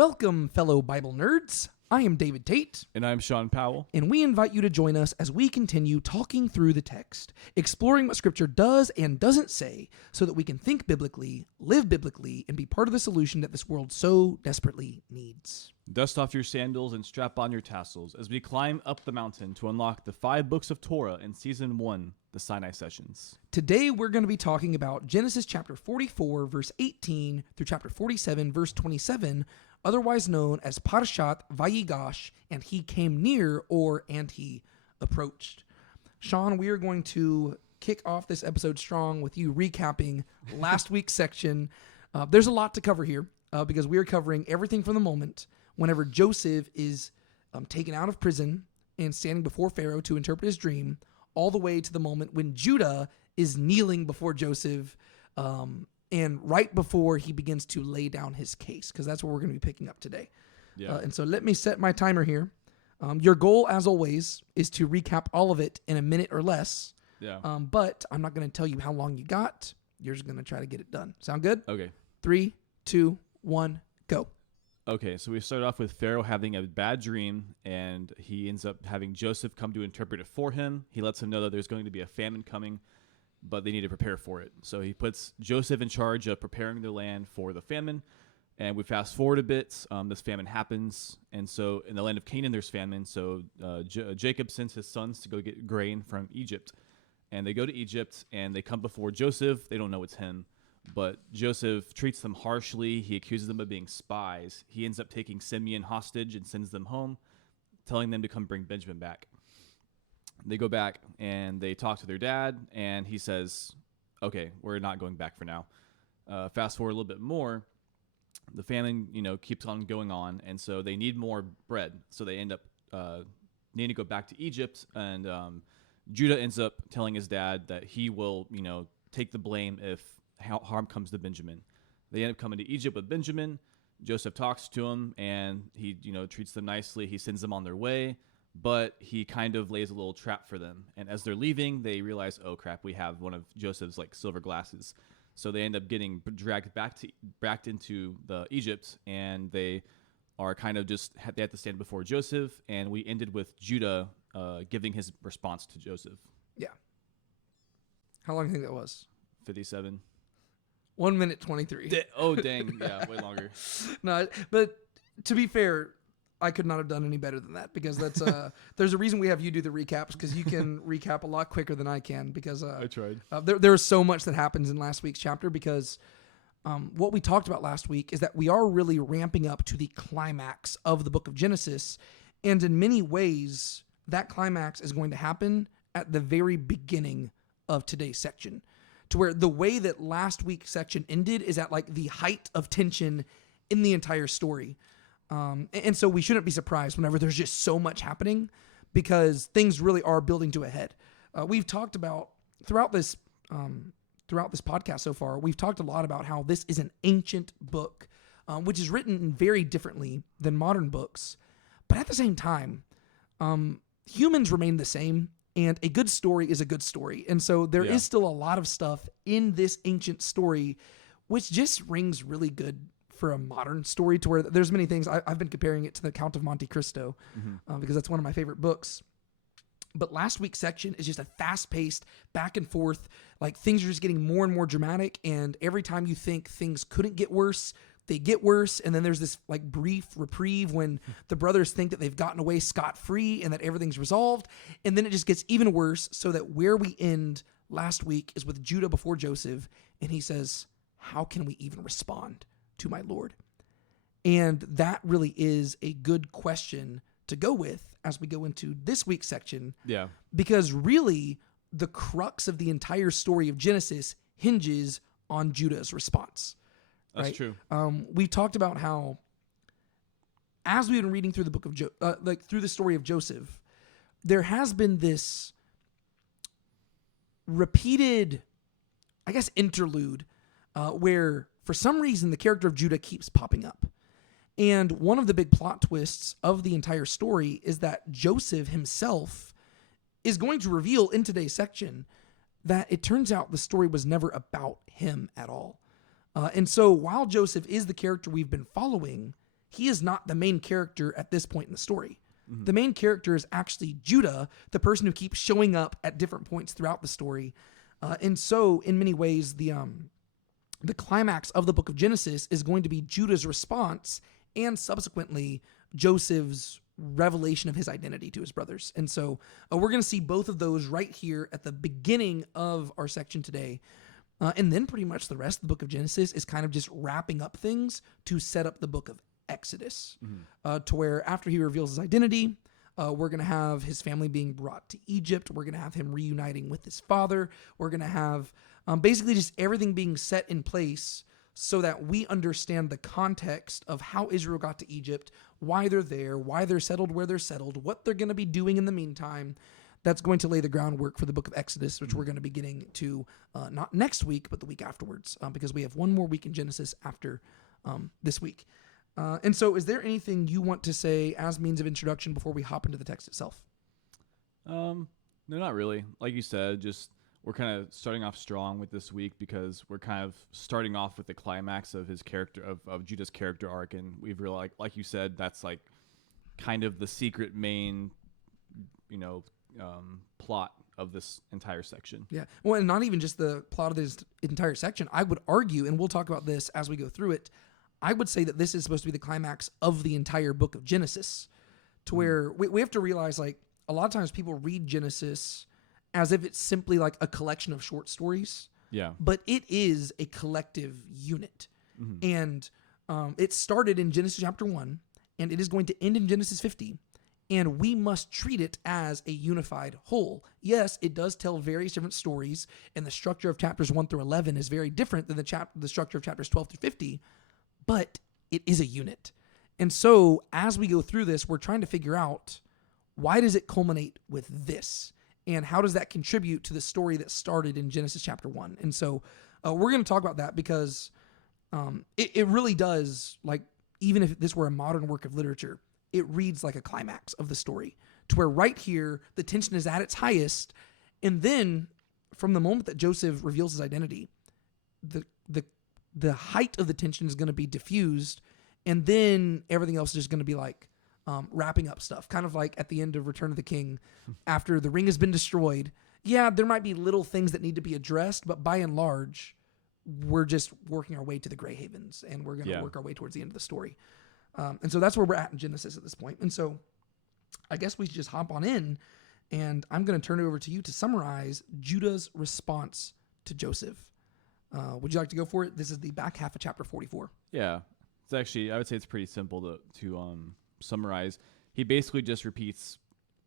Welcome, fellow Bible nerds. I am David Tate. And I'm Sean Powell. And we invite you to join us as we continue talking through the text, exploring what Scripture does and doesn't say so that we can think biblically, live biblically, and be part of the solution that this world so desperately needs. Dust off your sandals and strap on your tassels as we climb up the mountain to unlock the 5 books of Torah in Season 1, the Sinai Sessions. Today, we're going to be talking about Genesis chapter 44, verse 18 through chapter 47, verse 27, otherwise known as Parashah Vayigash, and he came near, and he approached. Sean, we are going to kick off this episode strong with you recapping last week's section. There's a lot to cover here because we are covering everything from the moment whenever Joseph is taken out of prison and standing before Pharaoh to interpret his dream, all the way to the moment when Judah is kneeling before Joseph and right before he begins to lay down his case, because that's what we're going to be picking up today. Yeah. And so let me set my timer here. Your goal, as always, is to recap all of it in a minute or less. Yeah. But I'm not going to tell you how long you got. You're just going to try to get it done. Sound good? Okay. 3, 2, 1, go. Okay, so we start off with Pharaoh having a bad dream, and he ends up having Joseph come to interpret it for him. He lets him know that there's going to be a famine coming, but they need to prepare for it. So he puts Joseph in charge of preparing the land for the famine. And we fast forward a bit. This famine happens. And so in the land of Canaan, there's famine. So Jacob sends his sons to go get grain from Egypt. And they go to Egypt, and they come before Joseph. They don't know it's him. But Joseph treats them harshly. He accuses them of being spies. He ends up taking Simeon hostage and sends them home, telling them to come bring Benjamin back. They go back, and they talk to their dad, and he says, okay, we're not going back for now. Fast forward a little bit more. The famine, keeps on going on, and so they need more bread. So they end up needing to go back to Egypt, and Judah ends up telling his dad that he will, take the blame if harm comes to Benjamin. They end up coming to Egypt with Benjamin. Joseph talks to him, and he, treats them nicely. He sends them on their way, but he kind of lays a little trap for them. And as they're leaving, they realize, oh crap, we have one of Joseph's silver glasses. So they end up getting dragged back into the Egypt, and they are kind of they have to stand before Joseph. And we ended with Judah giving his response to Joseph. Yeah. How long do you think that was? 57. 1 minute 23. Oh, dang. Yeah, way longer. No, but to be fair, I could not have done any better than that, because that's there's a reason we have you do the recaps, because you can recap a lot quicker than I can, because I tried. There was so much that happens in last week's chapter, because what we talked about last week is that we are really ramping up to the climax of the book of Genesis, and in many ways, that climax is going to happen at the very beginning of today's section, to where the way that last week's section ended is at the height of tension in the entire story. And so we shouldn't be surprised whenever there's just so much happening, because things really are building to a head. We've talked about throughout this podcast so far, we've talked a lot about how this is an ancient book, which is written very differently than modern books. But at the same time, humans remain the same, and a good story is a good story. And so there is still a lot of stuff in this ancient story, which just rings really good for a modern story, to where there's many things. I've been comparing it to the Count of Monte Cristo, because that's one of my favorite books. But last week's section is just a fast-paced, back and forth, things are just getting more and more dramatic, and every time you think things couldn't get worse, they get worse, and then there's this brief reprieve when the brothers think that they've gotten away scot-free and that everything's resolved, and then it just gets even worse, so that where we end last week is with Judah before Joseph, and he says, how can we even respond to my Lord? And that really is a good question to go with as we go into this week's section. Yeah. Because really, the crux of the entire story of Genesis hinges on Judah's response. That's right? true. We talked about how, as we've been reading through the book of through the story of Joseph, there has been this repeated, interlude where for some reason the character of Judah keeps popping up. And one of the big plot twists of the entire story is that Joseph himself is going to reveal in today's section that it turns out the story was never about him at all. And so while Joseph is the character we've been following, he is not the main character at this point in the story. The main character is actually Judah, the person who keeps showing up at different points throughout the story. And so, in many ways, the climax of the book of Genesis is going to be Judah's response and subsequently Joseph's revelation of his identity to his brothers. And so we're going to see both of those right here at the beginning of our section today. And then pretty much the rest of the book of Genesis is kind of just wrapping up things to set up the book of Exodus, to where after he reveals his identity, we're going to have his family being brought to Egypt. We're going to have him reuniting with his father. We're going to have basically just everything being set in place so that we understand the context of how Israel got to Egypt, why they're there, why they're settled where they're settled, what they're going to be doing in the meantime. That's going to lay the groundwork for the book of Exodus, which we're going to be getting to not next week, but the week afterwards, because we have one more week in Genesis after this week. And so is there anything you want to say as means of introduction before we hop into the text itself? No, not really. Like you said, just we're kind of starting off strong with this week because we're kind of starting off with the climax of his character, of Judah's character arc. And we've realized, like you said, that's like kind of the secret main, plot of this entire section. Yeah. Well, and not even just the plot of this entire section. I would argue, and we'll talk about this as we go through it, I would say that this is supposed to be the climax of the entire book of Genesis, to where we have to realize, like, a lot of times people read Genesis as if it's simply like a collection of short stories. Yeah. But it is a collective unit. And it started in Genesis chapter 1, and it is going to end in Genesis 50. And we must treat it as a unified whole. Yes, it does tell various different stories, and the structure of chapters 1 through 11 is very different than the structure of chapters 12 through 50, but it is a unit. And so as we go through this, we're trying to figure out, why does it culminate with this? And how does that contribute to the story that started in Genesis chapter 1? And so we're going to talk about that because it really does, like, even if this were a modern work of literature, it reads like a climax of the story, to where right here, the tension is at its highest. And then from the moment that Joseph reveals his identity, the height of the tension is going to be diffused. And then everything else is just going to be like wrapping up stuff, kind of like at the end of Return of the King, after the ring has been destroyed. Yeah, there might be little things that need to be addressed, but by and large, we're just working our way to the Grey Havens, and we're going to work our way towards the end of the story. And so that's where we're at in Genesis at this point. And so I guess we should just hop on in, and I'm going to turn it over to you to summarize Judah's response to Joseph. Would you like to go for it? This is the back half of chapter 44. Yeah. It's actually, I would say it's pretty simple to summarize. He basically just repeats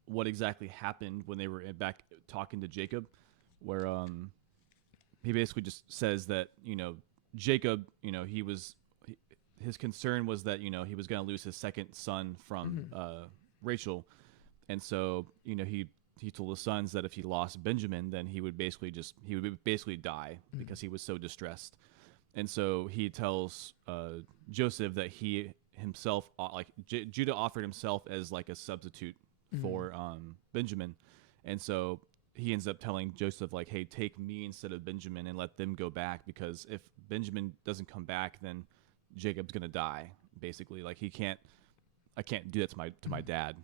what exactly happened when they were back talking to Jacob, where he basically just says that, Jacob, his concern was that, he was going to lose his second son from Rachel. And so, he told his sons that if he lost Benjamin, then he would basically die because he was so distressed. And so he tells Joseph that he himself, Judah offered himself as like a substitute for Benjamin. And so he ends up telling Joseph, like, hey, take me instead of Benjamin and let them go back, because if Benjamin doesn't come back, then Jacob's going to die, basically. Like, I can't do that to my dad.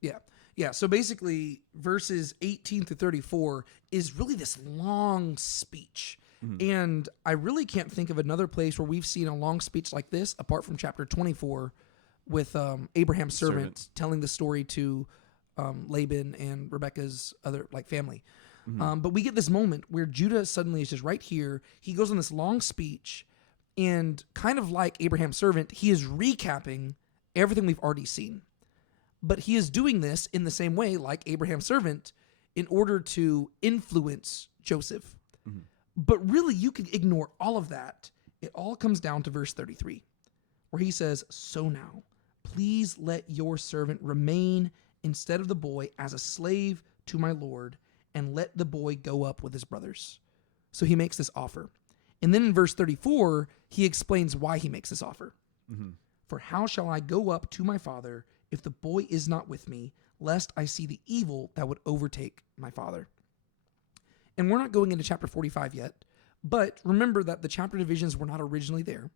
Yeah. Yeah. So basically verses 18 through 34 is really this long speech. And I really can't think of another place where we've seen a long speech like this, apart from chapter 24 with Abraham's servant telling the story to Laban and Rebekah's other family. But we get this moment where Judah suddenly is just right here. He goes on this long speech, and kind of like Abraham's servant, he is recapping everything we've already seen. But he is doing this in the same way like Abraham's servant in order to influence Joseph. But really, you could ignore all of that. It all comes down to verse 33, where he says, so now, please let your servant remain instead of the boy as a slave to my Lord, and let the boy go up with his brothers. So he makes this offer. And then in verse 34, he explains why he makes this offer. For how shall I go up to my father if the boy is not with me, lest I see the evil that would overtake my father? And we're not going into chapter 45 yet, but remember that the chapter divisions were not originally there.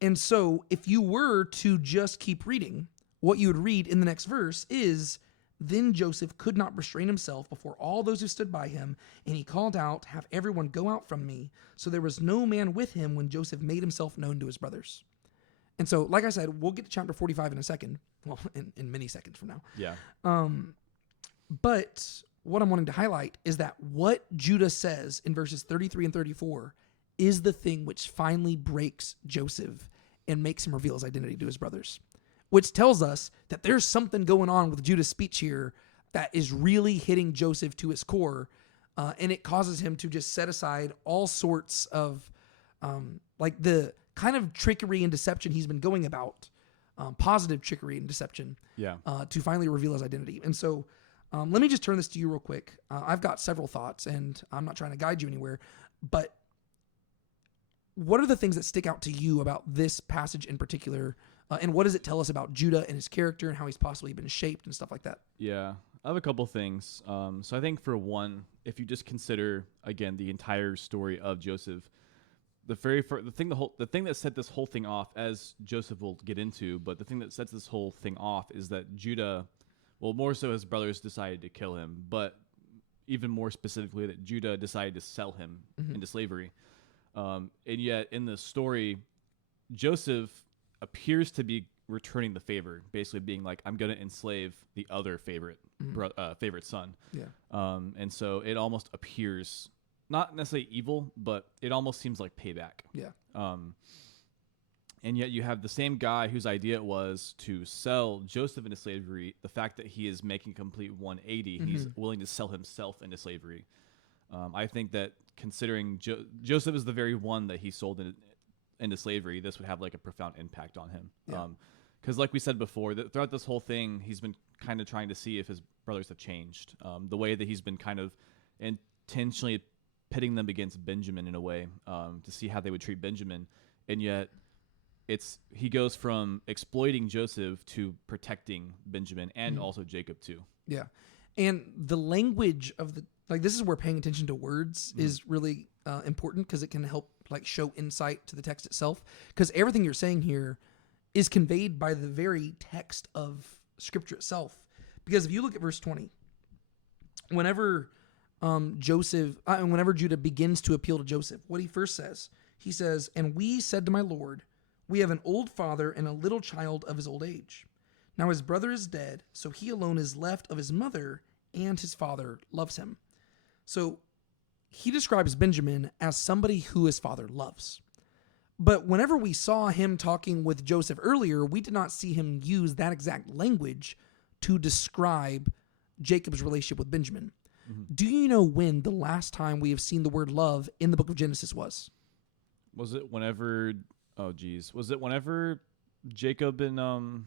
And so if you were to just keep reading, what you would read in the next verse is, then Joseph could not restrain himself before all those who stood by him, and he called out, have everyone go out from me. So there was no man with him when Joseph made himself known to his brothers. And so, like I said, we'll get to chapter 45 in a second. Well, in many seconds from now. Yeah. But what I'm wanting to highlight is that what Judah says in verses 33 and 34 is the thing which finally breaks Joseph and makes him reveal his identity to his brothers, which tells us that there's something going on with Judah's speech here that is really hitting Joseph to his core, and it causes him to just set aside all sorts of like the kind of trickery and deception he's been going about, positive trickery and deception, to finally reveal his identity. And so let me just turn this to you real quick. I've got several thoughts, and I'm not trying to guide you anywhere, but what are the things that stick out to you about this passage in particular? And what does it tell us about Judah and his character and how he's possibly been shaped and stuff like that? Yeah, I have a couple things. So I think for one, if you just consider again the entire story of Joseph, the thing that set this whole thing off, as Joseph will get into, but the thing that sets this whole thing off is that Judah, well, more so his brothers decided to kill him, but even more specifically that Judah decided to sell him into slavery. And yet in the story, Joseph appears to be returning the favor, basically being like, I'm going to enslave the other favorite son. Yeah. And so it almost appears not necessarily evil, but it almost seems like payback. Yeah. And yet you have the same guy whose idea it was to sell Joseph into slavery. The fact that he is making a complete 180, he's willing to sell himself into slavery. I think that considering Joseph is the very one that he sold into slavery, this would have like a profound impact on him. Yeah. Because like we said before, that throughout this whole thing, he's been kind of trying to see if his brothers have changed. The way that he's been kind of intentionally pitting them against Benjamin in a way, to see how they would treat Benjamin. And yet he goes from exploiting Joseph to protecting Benjamin and also Jacob too. Yeah. And the language of this is where paying attention to words is really important, because it can help like show insight to the text itself. Because everything you're saying here is conveyed by the very text of Scripture itself. Because if you look at verse 20, whenever Judah begins to appeal to Joseph, what he first says, he says, and we said to my Lord, we have an old father and a little child of his old age. Now his brother is dead, so he alone is left of his mother, and his father loves him. So he describes Benjamin as somebody who his father loves. But whenever we saw him talking with Joseph earlier, we did not see him use that exact language to describe Jacob's relationship with Benjamin. Do you know when the last time we have seen the word love in the book of Genesis was? Was it whenever Jacob and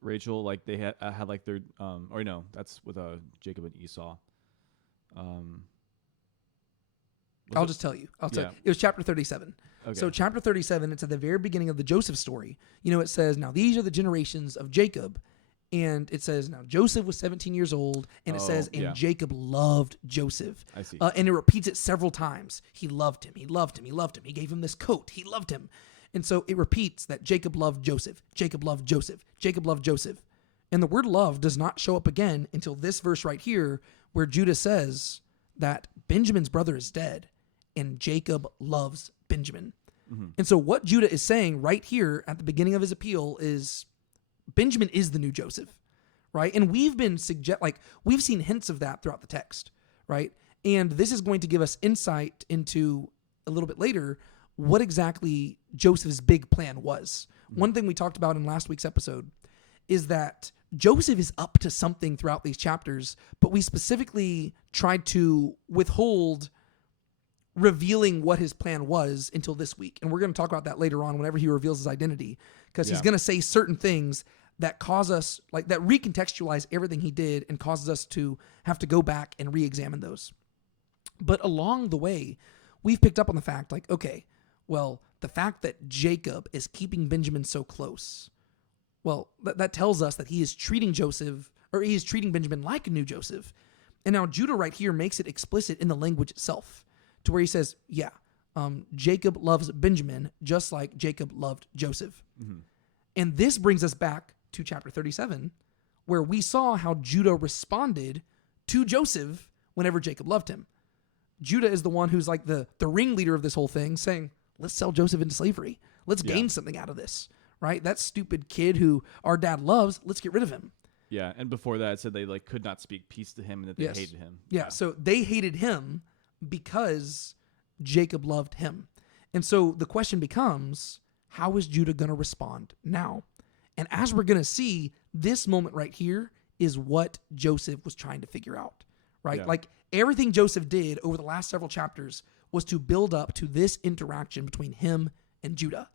Rachel, like they had like their or no, that's with Jacob and Esau. I'll just tell you. It was chapter 37. Okay. So chapter 37, it's at the very beginning of the Joseph story. It says, now these are the generations of Jacob. And it says, now Joseph was 17 years old. And it says, and Jacob loved Joseph. I see. And it repeats it several times. He loved him. He loved him. He loved him. He gave him this coat. He loved him. And so it repeats that Jacob loved Joseph. Jacob loved Joseph. Jacob loved Joseph. And the word love does not show up again until this verse right here, where Judah says that Benjamin's brother is dead and Jacob loves Benjamin. And so what Judah is saying right here at the beginning of his appeal is Benjamin is the new Joseph, right? And we've been we've seen hints of that throughout the text, right? And this is going to give us insight into a little bit later what exactly Joseph's big plan was. One thing we talked about in last week's episode is that Joseph is up to something throughout these chapters, but we specifically tried to withhold revealing what his plan was until this week. And we're going to talk about that later on whenever he reveals his identity, because he's going to say certain things that cause us, that recontextualize everything he did and causes us to have to go back and re-examine those. But along the way, we've picked up on the fact, okay, well, the fact that Jacob is keeping Benjamin so close, well, that tells us that he is treating Benjamin like a new Joseph. And now Judah right here makes it explicit in the language itself, to where he says, yeah, Jacob loves Benjamin just like Jacob loved Joseph. Mm-hmm. And this brings us back to chapter 37, where we saw how Judah responded to Joseph whenever Jacob loved him. Judah is the one who's like the ringleader of this whole thing, saying, let's sell Joseph into slavery. Let's gain something out of this, right? That stupid kid who our dad loves, let's get rid of him. Yeah, and before that, it said they like could not speak peace to him and that they hated him. Yeah, so they hated him because Jacob loved him. And so the question becomes, how is Judah going to respond now? And as we're going to see, this moment right here is what Joseph was trying to figure out, right? Yeah. Like everything Joseph did over the last several chapters was to build up to this interaction between him and Judah.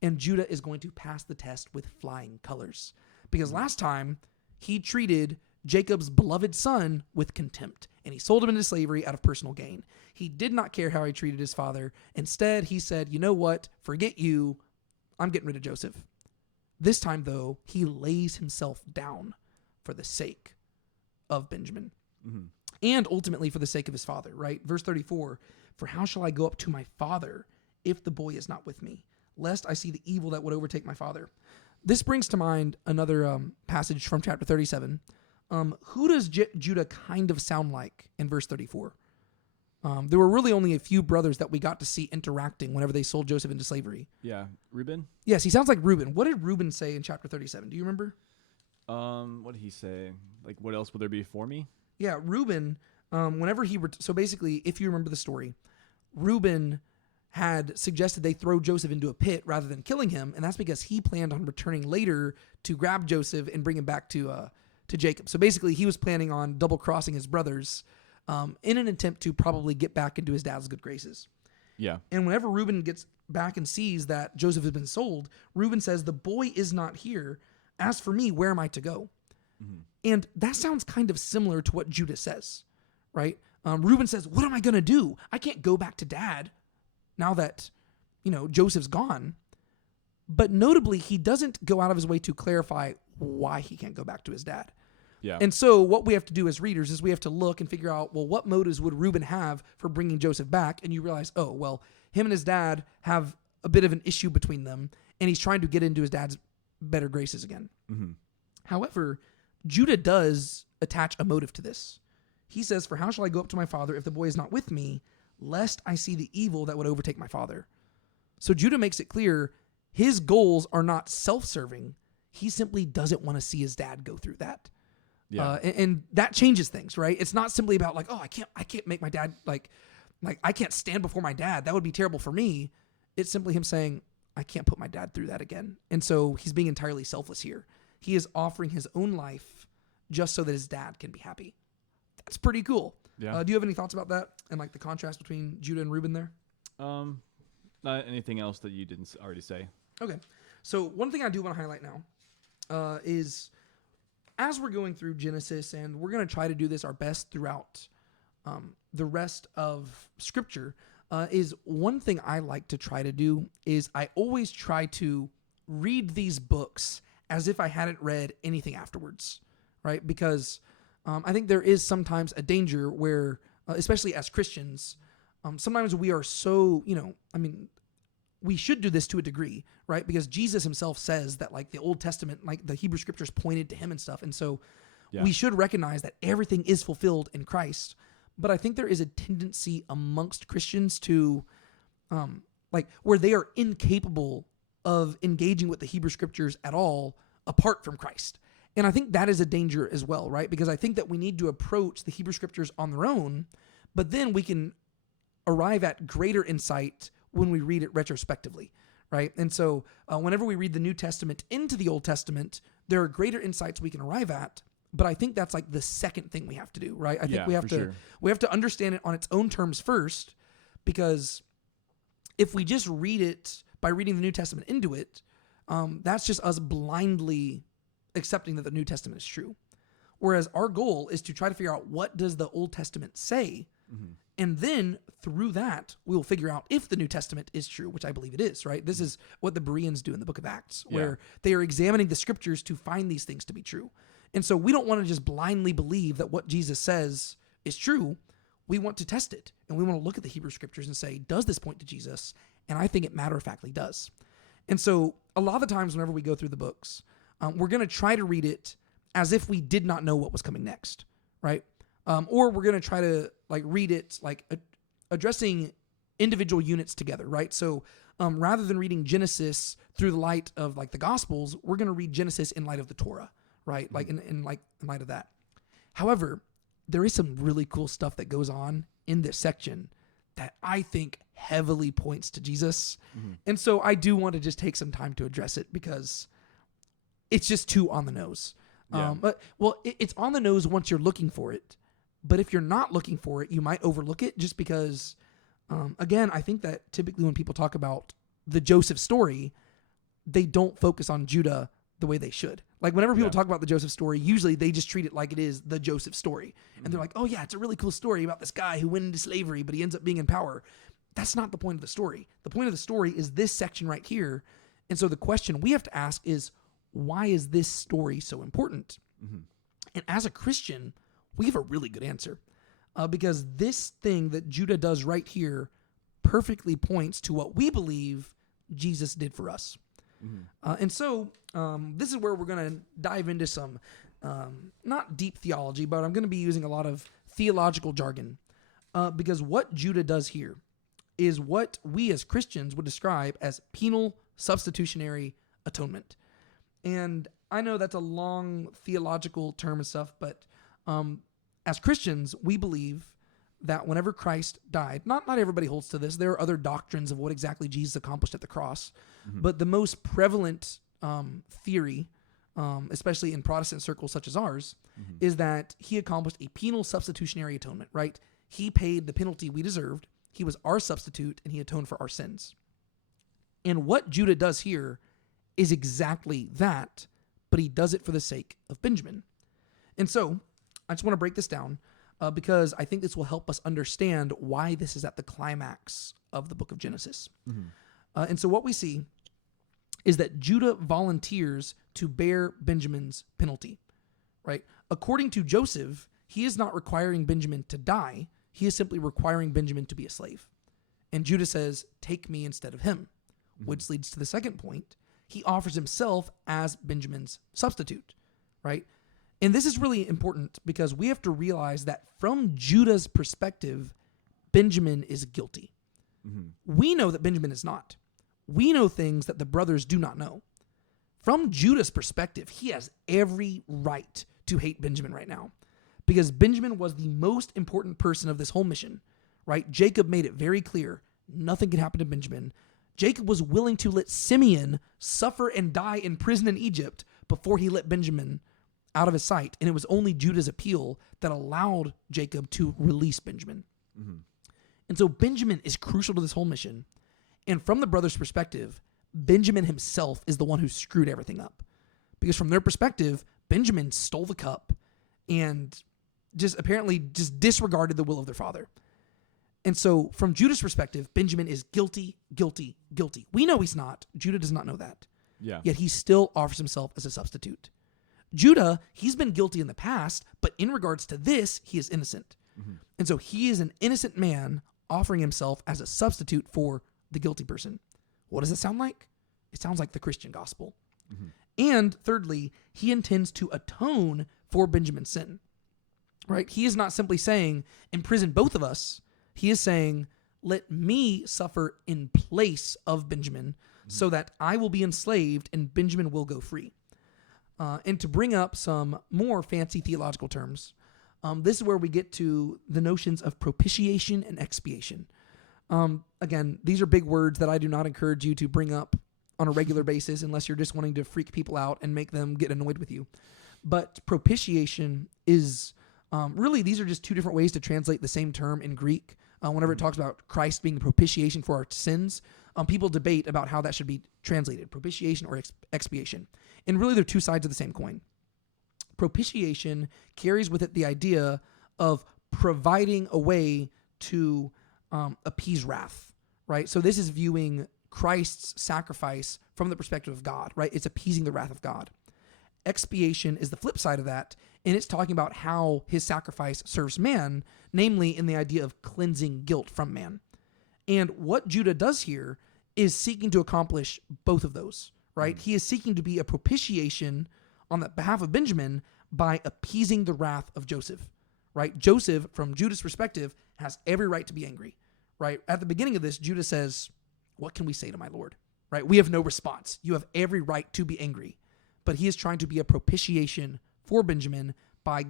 And Judah is going to pass the test with flying colors. Because last time, he treated Jacob's beloved son with contempt, and he sold him into slavery out of personal gain. He did not care how he treated his father. Instead, he said, you know what? Forget you. I'm getting rid of Joseph. This time, though, he lays himself down for the sake of Benjamin. Mm-hmm. And ultimately for the sake of his father, right? Verse 34, for how shall I go up to my father if the boy is not with me, lest I see the evil that would overtake my father? This brings to mind another passage from chapter 37. Who does Judah kind of sound like in verse 34? There were really only a few brothers that we got to see interacting whenever they sold Joseph into slavery. Yeah, Reuben? Yes, he sounds like Reuben. What did Reuben say in chapter 37? Do you remember? What did he say? Like, what else will there be for me? Yeah, Reuben, whenever so basically, if you remember the story, Reuben had suggested they throw Joseph into a pit rather than killing him, and that's because he planned on returning later to grab Joseph and bring him back to Jacob. So basically, he was planning on double-crossing his brothers in an attempt to probably get back into his dad's good graces. Yeah. And whenever Reuben gets back and sees that Joseph has been sold, Reuben says, the boy is not here. As for me, where am I to go? Mm-hmm. And that sounds kind of similar to what Judah says, right? Reuben says, what am I going to do? I can't go back to dad now that, Joseph's gone. But notably, he doesn't go out of his way to clarify why he can't go back to his dad. Yeah. And so what we have to do as readers is we have to look and figure out, well, what motives would Reuben have for bringing Joseph back? And you realize, oh, well, him and his dad have a bit of an issue between them, and he's trying to get into his dad's better graces again. Mm-hmm. However, Judah does attach a motive to this. He says, for how shall I go up to my father if the boy is not with me, lest I see the evil that would overtake my father? So Judah makes it clear his goals are not self-serving. He simply doesn't want to see his dad go through that. Yeah. And that changes things, right? It's not simply about like, oh, I can't make my dad like I can't stand before my dad. That would be terrible for me. It's simply him saying, I can't put my dad through that again. And so he's being entirely selfless here. He is offering his own life just so that his dad can be happy. That's pretty cool. Yeah. Do you have any thoughts about that and like the contrast between Judah and Reuben there? Not anything else that you didn't already say. Okay. So one thing I do want to highlight now is as we're going through Genesis, and we're going to try to do this our best throughout the rest of Scripture, is one thing I like to try to do is I always try to read these books as if I hadn't read anything afterwards, right? Because I think there is sometimes a danger where, especially as Christians, sometimes we are so, we should do this to a degree, right? Because Jesus himself says that like the Old Testament, like the Hebrew Scriptures pointed to him and stuff. And so we should recognize that everything is fulfilled in Christ. But I think there is a tendency amongst Christians to where they are incapable of engaging with the Hebrew Scriptures at all apart from Christ. And I think that is a danger as well, right? Because I think that we need to approach the Hebrew Scriptures on their own, but then we can arrive at greater insight when we read it retrospectively, right? And so whenever we read the New Testament into the Old Testament, there are greater insights we can arrive at, but I think that's like the second thing we have to do, right? I think we have to understand it on its own terms first, because if we just read it by reading the New Testament into it, that's just us blindly accepting that the New Testament is true. Whereas our goal is to try to figure out what does the Old Testament say, and then through that, we will figure out if the New Testament is true, which I believe it is, right? This is what the Bereans do in the book of Acts, where they are examining the Scriptures to find these things to be true. And so we don't want to just blindly believe that what Jesus says is true. we want to test it, and we want to look at the Hebrew scriptures and say, does this point to Jesus? And I think it matter-of-factly does. And so a lot of the times whenever we go through the books, we're going to try to read it as if we did not know what was coming next, right? Or we're going to try to read it addressing individual units together, right? So rather than reading Genesis through the light of the Gospels, we're going to read Genesis in light of the Torah, right? In light of that. However, there is some really cool stuff that goes on in this section that I think heavily points to Jesus. Mm-hmm. And so I do want to just take some time to address it because it's just too on the nose. Yeah. It's on the nose once you're looking for it. But if you're not looking for it, you might overlook it just because, again, I think that typically when people talk about the Joseph story, they don't focus on Judah the way they should. Whenever people talk about the Joseph story, usually they just treat it like it is the Joseph story. And they're like, oh yeah, it's a really cool story about this guy who went into slavery, but he ends up being in power. That's not the point of the story. The point of the story is this section right here. And so the question we have to ask is, why is this story so important? Mm-hmm. And as a Christian, we have a really good answer. Because this thing that Judah does right here perfectly points to what we believe Jesus did for us. Mm-hmm. And so this is where we're going to dive into some, not deep theology, but I'm going to be using a lot of theological jargon. Because what Judah does here is what we as Christians would describe as penal substitutionary atonement. And I know that's a long theological term and stuff, but as Christians, we believe that whenever Christ died, not everybody holds to this. There are other doctrines of what exactly Jesus accomplished at the cross. Mm-hmm. But the most prevalent theory, especially in Protestant circles such as ours, mm-hmm. is that he accomplished a penal substitutionary atonement, right? He paid the penalty we deserved. He was our substitute, and he atoned for our sins. And what Judah does here is exactly that, but he does it for the sake of Benjamin. And so I just want to break this down because I think this will help us understand why this is at the climax of the book of Genesis. Mm-hmm. And so what we see is that Judah volunteers to bear Benjamin's penalty, right? According to Joseph, he is not requiring Benjamin to die. He is simply requiring Benjamin to be a slave. And Judah says, take me instead of him, mm-hmm. which leads to the second point. He offers himself as Benjamin's substitute, right? And this is really important because we have to realize that from Judah's perspective, Benjamin is guilty. Mm-hmm. We know that Benjamin is not. We know things that the brothers do not know. From Judah's perspective, he has every right to hate Benjamin right now because Benjamin was the most important person of this whole mission, right? Jacob made it very clear nothing can happen to Benjamin. Jacob was willing to let Simeon suffer and die in prison in Egypt before he let Benjamin out of his sight. And it was only Judah's appeal that allowed Jacob to release Benjamin. Mm-hmm. And so Benjamin is crucial to this whole mission. And from the brothers' perspective, Benjamin himself is the one who screwed everything up. Because from their perspective, Benjamin stole the cup and just disregarded the will of their father. And so from Judah's perspective, Benjamin is guilty, guilty, guilty. We know he's not. Judah does not know that. Yeah. Yet he still offers himself as a substitute. Judah, he's been guilty in the past, but in regards to this, he is innocent. Mm-hmm. And so he is an innocent man offering himself as a substitute for the guilty person. What does it sound like? It sounds like the Christian gospel. Mm-hmm. And thirdly, he intends to atone for Benjamin's sin. Right? He is not simply saying, imprison both of us. He is saying, let me suffer in place of Benjamin mm-hmm. so that I will be enslaved and Benjamin will go free. And to bring up some more fancy theological terms, this is where we get to the notions of propitiation and expiation. Again, these are big words that I do not encourage you to bring up on a regular basis unless you're just wanting to freak people out and make them get annoyed with you. But propitiation is really, these are just two different ways to translate the same term in Greek. Whenever it talks about Christ being the propitiation for our sins, people debate about how that should be translated, propitiation or expiation. And really, they're two sides of the same coin. Propitiation carries with it the idea of providing a way to appease wrath, right? So this is viewing Christ's sacrifice from the perspective of God, right? It's appeasing the wrath of God. expiation is the flip side of that, and it's talking about how his sacrifice serves man, namely in the idea of cleansing guilt from man. And what Judah does here is seeking to accomplish both of those, right? He is seeking to be a propitiation on the behalf of Benjamin by appeasing the wrath of Joseph, right? Joseph, from Judah's perspective, has every right to be angry, right? At the beginning of this, Judah says, "What can we say to my Lord?" Right? We have no response. You have every right to be angry. But he is trying to be a propitiation for Benjamin by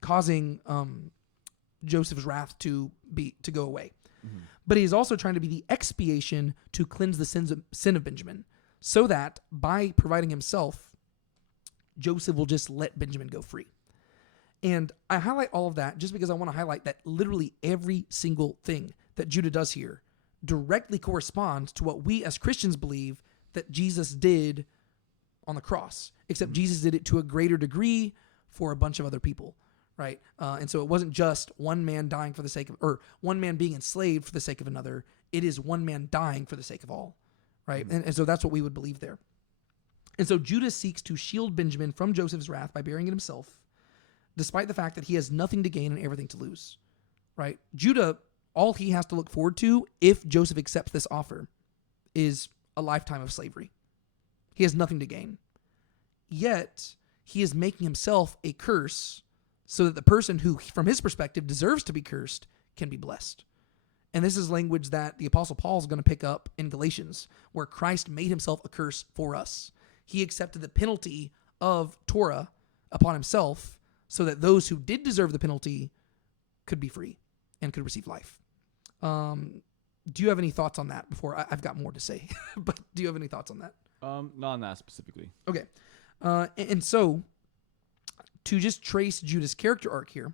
causing Joseph's wrath to go away. Mm-hmm. But he is also trying to be the expiation to cleanse the sin of Benjamin, so that by providing himself, Joseph will just let Benjamin go free. And I highlight all of that just because I want to highlight that literally every single thing that Judah does here directly corresponds to what we as Christians believe that Jesus did on the cross, except Jesus did it to a greater degree for a bunch of other people, right? And so it wasn't just one man dying for the sake of, or one man being enslaved for the sake of another. It is one man dying for the sake of all, right? And so that's what we would believe there. And so Judah seeks to shield Benjamin from Joseph's wrath by bearing it himself, despite the fact that he has nothing to gain and everything to lose, right? Judah, all he has to look forward to if Joseph accepts this offer is a lifetime of slavery. He has nothing to gain. Yet, he is making himself a curse so that the person who, from his perspective, deserves to be cursed can be blessed. And this is language that the Apostle Paul is going to pick up in Galatians, where Christ made himself a curse for us. He accepted the penalty of Torah upon himself so that those who did deserve the penalty could be free and could receive life. Do you have any thoughts on that before I've got more to say, but do you have any thoughts on that? Not on that specifically. Okay. And so to just trace Judah's character arc here,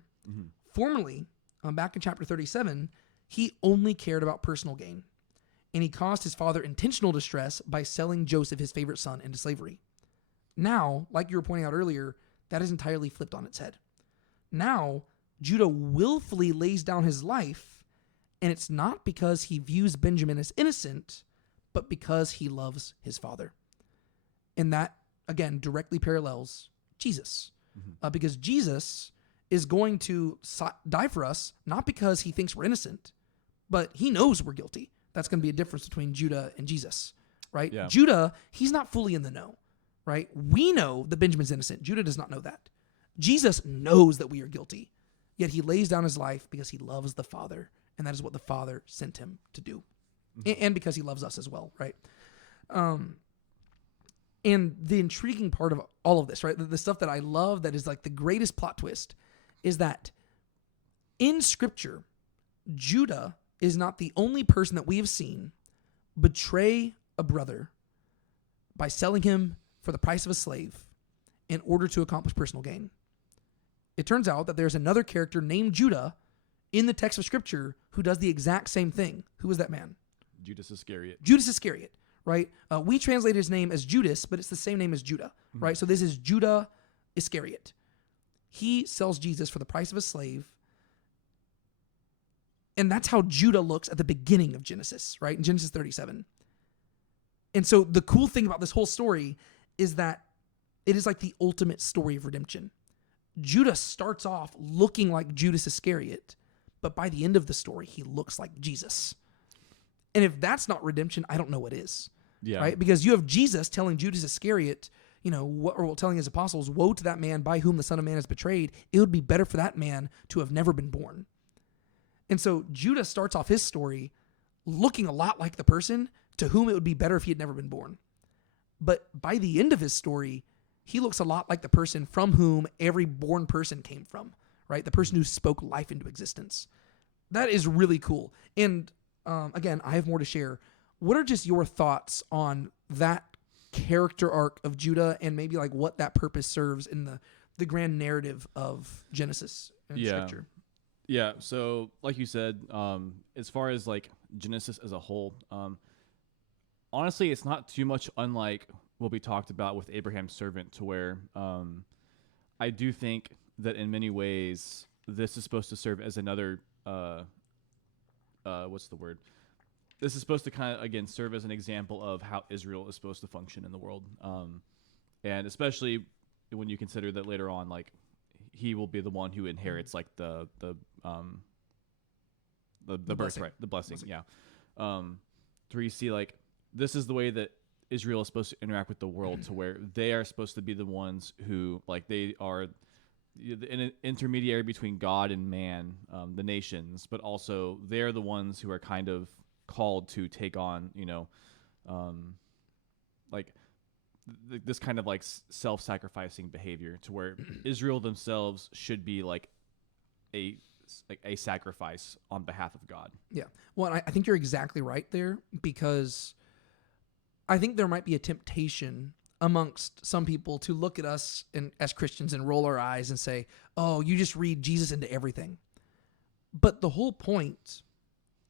formerly, back in chapter 37, he only cared about personal gain, and he caused his father intentional distress by selling Joseph, his favorite son, into slavery. Now, like you were pointing out earlier, that is entirely flipped on its head. Now, Judah willfully lays down his life, and it's not because he views Benjamin as innocent, but because he loves his father. And that, again, directly parallels Jesus. Because Jesus is going to die for us, not because he thinks we're innocent, but he knows we're guilty. That's going to be a difference between Judah and Jesus, right? Yeah. Judah, he's not fully in the know, right? We know that Benjamin's innocent. Judah does not know that. Jesus knows that we are guilty, yet he lays down his life because he loves the Father, and that is what the Father sent him to do. And because he loves us as well, right? And the intriguing part of all of this, right, the stuff that I love that is like the greatest plot twist is that in Scripture, Judah is not the only person that we have seen betray a brother by selling him for the price of a slave in order to accomplish personal gain. It turns out that there's another character named Judah in the text of Scripture who does the exact same thing. Who is that man? Judas Iscariot. Judas Iscariot, right? We translate his name as Judas, but it's the same name as Judah, right? So this is Judah Iscariot. He sells Jesus for the price of a slave. And that's how Judah looks at the beginning of Genesis, right? In Genesis 37. And so the cool thing about this whole story is that it is like the ultimate story of redemption. Judah starts off looking like Judas Iscariot, but by the end of the story, he looks like Jesus. And if that's not redemption, I don't know what is. Yeah. Right? Because you have Jesus telling Judas Iscariot, or telling his apostles, woe to that man by whom the Son of Man is betrayed. It would be better for that man to have never been born. And so Judah starts off his story looking a lot like the person to whom it would be better if he had never been born. But by the end of his story, he looks a lot like the person from whom every born person came from, right? The person who spoke life into existence. That is really cool. And again, I have more to share. What are just your thoughts on that character arc of Judah and maybe like what that purpose serves in the grand narrative of Genesis and Scripture? Yeah, so like you said, as far as like Genesis as a whole, honestly, it's not too much unlike what we talked about with Abraham's servant, to where I do think that in many ways this is supposed to serve as another, what's the word? This is supposed to kind of, again, serve as an example of how Israel is supposed to function in the world. And especially when you consider that later on, like he will be the one who inherits like the birthright, the blessing. Yeah. Where you see like this is the way that Israel is supposed to interact with the world, to where they are supposed to be the ones who like they are an intermediary between God and man, the nations, but also they're the ones who are kind of called to take on, like this kind of like self-sacrificing behavior, to where Israel themselves should be like a sacrifice on behalf of God. Yeah. Well, I think you're exactly right there, because I think there might be a temptation amongst some people to look at us as Christians and roll our eyes and say, oh, you just read Jesus into everything. But the whole point,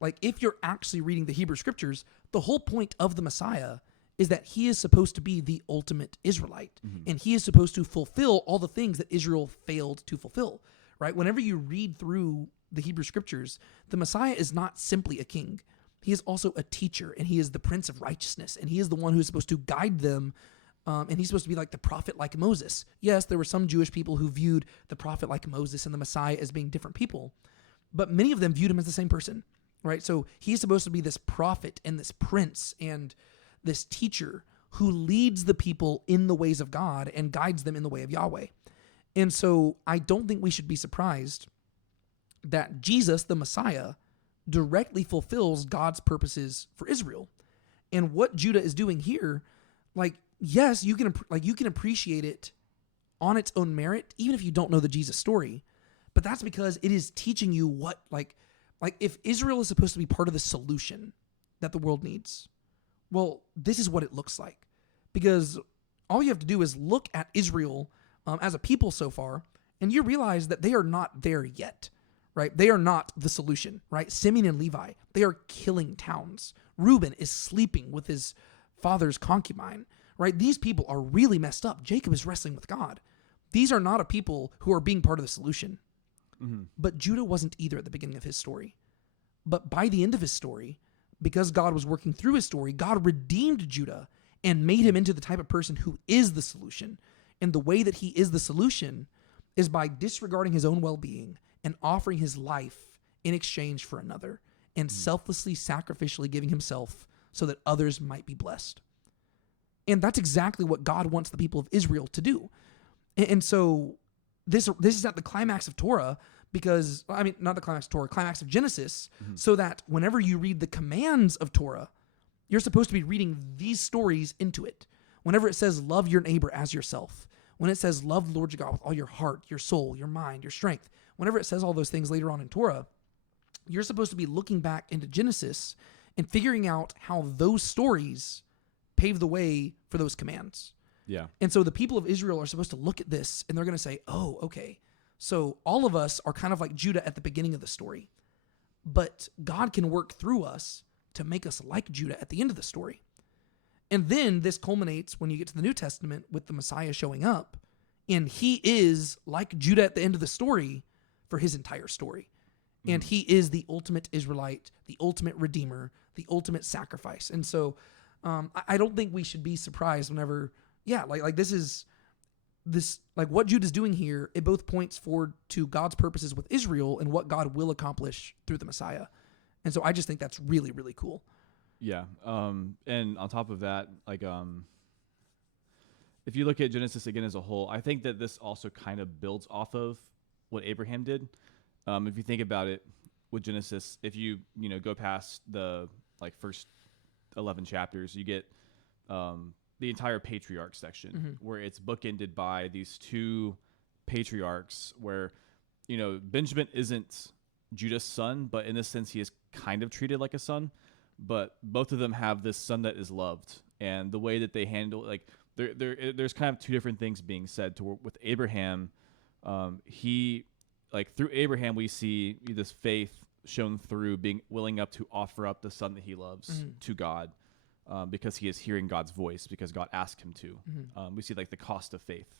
like if you're actually reading the Hebrew scriptures, the whole point of the Messiah is that he is supposed to be the ultimate Israelite, and he is supposed to fulfill all the things that Israel failed to fulfill, right? Whenever you read through the Hebrew scriptures, the Messiah is not simply a king. He is also a teacher, and he is the Prince of Righteousness, and he is the one who is supposed to guide them, and he's supposed to be like the prophet like Moses. Yes, there were some Jewish people who viewed the prophet like Moses and the Messiah as being different people, but many of them viewed him as the same person, right? So he's supposed to be this prophet and this prince and this teacher who leads the people in the ways of God and guides them in the way of Yahweh. And so I don't think we should be surprised that Jesus, the Messiah, directly fulfills God's purposes for Israel. And what Judah is doing here, like, yes, you can appreciate it on its own merit, even if you don't know the Jesus story. But that's because it is teaching you what, like if Israel is supposed to be part of the solution that the world needs, well, this is what it looks like. Because all you have to do is look at Israel as a people so far, and you realize that they are not there yet, right? They are not the solution, right? Simeon and Levi, they are killing towns. Reuben is sleeping with his father's concubine, right? These people are really messed up. Jacob is wrestling with God. These are not a people who are being part of the solution. Mm-hmm. But Judah wasn't either at the beginning of his story. But by the end of his story, because God was working through his story, God redeemed Judah and made him into the type of person who is the solution. And the way that he is the solution is by disregarding his own well-being and offering his life in exchange for another, and selflessly, sacrificially giving himself so that others might be blessed. And that's exactly what God wants the people of Israel to do. And so this is at the climax of Torah, because, I mean, not the climax of Torah, climax of Genesis, so that whenever you read the commands of Torah, you're supposed to be reading these stories into it. Whenever it says, love your neighbor as yourself, when it says, love the Lord your God with all your heart, your soul, your mind, your strength, whenever it says all those things later on in Torah, you're supposed to be looking back into Genesis and figuring out how those stories pave the way for those commands. Yeah. And so the people of Israel are supposed to look at this, and they're going to say, oh, okay, so all of us are kind of like Judah at the beginning of the story, but God can work through us to make us like Judah at the end of the story. And then this culminates when you get to the New Testament with the Messiah showing up, and he is like Judah at the end of the story for his entire story. And he is the ultimate Israelite, the ultimate redeemer, the ultimate sacrifice. And so I don't think we should be surprised whenever, what Judah's doing here, it both points forward to God's purposes with Israel and what God will accomplish through the Messiah. And so I just think that's really, really cool. Yeah. And on top of that, if you look at Genesis again as a whole, I think that this also kind of builds off of what Abraham did. If you think about it with Genesis, if you go past the first 11 chapters, you get the entire patriarch section, where it's bookended by these two patriarchs where, Benjamin isn't Judah's son, but in this sense, he is kind of treated like a son. But both of them have this son that is loved, and the way that they handle, there's kind of two different things being said. With Abraham, through Abraham, we see this faith shown through being willing to offer up the son that he loves to God, because he is hearing God's voice, because God asked him to. We see the cost of faith,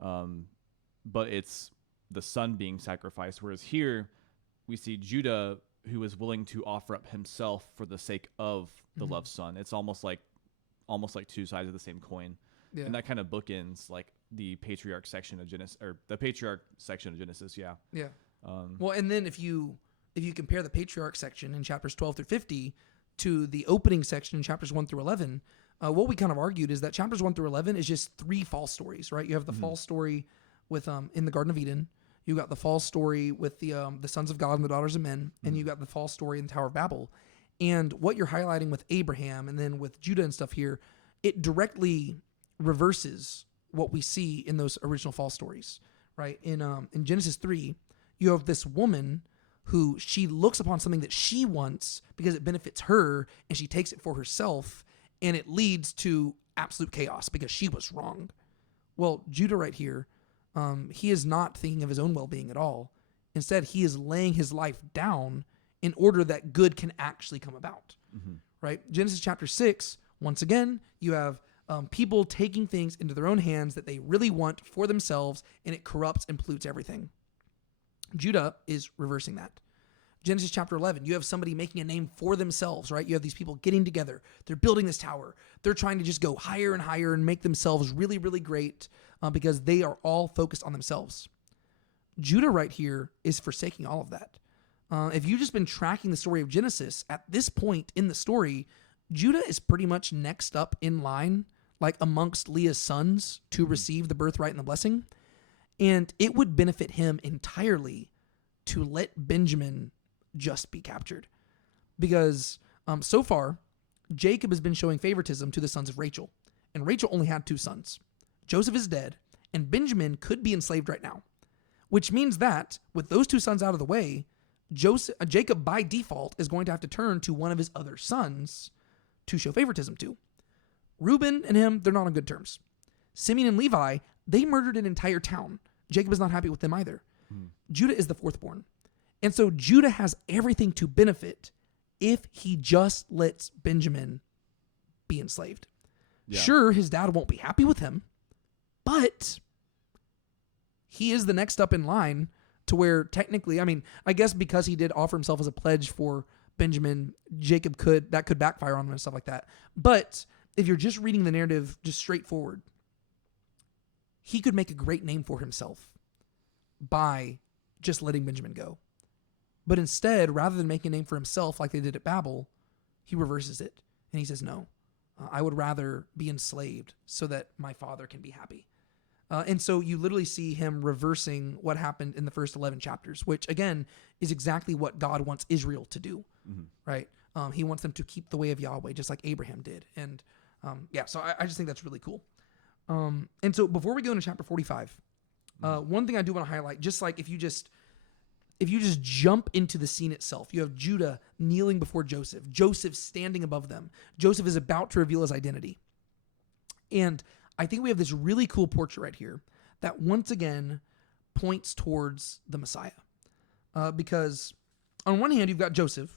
but it's the son being sacrificed. Whereas here, we see Judah, who is willing to offer up himself for the sake of the loved son. It's almost like two sides of the same coin. Yeah. And that kind of bookends the patriarch section of Genesis, or the patriarch section of Genesis. Yeah. Yeah. Well, and then if you compare the patriarch section in chapters 12 through 50 to the opening section in chapters 1 through 11, what we kind of argued is that chapters 1 through 11 is just 3 false stories, right? You have the false story with in the Garden of Eden. You got the false story with the sons of God and the daughters of men, and you got the false story in the Tower of Babel. And what you're highlighting with Abraham and then with Judah and stuff here, it directly reverses what we see in those original false stories, right? In Genesis 3, you have this woman who she looks upon something that she wants because it benefits her, and she takes it for herself, and it leads to absolute chaos because she was wrong. Well, Judah right here, he is not thinking of his own well-being at all. Instead, he is laying his life down in order that good can actually come about, right? Genesis chapter 6, once again, you have people taking things into their own hands that they really want for themselves, and it corrupts and pollutes everything. Judah is reversing that. Genesis chapter 11, you have somebody making a name for themselves, right? You have these people getting together. They're building this tower. They're trying to just go higher and higher and make themselves really, really great because they are all focused on themselves. Judah right here is forsaking all of that. If you've just been tracking the story of Genesis, at this point in the story, Judah is pretty much next up in line, like amongst Leah's sons, to receive the birthright and the blessing. And it would benefit him entirely to let Benjamin just be captured. Because so far, Jacob has been showing favoritism to the sons of Rachel. And Rachel only had 2 sons. Joseph is dead, and Benjamin could be enslaved right now. Which means that, with those 2 sons out of the way, Jacob by default is going to have to turn to one of his other sons to show favoritism to. Reuben and him, they're not on good terms. Simeon and Levi, they murdered an entire town. Jacob is not happy with them either. Judah is the 4th born. And so Judah has everything to benefit if he just lets Benjamin be enslaved. Yeah. Sure, his dad won't be happy with him, but he is the next up in line to where technically, I mean, I guess because he did offer himself as a pledge for Benjamin, Jacob could backfire on him and stuff like that. But if you're just reading the narrative just straightforward, he could make a great name for himself by just letting Benjamin go. But instead, rather than making a name for himself like they did at Babel, he reverses it. And he says, no, I would rather be enslaved so that my father can be happy. And so you literally see him reversing what happened in the first 11 chapters, which again is exactly what God wants Israel to do, right? He wants them to keep the way of Yahweh, just like Abraham did. And so I just think that's really cool. And so before we go into chapter 45, one thing I do want to highlight, just like if you just jump into the scene itself, you have Judah kneeling before Joseph, Joseph standing above them. Joseph is about to reveal his identity. And I think we have this really cool portrait right here that once again points towards the Messiah. Because on one hand, you've got Joseph,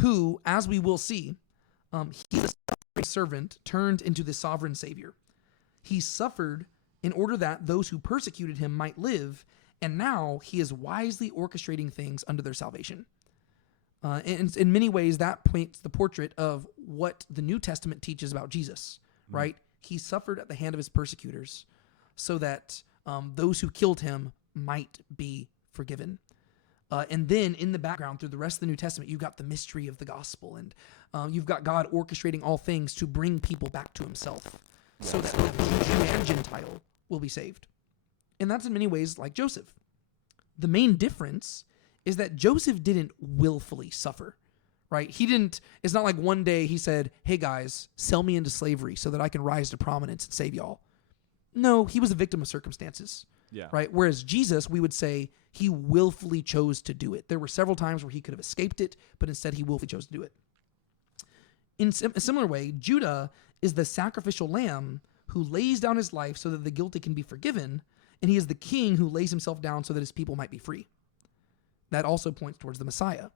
who, as we will see, he is a servant turned into the sovereign Savior. He suffered in order that those who persecuted him might live, and now he is wisely orchestrating things under their salvation. And in many ways, that paints the portrait of what the New Testament teaches about Jesus, right? He suffered at the hand of his persecutors so that those who killed him might be forgiven. And then in the background, through the rest of the New Testament, you've got the mystery of the gospel, and you've got God orchestrating all things to bring people back to himself so that both Jew and Gentile will be saved. And that's in many ways like Joseph. The main difference is that Joseph didn't willfully suffer, right? It's not like one day he said, hey guys, sell me into slavery so that I can rise to prominence and save y'all. No, he was a victim of circumstances, right? Whereas Jesus, we would say he willfully chose to do it. There were several times where he could have escaped it, but instead he willfully chose to do it. In a similar way, Judah is the sacrificial lamb who lays down his life so that the guilty can be forgiven, and he is the king who lays himself down so that his people might be free. That also points towards the Messiah.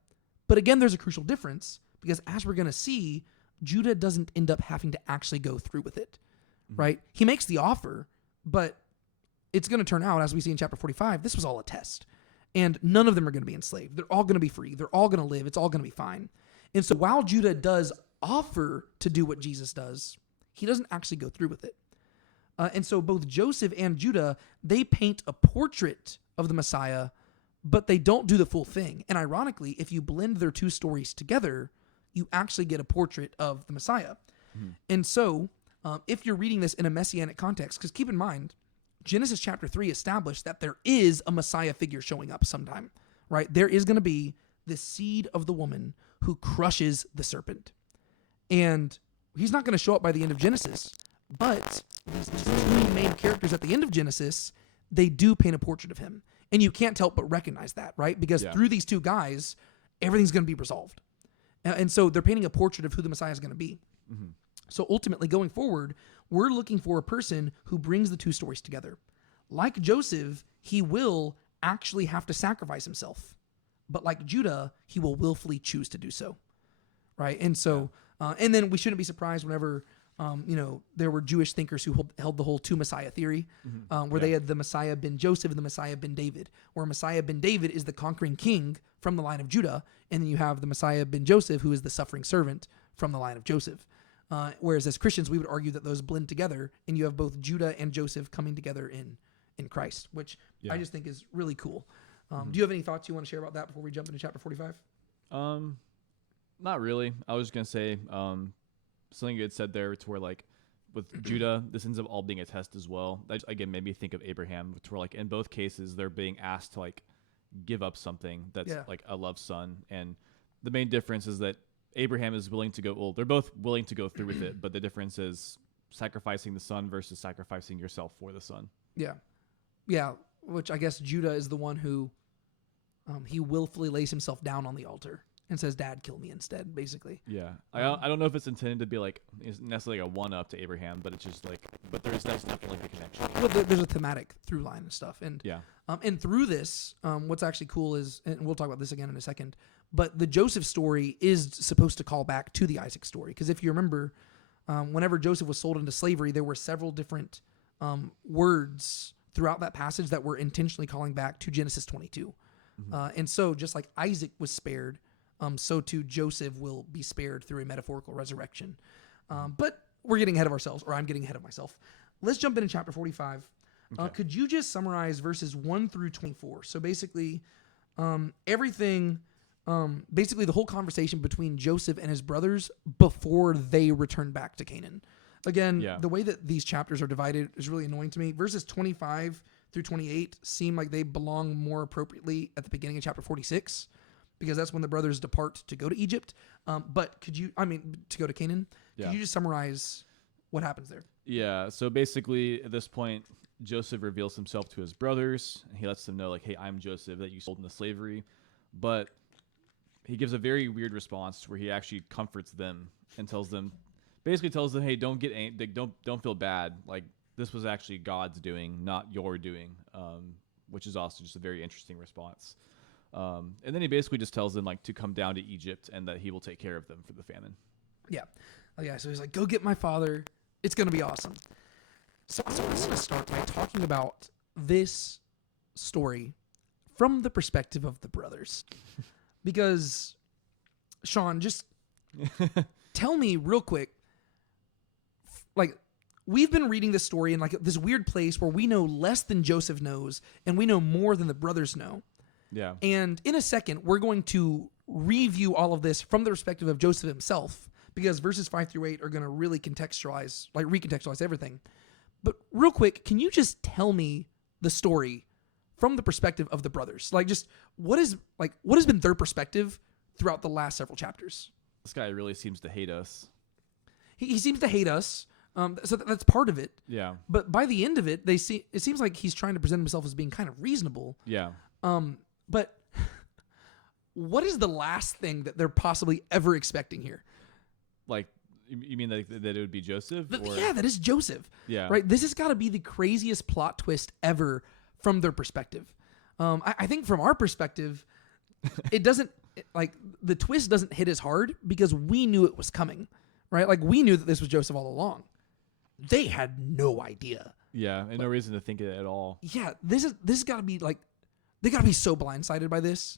But again, there's a crucial difference because as we're going to see, Judah doesn't end up having to actually go through with it, right? He makes the offer, but it's going to turn out, as we see in chapter 45, this was all a test. And none of them are going to be enslaved. They're all going to be free. They're all going to live. It's all going to be fine. And so while Judah does offer to do what Jesus does, he doesn't actually go through with it. And so both Joseph and Judah, they paint a portrait of the Messiah, but they don't do the full thing. And ironically, if you blend their two stories together, you actually get a portrait of the Messiah. And so if you're reading this in a messianic context, because keep in mind, Genesis chapter 3 established that there is a Messiah figure showing up sometime, right? There is going to be the seed of the woman who crushes the serpent. And he's not going to show up by the end of Genesis, but these two main characters at the end of Genesis, they do paint a portrait of him. And you can't help but recognize that, right? Because through these two guys, everything's going to be resolved. And so they're painting a portrait of who the Messiah is going to be. Mm-hmm. So ultimately, going forward, we're looking for a person who brings the two stories together. Like Joseph, he will actually have to sacrifice himself. But like Judah, he will willfully choose to do so, right? And so, and then we shouldn't be surprised whenever, there were Jewish thinkers who held the whole two Messiah theory, where they had the Messiah ben Joseph and the Messiah ben David, where Messiah ben David is the conquering king from the line of Judah, and then you have the Messiah ben Joseph, who is the suffering servant from the line of Joseph. Whereas as Christians, we would argue that those blend together, and you have both Judah and Joseph coming together in Christ, which I just think is really cool. Do you have any thoughts you want to share about that before we jump into chapter 45? Not really. I was just going to say something you had said there to where, like, with Judah, this ends up all being a test as well. That, again, made me think of Abraham, to where, like, in both cases, they're being asked to, like, give up something that's, like, a loved son. And the main difference is that Abraham is willing to go, well, they're both willing to go through with it, but the difference is sacrificing the son versus sacrificing yourself for the son. Yeah. Yeah, which I guess Judah is the one who he willfully lays himself down on the altar and says, "Dad, kill me instead," basically. Yeah. I don't know if it's intended to be like necessarily a one-up to Abraham, but it's just like, but that's definitely the connection. Well, there's a thematic through line and stuff. And and through this, what's actually cool is, and we'll talk about this again in a second, but the Joseph story is supposed to call back to the Isaac story. Because if you remember, whenever Joseph was sold into slavery, there were several different words throughout that passage that were intentionally calling back to Genesis 22. And so just like Isaac was spared, so too Joseph will be spared through a metaphorical resurrection. But we're getting ahead of ourselves, or I'm getting ahead of myself. Let's jump into chapter 45. Okay. Could you just summarize verses 1 through 24? So basically, everything, basically the whole conversation between Joseph and his brothers before they return back to Canaan. Again, the way that these chapters are divided is really annoying to me. Verses 25 through 28 seem like they belong more appropriately at the beginning of chapter 46, because that's when the brothers depart to go to Egypt. But to go to Canaan. Could you just summarize what happens there? Yeah. So basically, at this point, Joseph reveals himself to his brothers, and he lets them know, like, "Hey, I'm Joseph that you sold into slavery." But he gives a very weird response where he actually comforts them and tells them, "Hey, don't get don't feel bad. Like, this was actually God's doing, not your doing," which is also just a very interesting response. And then he basically just tells them, like, to come down to Egypt and that he will take care of them for the famine. Yeah. So he's like, "Go get my father. It's going to be awesome." So I'm going to start by talking about this story from the perspective of the brothers. Because, Sean, just tell me real quick, like, we've been reading this story in like this weird place where we know less than Joseph knows and we know more than the brothers know. Yeah. And in a second, we're going to review all of this from the perspective of Joseph himself, because verses 5 through 8 are going to really recontextualize everything. But real quick, can you just tell me the story from the perspective of the brothers? Like, just what has been their perspective throughout the last several chapters? This guy really seems to hate us. He seems to hate us. So that's part of it. Yeah. But by the end of it, it seems like he's trying to present himself as being kind of reasonable. Yeah. But what is the last thing that they're possibly ever expecting here? Like, you mean that it would be Joseph? Yeah, that is Joseph. Yeah. Right? This has got to be the craziest plot twist ever from their perspective. I think from our perspective, it doesn't, the twist doesn't hit as hard because we knew it was coming, right? Like, we knew that this was Joseph all along. They had no idea. Yeah, and no reason to think it at all. Yeah, this has got to be like, they got to be so blindsided by this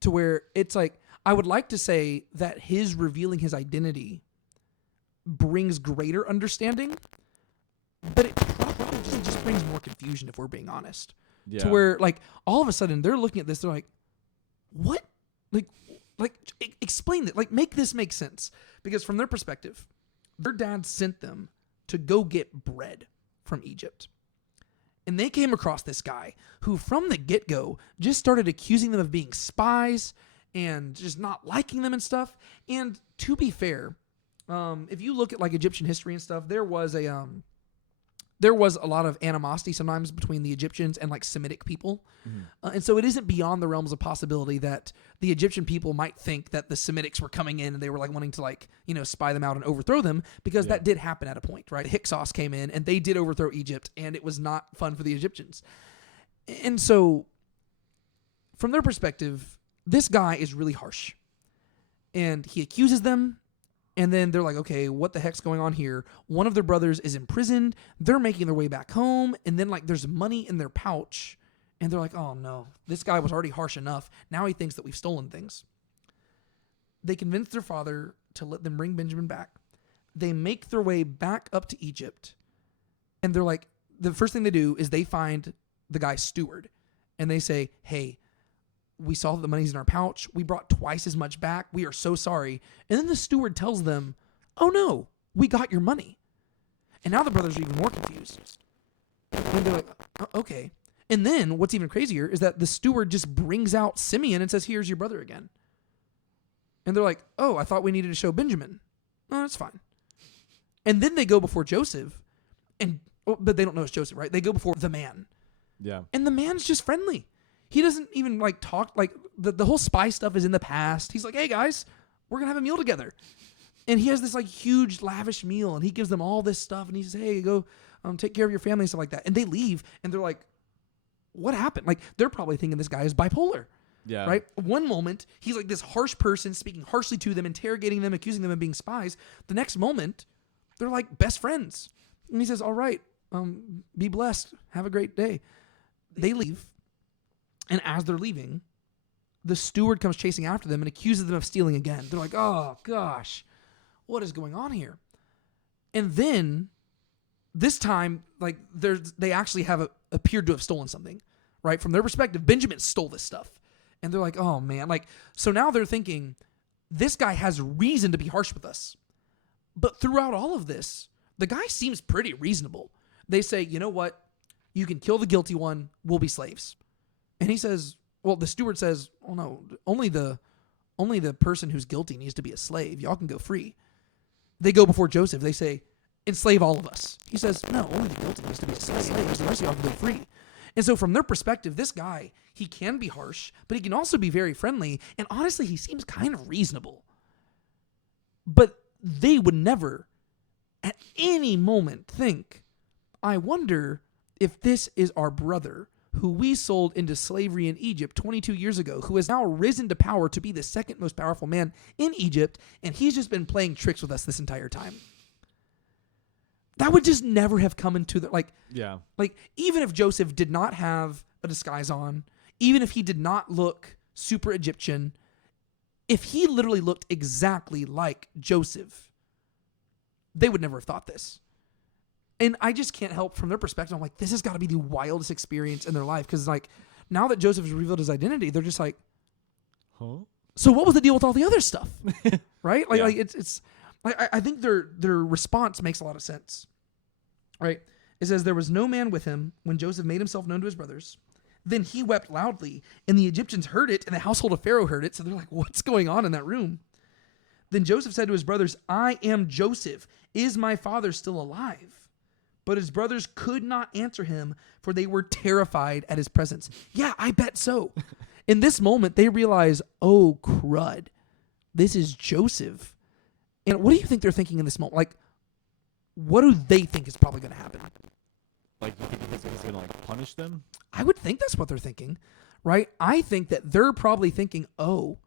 to where it's like, I would like to say that his revealing his identity brings greater understanding, But it probably just brings more confusion if we're being honest. Yeah. To where, like, all of a sudden they're looking at this, they're like, what? Explain it. Like, make this make sense. Because from their perspective, their dad sent them to go get bread from Egypt. And they came across this guy who, from the get-go, just started accusing them of being spies and just not liking them and stuff. And to be fair, if you look at like Egyptian history and stuff, there was a lot of animosity sometimes between the Egyptians and like Semitic people. And so it isn't beyond the realms of possibility that the Egyptian people might think that the Semitics were coming in and they were like wanting to like, spy them out and overthrow them, because that did happen at a point, right? Hyksos came in and they did overthrow Egypt, and it was not fun for the Egyptians. And so from their perspective, this guy is really harsh and he accuses them. And then they're like, okay, what the heck's going on here? One of their brothers is imprisoned. They're making their way back home. And then like there's money in their pouch. And they're like, oh no, this guy was already harsh enough. Now he thinks that we've stolen things. They convince their father to let them bring Benjamin back. They make their way back up to Egypt. And they're like, the first thing they do is they find the guy's steward. And they say, hey, we saw that the money's in our pouch. We brought twice as much back. We are so sorry. And then the steward tells them, oh no, we got your money. And now the brothers are even more confused. And they're like, okay. And then what's even crazier is that the steward just brings out Simeon and says, here's your brother again. And they're like, oh, I thought we needed to show Benjamin. No, that's fine. And then they go before Joseph, but they don't know it's Joseph, right? They go before the man. Yeah. And the man's just friendly. He doesn't even like talk, like the whole spy stuff is in the past. He's like, hey guys, we're going to have a meal together. And he has this like huge lavish meal and he gives them all this stuff. And he says, hey, go take care of your family and stuff like that. And they leave and they're like, what happened? Like they're probably thinking this guy is bipolar. Yeah. Right. One moment he's like this harsh person speaking harshly to them, interrogating them, accusing them of being spies. The next moment they're like best friends. And he says, all right, be blessed. Have a great day. They leave. And as they're leaving, the steward comes chasing after them and accuses them of stealing again. They're like, oh, gosh, what is going on here? And then this time, like they actually have appeared to have stolen something, right? From their perspective, Benjamin stole this stuff. And they're like, oh, man. Like, so now they're thinking, this guy has reason to be harsh with us. But throughout all of this, the guy seems pretty reasonable. They say, you know what? You can kill the guilty one. We'll be slaves. And he says, well, the steward says, oh no, only the person who's guilty needs to be a slave. Y'all can go free. They go before Joseph. They say, enslave all of us. He says, no, only the guilty needs to be a slave. The rest of y'all can go free. And so from their perspective, this guy, he can be harsh, but he can also be very friendly. And honestly, he seems kind of reasonable. But they would never at any moment think, I wonder if this is our brother who we sold into slavery in Egypt 22 years ago, who has now risen to power to be the second most powerful man in Egypt, and he's just been playing tricks with us this entire time. That would just never have come into the, like, even if Joseph did not have a disguise on, even if he did not look super Egyptian, if he literally looked exactly like Joseph, they would never have thought this. And I just can't help from their perspective. I'm like, this has got to be the wildest experience in their life. Because like now that Joseph has revealed his identity, they're just like, huh? So what was the deal with all the other stuff? Right? Like, like it's like, I think their response makes a lot of sense. Right? It says, there was no man with him when Joseph made himself known to his brothers. Then he wept loudly, and the Egyptians heard it, and the household of Pharaoh heard it. So they're like, what's going on in that room? Then Joseph said to his brothers, I am Joseph. Is my father still alive? But his brothers could not answer him, for they were terrified at his presence. Yeah, I bet so. In this moment, they realize, oh, crud. This is Joseph. And what do you think they're thinking in this moment? Like, what do they think is probably going to happen? Like, you think he's going to, like, punish them? I would think that's what they're thinking, right? I think that they're probably thinking, oh,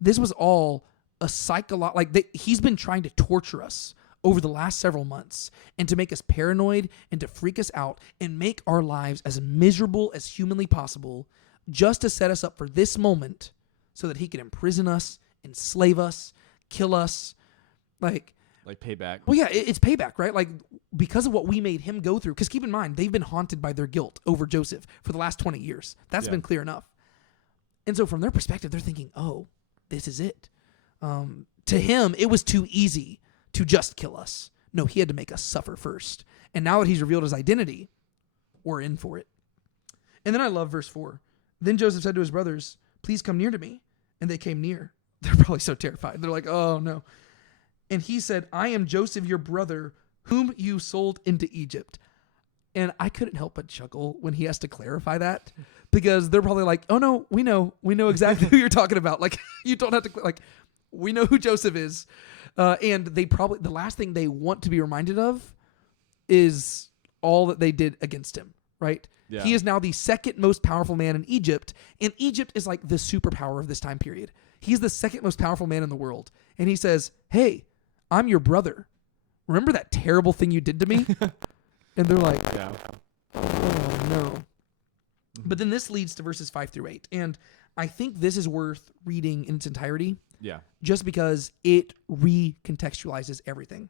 this was all a psychological, like, he's been trying to torture us over the last several months and to make us paranoid and to freak us out and make our lives as miserable as humanly possible just to set us up for this moment so that he can imprison us, enslave us, kill us. Like, Like payback. Well, yeah, it's payback, right? Like, because of what we made him go through. Because keep in mind, they've been haunted by their guilt over Joseph for the last 20 years. That's been clear enough. And so from their perspective, they're thinking, oh, this is it. To him, it was too easy to just kill us. No, he had to make us suffer first. And now that he's revealed his identity, we're in for it. And then I love verse 4. Then Joseph said to his brothers, please come near to me. And they came near. They're probably so terrified. They're like, oh, no. And he said, I am Joseph, your brother, whom you sold into Egypt. And I couldn't help but chuckle when he has to clarify that, because they're probably like, oh, no, we know exactly who you're talking about. Like, you don't have to, like, we know who Joseph is. And they probably, the last thing they want to be reminded of is all that they did against him, right? Yeah. He is now the second most powerful man in Egypt, and Egypt is like the superpower of this time period. He's the second most powerful man in the world. And he says, hey, I'm your brother. Remember that terrible thing you did to me? And they're like, oh, no. But then this leads to verses 5 through 8. And I think this is worth reading in its entirety. Yeah. Just because it recontextualizes everything.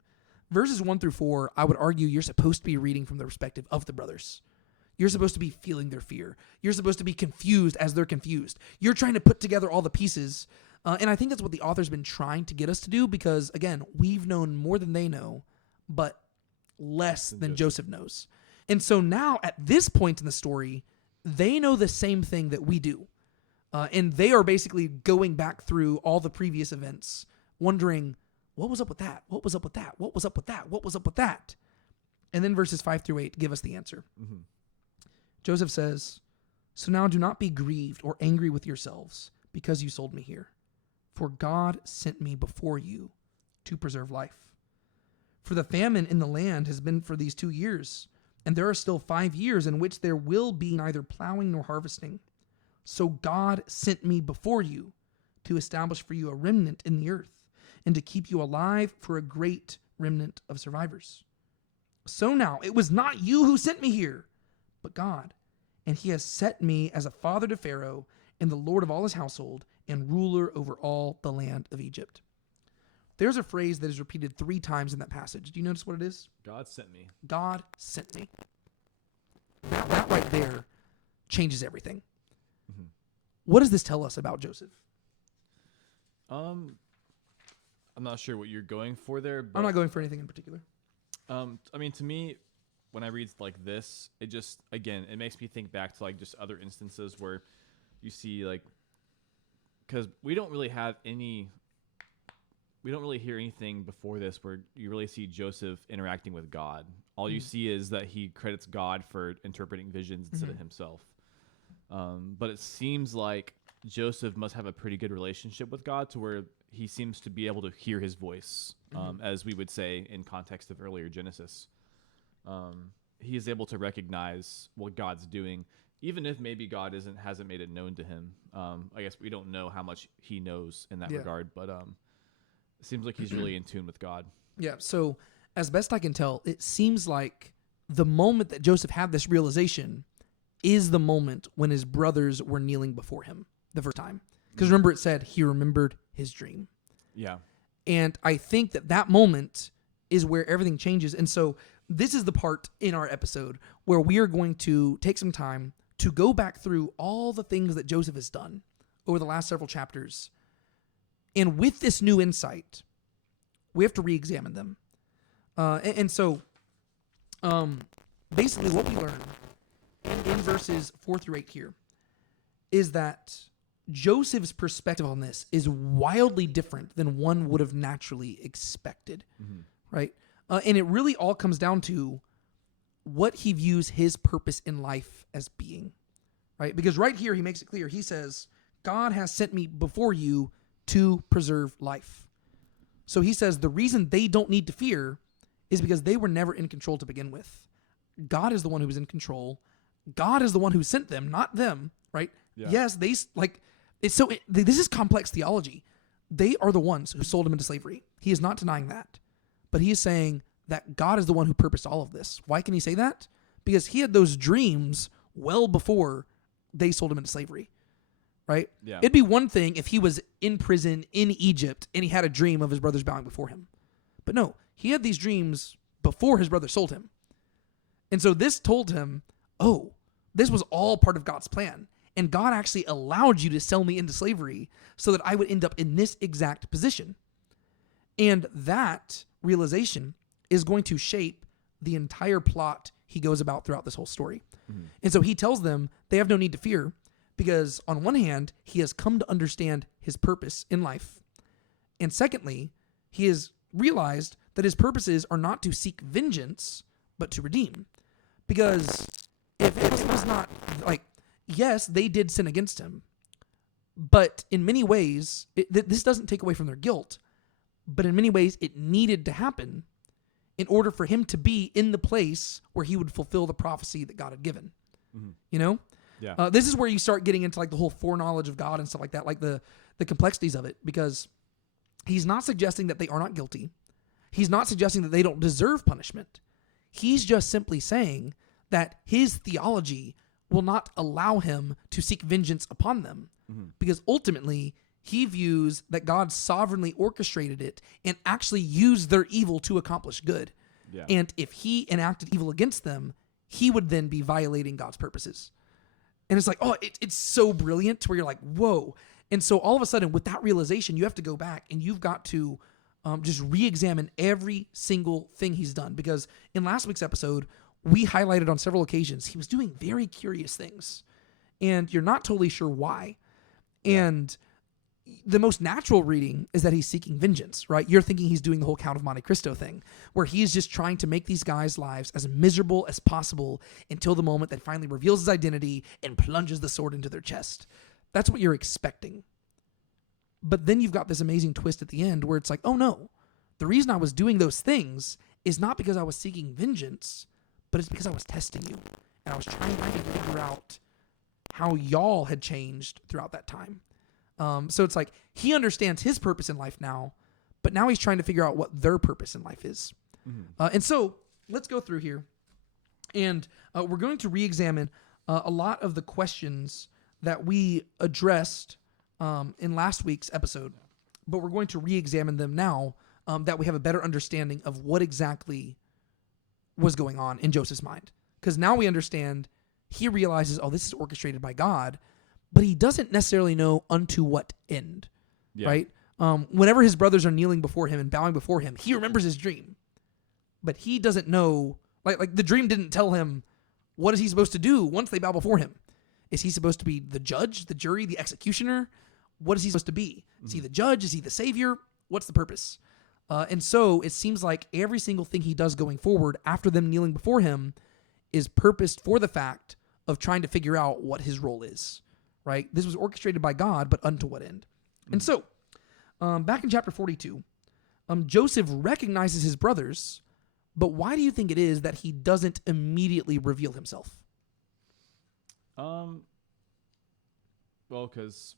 Verses 1 through 4, I would argue you're supposed to be reading from the perspective of the brothers. You're supposed to be feeling their fear. You're supposed to be confused as they're confused. You're trying to put together all the pieces. And I think that's what the author's been trying to get us to do, because, again, we've known more than they know, but less than Joseph knows. And so now, at this point in the story, they know the same thing that we do. And they are basically going back through all the previous events, wondering, what was up with that? What was up with that? What was up with that? What was up with that? And then verses 5 through 8 give us the answer. Mm-hmm. Joseph says, so now do not be grieved or angry with yourselves because you sold me here. For God sent me before you to preserve life. For the famine in the land has been for these 2 years, and there are still 5 years in which there will be neither plowing nor harvesting. So God sent me before you to establish for you a remnant in the earth, and to keep you alive for a great remnant of survivors. So now it was not you who sent me here, but God, and he has set me as a father to Pharaoh and the Lord of all his household and ruler over all the land of Egypt. There's a phrase that is repeated 3 times in that passage. Do you notice what it is? God sent me. God sent me. That right there changes everything. Mm-hmm. What does this tell us about Joseph? I'm not sure what you're going for there. But, I'm not going for anything in particular. I mean, to me, when I read like this, it just, again, it makes me think back to like just other instances where you see like, because we don't really hear anything before this where you really see Joseph interacting with God. All you see is that he credits God for interpreting visions instead of himself. But it seems like Joseph must have a pretty good relationship with God to where he seems to be able to hear his voice, as we would say in context of earlier Genesis. He is able to recognize what God's doing, even if maybe God hasn't made it known to him. I guess we don't know how much he knows in that regard, but it seems like he's really in tune with God. Yeah, so as best I can tell, it seems like the moment that Joseph had this realization is the moment when his brothers were kneeling before him the first time. Because remember, it said he remembered his dream. Yeah. And I think that moment is where everything changes. And so this is the part in our episode where we are going to take some time to go back through all the things that Joseph has done over the last several chapters. And with this new insight, we have to re-examine them. So basically what we learn in verses 4 through 8 here is that Joseph's perspective on this is wildly different than one would have naturally expected, right? And it really all comes down to what he views his purpose in life as being, right? Because right here he makes it clear. He says, God has sent me before you to preserve life. So he says the reason they don't need to fear is because they were never in control to begin with. God is the one who was in control. God is the one who sent them, not them, right? Yeah. Yes, this is complex theology. They are the ones who sold him into slavery. He is not denying that. But he is saying that God is the one who purposed all of this. Why can he say that? Because he had those dreams well before they sold him into slavery, right? Yeah. It'd be one thing if he was in prison in Egypt and he had a dream of his brothers bowing before him. But no, he had these dreams before his brother sold him. And so this told him, oh, this was all part of God's plan. And God actually allowed you to sell me into slavery so that I would end up in this exact position. And that realization is going to shape the entire plot he goes about throughout this whole story. Mm-hmm. And so he tells them they have no need to fear because on one hand, he has come to understand his purpose in life. And secondly, he has realized that his purposes are not to seek vengeance, but to redeem. Because if it was not like, yes, they did sin against him, but in many ways, this doesn't take away from their guilt, but in many ways, it needed to happen in order for him to be in the place where he would fulfill the prophecy that God had given. Mm-hmm. You know? Yeah. This is where you start getting into like the whole foreknowledge of God and stuff like that, like the complexities of it, because he's not suggesting that they are not guilty. He's not suggesting that they don't deserve punishment. He's just simply saying that his theology will not allow him to seek vengeance upon them, mm-hmm. because ultimately he views that God sovereignly orchestrated it and actually used their evil to accomplish good. Yeah. And if he enacted evil against them, he would then be violating God's purposes. And it's like, oh, it's so brilliant to where you're like, whoa. And so all of a sudden with that realization, you have to go back and you've got to just re-examine every single thing he's done. Because in last week's episode, we highlighted on several occasions, he was doing very curious things and you're not totally sure why. Yeah. And the most natural reading is that he's seeking vengeance, right? You're thinking he's doing the whole Count of Monte Cristo thing, where he's just trying to make these guys' lives as miserable as possible until the moment that finally reveals his identity and plunges the sword into their chest. That's what you're expecting. But then you've got this amazing twist at the end where it's like, oh no, the reason I was doing those things is not because I was seeking vengeance, but it's because I was testing you. And I was trying to figure out how y'all had changed throughout that time. So it's like he understands his purpose in life now, but now he's trying to figure out what their purpose in life is. Mm-hmm. And so let's go through here. And we're going to re-examine a lot of the questions that we addressed in last week's episode, but we're going to re-examine them now that we have a better understanding of what exactly was going on in Joseph's mind. Because now we understand, he realizes, oh, this is orchestrated by God, but he doesn't necessarily know unto what end, right? Whenever his brothers are kneeling before him and bowing before him, he remembers his dream, but he doesn't know, like the dream didn't tell him what is he supposed to do once they bow before him. Is he supposed to be the judge, the jury, the executioner? What is he supposed to be? Is he the judge? Is he the savior? What's the purpose? And so it seems like every single thing he does going forward after them kneeling before him is purposed for the fact of trying to figure out what his role is. Right? This was orchestrated by God, but unto what end? And so, back in chapter 42, Joseph recognizes his brothers, but why do you think it is that he doesn't immediately reveal himself? Well, because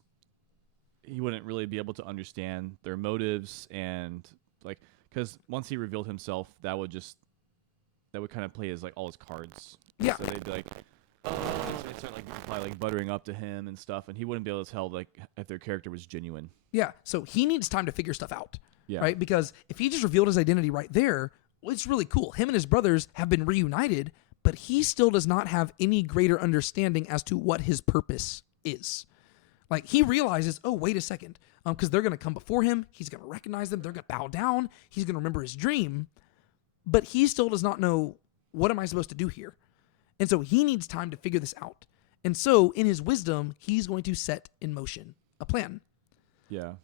he wouldn't really be able to understand their motives and because once he revealed himself, that would kind of play as all his cards. Yeah. So they'd be like, they'd start probably buttering up to him and stuff, and he wouldn't be able to tell if their character was genuine. Yeah. So he needs time to figure stuff out. Yeah. Right? Because if he just revealed his identity right there, well, it's really cool. Him and his brothers have been reunited, but he still does not have any greater understanding as to what his purpose is. He realizes, oh, wait a second, because they're going to come before him. He's going to recognize them. They're going to bow down. He's going to remember his dream, but he still does not know, what am I supposed to do here? And so he needs time to figure this out. And so in his wisdom, he's going to set in motion a plan. Yeah.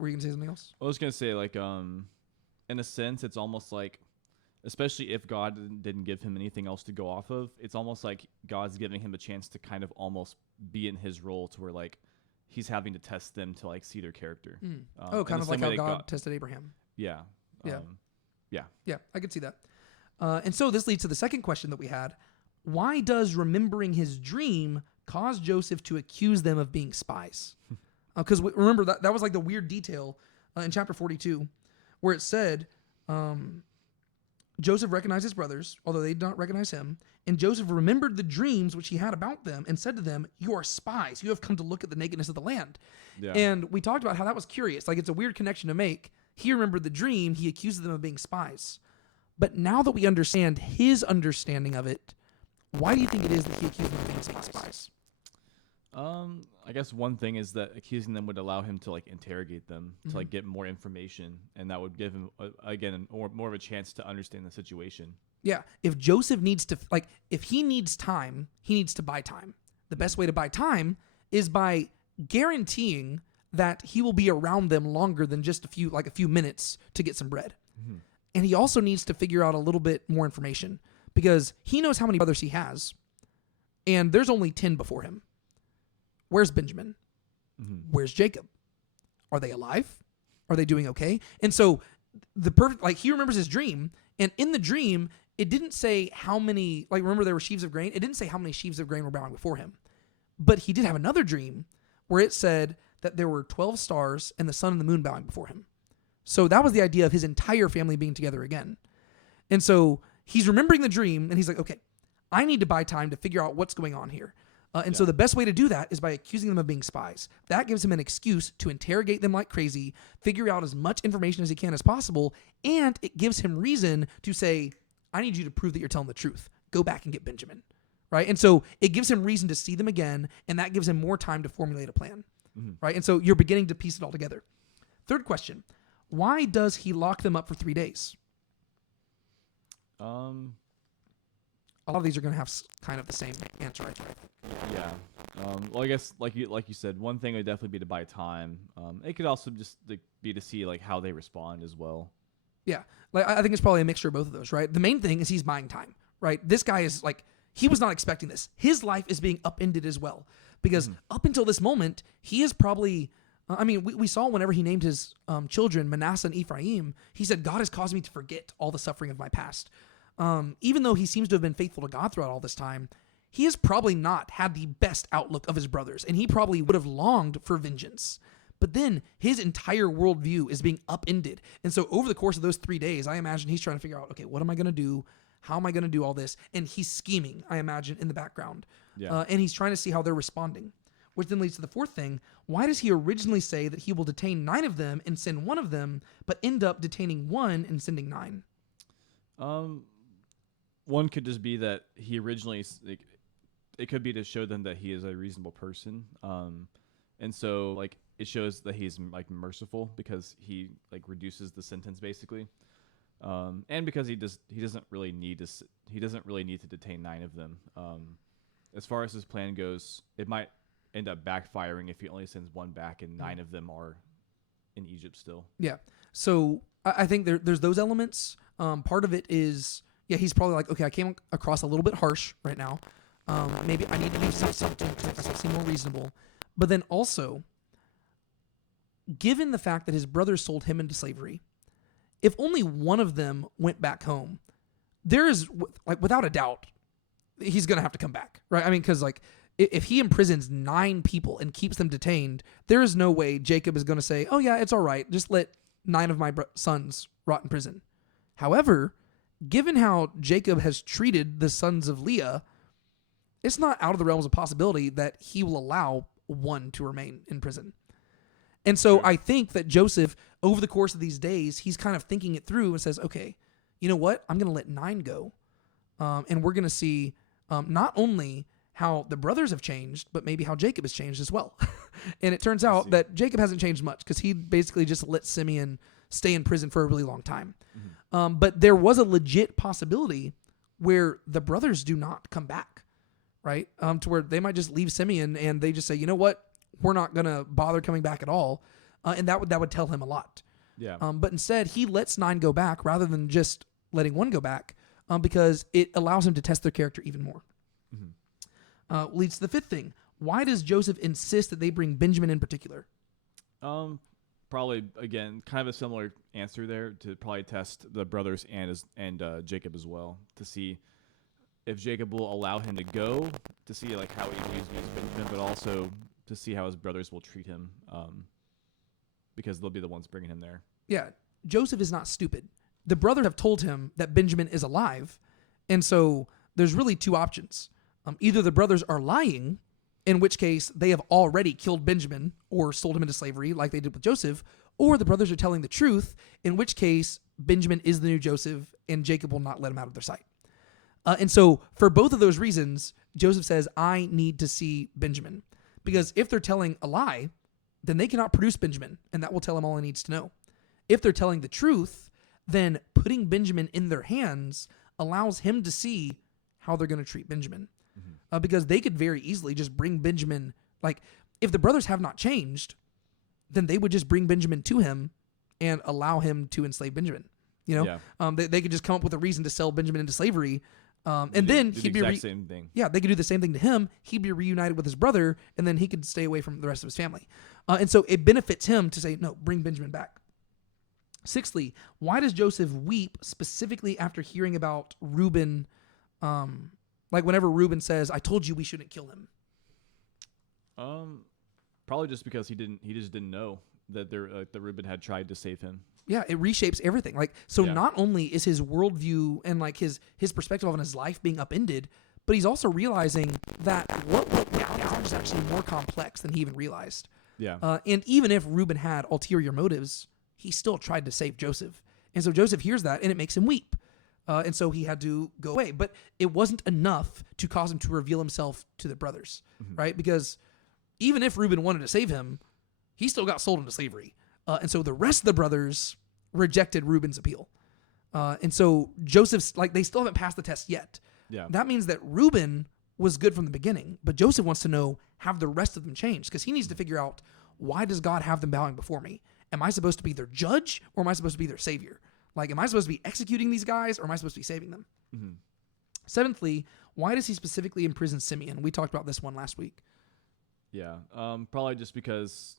Were you going to say something else? I was going to say, in a sense, it's almost like, especially if God didn't give him anything else to go off of, it's almost like God's giving him a chance to kind of almost be in his role to where, he's having to test them to, see their character. Kind of like how God tested Abraham. Yeah. Yeah, I could see that. And so this leads to the second question that we had. Why does remembering his dream cause Joseph to accuse them of being spies? Because remember, that was the weird detail in chapter 42 where it said Joseph recognized his brothers, although they did not recognize him. And Joseph remembered the dreams which he had about them and said to them, you are spies. You have come to look at the nakedness of the land. Yeah. And we talked about how that was curious. It's a weird connection to make. he remembered the dream, he accuses them of being spies. But now that we understand his understanding of it, why do you think it is that he accused them of being spies? I guess one thing is that accusing them would allow him to like interrogate them to like get more information, and that would give him more of a chance to understand the situation. Yeah, if Joseph needs to if he needs time, he needs to buy time. The best way to buy time is by guaranteeing that he will be around them longer than just a few minutes to get some bread. Mm-hmm. And he also needs to figure out a little bit more information because he knows how many brothers he has, and there's only 10 before him. Where's Benjamin? Mm-hmm. Where's Jacob? Are they alive? Are they doing okay? And so he remembers his dream, and in the dream, it didn't say how many, remember there were sheaves of grain? It didn't say how many sheaves of grain were bowing before him. But he did have another dream where it said that there were 12 stars and the sun and the moon bowing before him. So that was the idea of his entire family being together again. And so he's remembering the dream, and he's like, okay, I need to buy time to figure out what's going on here. So the best way to do that is by accusing them of being spies. That gives him an excuse to interrogate them like crazy, figure out as much information as he can as possible, and it gives him reason to say, I need you to prove that you're telling the truth. Go back and get Benjamin, right? And so it gives him reason to see them again, and that gives him more time to formulate a plan, right? And so you're beginning to piece it all together. Third question, why does he lock them up for 3 days? A lot of these are going to have kind of the same answer, right? Yeah. Well, I guess like you said, one thing would definitely be to buy time. It could also just be to see how they respond as well. Yeah. I think it's probably a mixture of both of those, right? The main thing is he's buying time, right? This guy is he was not expecting this. His life is being upended as well because up until this moment, he is probably, we saw whenever he named his children Manasseh and Ephraim, he said, God has caused me to forget all the suffering of my past. Even though he seems to have been faithful to God throughout all this time, he has probably not had the best outlook of his brothers, and he probably would have longed for vengeance. But then his entire worldview is being upended. And so over the course of those 3 days, I imagine he's trying to figure out, okay, what am I going to do? How am I going to do all this? And he's scheming, I imagine, in the background. Yeah. And he's trying to see how they're responding, which then leads to the fourth thing. Why does he originally say that he will detain 9 of them and send 1 of them, but end up detaining 1 and sending 9? One could just be that he originally, it could be to show them that he is a reasonable person. And so it shows that he's merciful because he reduces the sentence basically. And because he doesn't really need to detain 9 of them. As far as his plan goes, it might end up backfiring if he only sends 1 back and 9 of them are in Egypt still. Yeah. So I think there's those elements. Part of it is, he's probably okay, I came across a little bit harsh right now. Maybe I need to do something to make myself seem more reasonable. But then also, given the fact that his brothers sold him into slavery, if only 1 of them went back home, there is, without a doubt, he's going to have to come back, right? Because if he imprisons 9 people and keeps them detained, there is no way Jacob is going to say, oh yeah, it's all right, just let 9 of my sons rot in prison. However, given how Jacob has treated the sons of Leah, it's not out of the realms of possibility that he will allow 1 to remain in prison. And so I think that Joseph, over the course of these days, he's kind of thinking it through and says, okay, you know what? I'm going to let 9 go. And we're going to see not only how the brothers have changed, but maybe how Jacob has changed as well. And it turns out that Jacob hasn't changed much because he basically just let Simeon stay in prison for a really long time. Mm-hmm. But there was a legit possibility where the brothers do not come back, right? To where they might just leave Simeon and they just say, you know what? We're not going to bother coming back at all. And that would tell him a lot. Yeah. But instead, he lets 9 go back rather than just letting 1 go back because it allows him to test their character even more. Mm-hmm. Leads to the 5th thing. Why does Joseph insist that they bring Benjamin in particular? Probably, again, kind of a similar answer there to probably test the brothers and Jacob as well to see if Jacob will allow him to go, to see how he views Benjamin, but also to see how his brothers will treat him because they'll be the ones bringing him there. Yeah, Joseph is not stupid. The brothers have told him that Benjamin is alive, and so there's really 2 options. Either the brothers are lying, in which case they have already killed Benjamin or sold him into slavery like they did with Joseph, or the brothers are telling the truth, in which case Benjamin is the new Joseph and Jacob will not let him out of their sight. And so for both of those reasons, Joseph says, I need to see Benjamin. Because if they're telling a lie, then they cannot produce Benjamin, and that will tell him all he needs to know. If they're telling the truth, then putting Benjamin in their hands allows him to see how they're going to treat Benjamin. Because they could very easily just bring Benjamin, like, if the brothers have not changed, then they would just bring Benjamin to him and allow him to enslave Benjamin. You know, they could just come up with a reason to sell Benjamin into slavery. And then he'd be same thing. Yeah, they could do the same thing to him. He'd be reunited with his brother, and then he could stay away from the rest of his family. And so it benefits him to say, no, bring Benjamin back. Sixthly, why does Joseph weep specifically after hearing about Reuben? Like whenever Reuben says, I told you we shouldn't kill him. Probably just because he just didn't know that that Reuben had tried to save him. Yeah, it reshapes everything. Like, so not only is his worldview and like his perspective on his life being upended, but he's also realizing that what went down is actually more complex than he even realized. Yeah. And even if Reuben had ulterior motives, he still tried to save Joseph. And so Joseph hears that, and it makes him weep. And so he had to go away. But it wasn't enough to cause him to reveal himself to the brothers, right? Because even if Reuben wanted to save him, he still got sold into slavery. And so the rest of the brothers rejected Reuben's appeal. And so Joseph's, like, they still haven't passed the test yet. Yeah. That means that Reuben was good from the beginning, but Joseph wants to know, have the rest of them changed? Because he needs to figure out, why does God have them bowing before me? Am I supposed to be their judge, or am I supposed to be their savior? Like, am I supposed to be executing these guys, or am I supposed to be saving them? Seventhly, why does he specifically imprison Simeon? We talked about this one last week. Yeah. Probably just because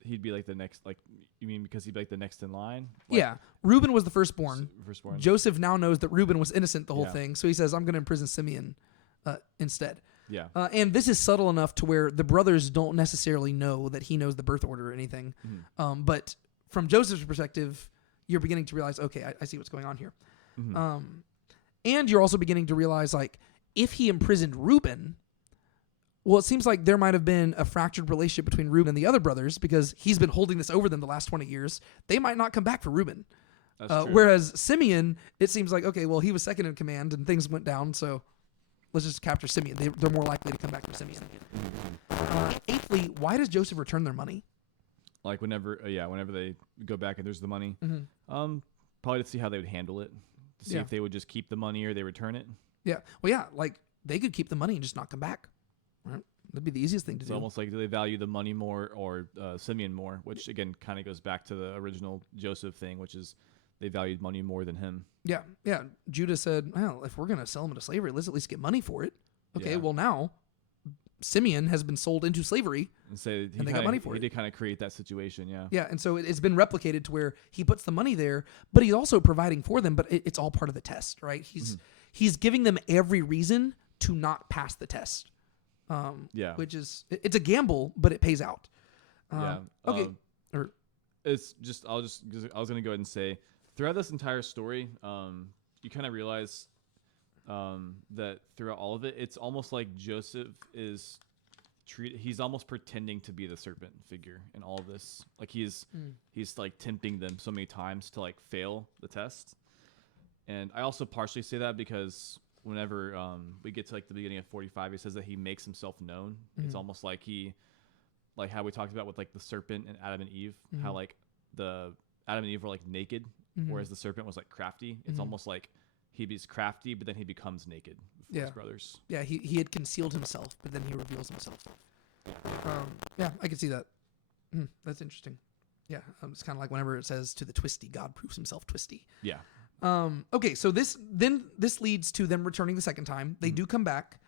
he'd be like the next, like, you mean because he'd be like the next in line? Like, yeah. Reuben was the firstborn. Firstborn. Joseph now knows that Reuben was innocent the whole thing. So he says, I'm going to imprison Simeon instead. Yeah. And this is subtle enough to where the brothers don't necessarily know that he knows the birth order or anything. But from Joseph's perspective, you're beginning to realize, okay, I see what's going on here. And you're also beginning to realize, like, if he imprisoned Reuben, well, it seems like there might have been a fractured relationship between Reuben and the other brothers because he's been holding this over them the last 20 years. They might not come back for Reuben. That's true. Whereas Simeon, it seems like, okay, well, he was second in command and things went down, so let's just capture Simeon. They're more likely to come back for Simeon. Eighthly, why does Joseph return their money? Like whenever they go back and there's the money, probably to see how they would handle it, to see if they would just keep the money or they return it. Yeah. Well, yeah, like they could keep the money and just not come back. Right? That'd be the easiest thing to do. It's almost like, do they value the money more or Simeon more? Which again kind of goes back to the original Joseph thing, which is they valued money more than him. Yeah. Yeah. Judah said, well, if we're going to sell him into slavery, let's at least get money for it. Okay. Well, now Simeon has been sold into slavery and they got money for it. He did kind of create that situation. Yeah. Yeah. And so it's been replicated to where he puts the money there, but he's also providing for them, but it's all part of the test, right? He's giving them every reason to not pass the test. Which is, it's a gamble, but it pays out. Okay. It's just, I was going to go ahead and say, throughout this entire story, you kind of realize that throughout all of it, it's almost like Joseph is he's almost pretending to be the serpent figure in all of this. Like he's like tempting them so many times to like fail the test. And I also partially say that because whenever we get to like the beginning of 45, he says that he makes himself known. It's almost like like how we talked about with like the serpent and Adam and Eve, how like the Adam and Eve were like naked, whereas the serpent was like crafty. It's almost like he's crafty, but then he becomes naked before his brothers. Yeah, he had concealed himself, but then he reveals himself. Yeah, I can see that. That's interesting. Yeah, it's kind of like whenever it says to the twisty, God proves himself twisty. Yeah. Okay, so this leads to them returning the second time. They do come back.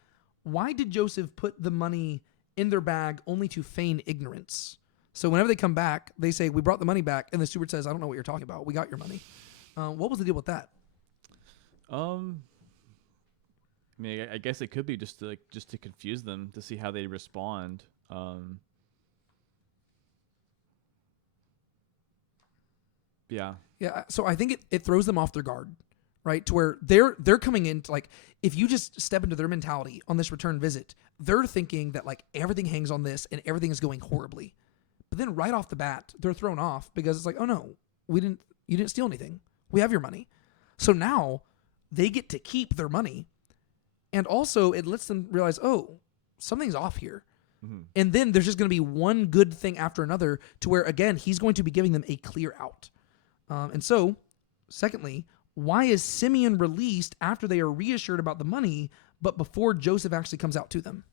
Why did Joseph put the money in their bag only to feign ignorance? So whenever they come back, they say, we brought the money back. And the steward says, I don't know what you're talking about. We got your money. What was the deal with that? I mean, I guess it could be just to confuse them, to see how they respond. Yeah. Yeah. So I think it throws them off their guard, right? To where they're coming in to, like, if you just step into their mentality on this return visit, they're thinking that like everything hangs on this and everything is going horribly. But then right off the bat, they're thrown off because it's like, oh no, you didn't steal anything. We have your money. So now they get to keep their money. And also it lets them realize, oh, something's off here. Mm-hmm. And then there's just going to be one good thing after another to where, again, he's going to be giving them a clear out. And so, secondly, why is Simeon released after they are reassured about the money, but before Joseph actually comes out to them?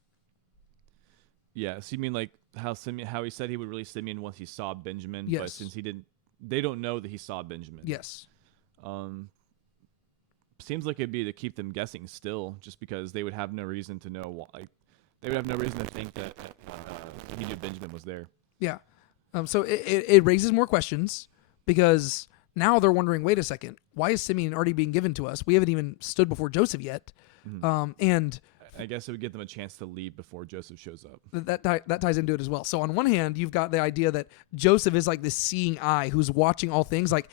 Yeah, so you mean like how he said he would release Simeon once he saw Benjamin, Yes. but since they don't know that he saw Benjamin. Yes. Seems like it'd be to keep them guessing still, just because they would have no reason to know why. They would have no reason to think that he knew Benjamin was there. Yeah. So it raises more questions because now they're wondering, wait a second, why is Simeon already being given to us? We haven't even stood before Joseph yet. Mm-hmm. And I guess it would give them a chance to leave before Joseph shows up. that ties into it as well. So on one hand, you've got the idea that Joseph is like this seeing eye who's watching all things. Like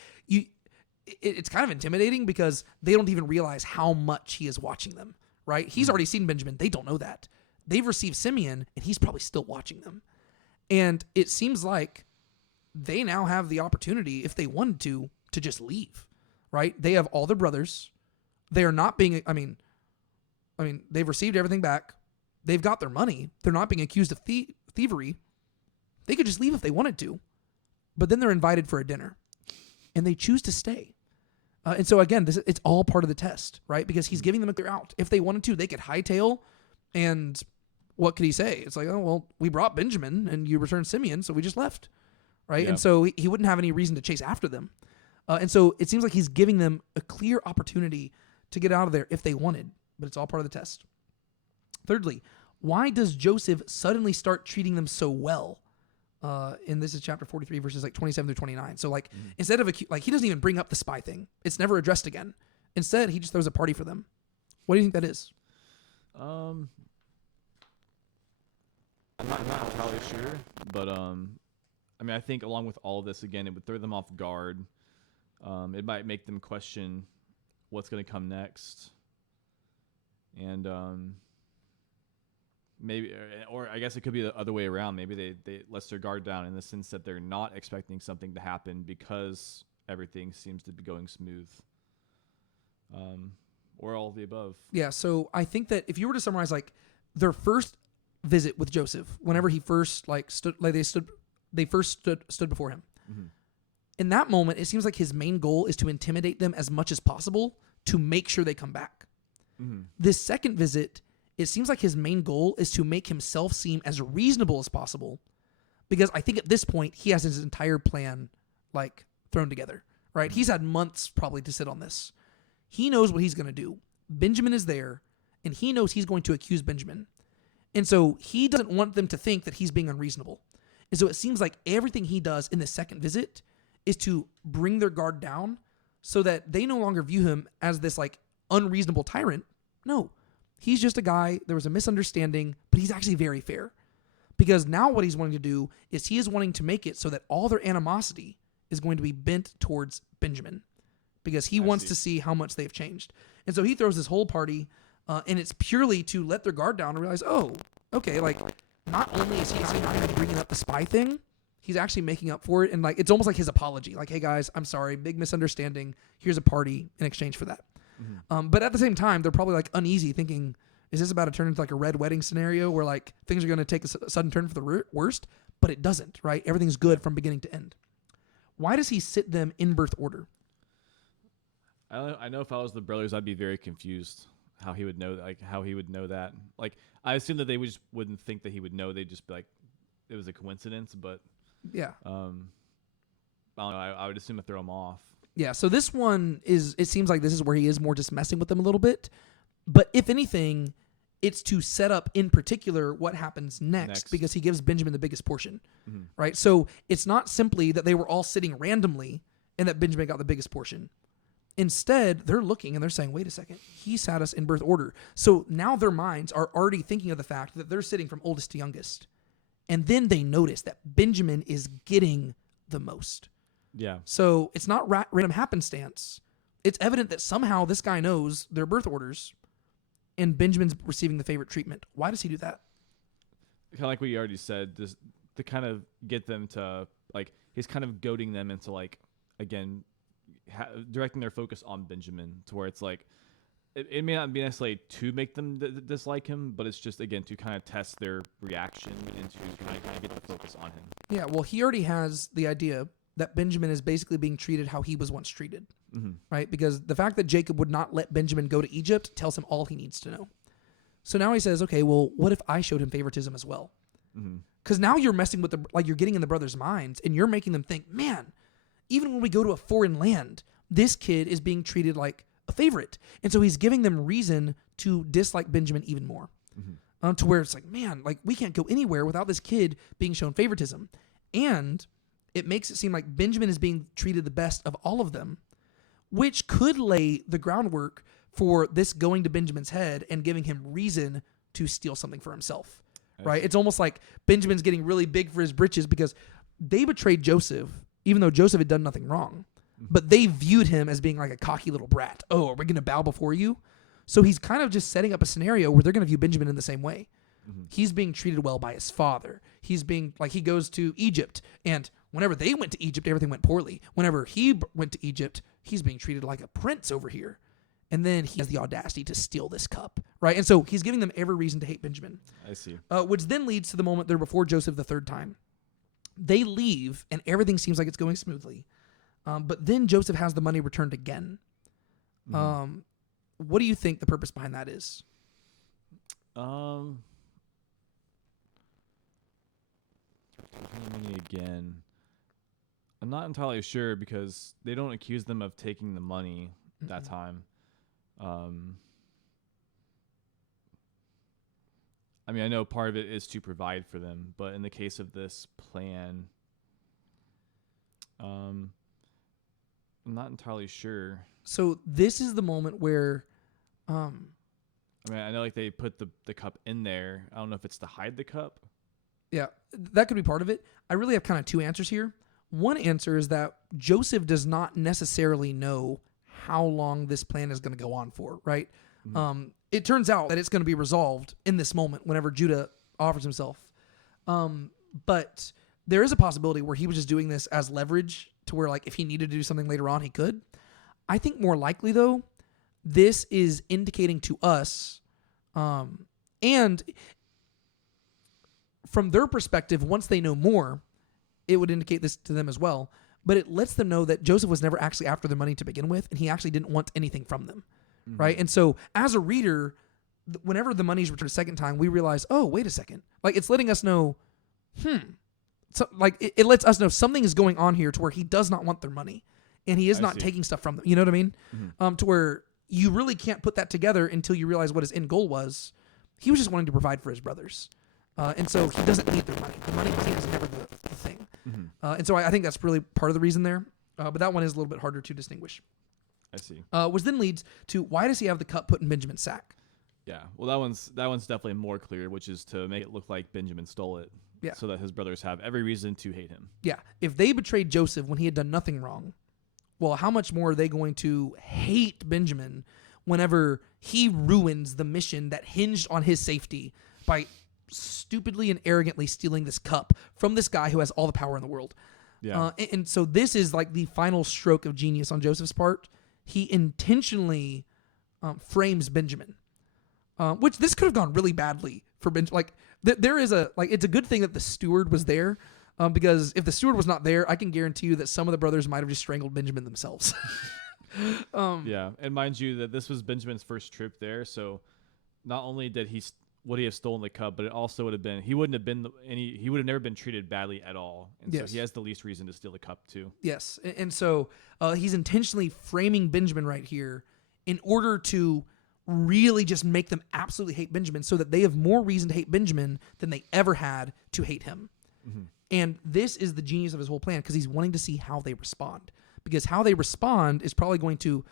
it's kind of intimidating because they don't even realize how much he is watching them, right? He's already seen Benjamin. They don't know that. They've received Simeon, and he's probably still watching them. And it seems like they now have the opportunity, if they wanted to just leave, right? They have all their brothers. They are not being, I mean, they've received everything back. They've got their money. They're not being accused of thievery. They could just leave if they wanted to. But then they're invited for a dinner, and they choose to stay. And so, again, it's all part of the test, right? Because he's giving them a clear out. If they wanted to, they could hightail, and what could he say? It's like, oh, well, we brought Benjamin, and you returned Simeon, so we just left, right? Yeah. And so he wouldn't have any reason to chase after them. And so it seems like he's giving them a clear opportunity to get out of there if they wanted, but it's all part of the test. Thirdly, why does Joseph suddenly start treating them so well? And this is chapter 43, verses like 27 through 29. So like instead of he doesn't even bring up the spy thing. It's never addressed again. Instead, he just throws a party for them. What do you think that is? I'm not entirely sure, but I think along with all of this, again, it would throw them off guard. It might make them question what's going to come next, and maybe, or I guess it could be the other way around. Maybe they let their guard down in the sense that they're not expecting something to happen because everything seems to be going smooth, or all of the above. Yeah. So I think that if you were to summarize like their first visit with Joseph, whenever he first stood before him. Mm-hmm. In that moment, it seems like his main goal is to intimidate them as much as possible to make sure they come back. Mm-hmm. This second visit, it seems like his main goal is to make himself seem as reasonable as possible, because I think at this point he has his entire plan thrown together, right? He's had months probably to sit on this. He knows what he's going to do. Benjamin is there, and he knows he's going to accuse Benjamin. And so he doesn't want them to think that he's being unreasonable. And so it seems like everything he does in the second visit is to bring their guard down so that they no longer view him as this unreasonable tyrant. No, he's just a guy. There was a misunderstanding, but he's actually very fair. Because now what he's wanting to do is he is wanting to make it so that all their animosity is going to be bent towards Benjamin, because he wants to see how much they've changed. And so he throws this whole party, and it's purely to let their guard down and realize, oh, okay, not only is he not even bringing up the spy thing, he's actually making up for it. And it's almost like his apology. Like, hey guys, I'm sorry, big misunderstanding. Here's a party in exchange for that. Mm-hmm. But at the same time, they're probably uneasy, thinking, is this about to turn into a red wedding scenario where things are going to take a sudden turn for the worst? But it doesn't, right? Everything's good from beginning to end. Why does he sit them in birth order? I know if I was the brothers, I'd be very confused how he would know that. I assume that they wouldn't think that he would know. They'd just be like, it was a coincidence. But yeah, I don't know. I would assume to throw him off. Yeah. So this one it seems like this is where he is more just messing with them a little bit. But if anything, it's to set up in particular what happens next. Because he gives Benjamin the biggest portion, right? So it's not simply that they were all sitting randomly and that Benjamin got the biggest portion. Instead, they're looking and they're saying, wait a second, he sat us in birth order. So now their minds are already thinking of the fact that they're sitting from oldest to youngest. And then they notice that Benjamin is getting the most. Yeah. So it's not random happenstance. It's evident that somehow this guy knows their birth orders and Benjamin's receiving the favorite treatment. Why does he do that? Kind of like what you already said, to kind of get them to like he's kind of goading them into like again directing their focus on Benjamin to where it's like it may not be necessarily to make them dislike him, but it's just again to kind of test their reaction and to kind of get the focus on him. Yeah, well, he already has the idea that Benjamin is basically being treated how he was once treated, right? Because the fact that Jacob would not let Benjamin go to Egypt tells him all he needs to know. So now he says, okay, well, what if I showed him favoritism as well? Because now you're messing with you're getting in the brothers' minds, and you're making them think, man, even when we go to a foreign land, this kid is being treated like a favorite. And so he's giving them reason to dislike Benjamin even more. To where it's like, man, like we can't go anywhere without this kid being shown favoritism. And it makes it seem like Benjamin is being treated the best of all of them, which could lay the groundwork for this going to Benjamin's head and giving him reason to steal something for himself. Right? It's almost like Benjamin's getting really big for his britches because they betrayed Joseph, even though Joseph had done nothing wrong. But they viewed him as being like a cocky little brat. Oh, are we going to bow before you? So he's kind of just setting up a scenario where they're going to view Benjamin in the same way. He's being treated well by his father. He's being like he goes to Egypt, and whenever they went to Egypt, everything went poorly. Whenever he went to Egypt, he's being treated like a prince over here. And then he has the audacity to steal this cup, right? And so he's giving them every reason to hate Benjamin. I see. Which then leads to the moment they're before Joseph the third time. They leave, and everything seems like it's going smoothly. But then Joseph has the money returned again. What do you think the purpose behind that is? Money again. I'm not entirely sure because they don't accuse them of taking the money that time. I mean, I know part of it is to provide for them, but in the case of this plan, I'm not entirely sure. So this is the moment where, I mean, I know like they put the cup in there. I don't know if it's to hide the cup. Yeah, that could be part of it. I really have kind of two answers here. One answer is that Joseph does not necessarily know how long this plan is going to go on for, right? It turns out that it's going to be resolved in this moment whenever Judah offers himself. But there is a possibility where he was just doing this as leverage to where, like, if he needed to do something later on, he could. I think more likely, though, this is indicating to us, and from their perspective, once they know more, it would indicate this to them as well. But it lets them know that Joseph was never actually after their money to begin with, and he actually didn't want anything from them, right? And so as a reader, whenever the money's returned a second time, we realize, oh, wait a second. Like, it's letting us know, So, like, it lets us know something is going on here to where he does not want their money, and he is not taking stuff from them. You know what I mean? To where you really can't put that together until you realize what his end goal was. He was just wanting to provide for his brothers. And so he doesn't need their money. The money is never the thing. And so I think that's really part of the reason there. But that one is a little bit harder to distinguish. I see. Which then leads to, why does he have the cup put in Benjamin's sack? Yeah. Well, that one's definitely more clear, which is to make it look like Benjamin stole it. Yeah. So that his brothers have every reason to hate him. Yeah. If they betrayed Joseph when he had done nothing wrong, well, how much more are they going to hate Benjamin whenever he ruins the mission that hinged on his safety by stupidly and arrogantly stealing this cup from this guy who has all the power in the world? Yeah. And so this is like the final stroke of genius on Joseph's part. He intentionally frames Benjamin, which this could have gone really badly for Benjamin. Like, there is it's a good thing that the steward was there, because if the steward was not there, I can guarantee you that some of the brothers might have just strangled Benjamin themselves. Yeah. And mind you that this was Benjamin's first trip there. So not only did would he have stolen the cup, but it also would have been, he would have never been treated badly at all. And so he has the least reason to steal the cup too. Yes. And so he's intentionally framing Benjamin right here in order to really just make them absolutely hate Benjamin so that they have more reason to hate Benjamin than they ever had to hate him. And this is the genius of his whole plan, because he's wanting to see how they respond. Because how they respond is probably going to,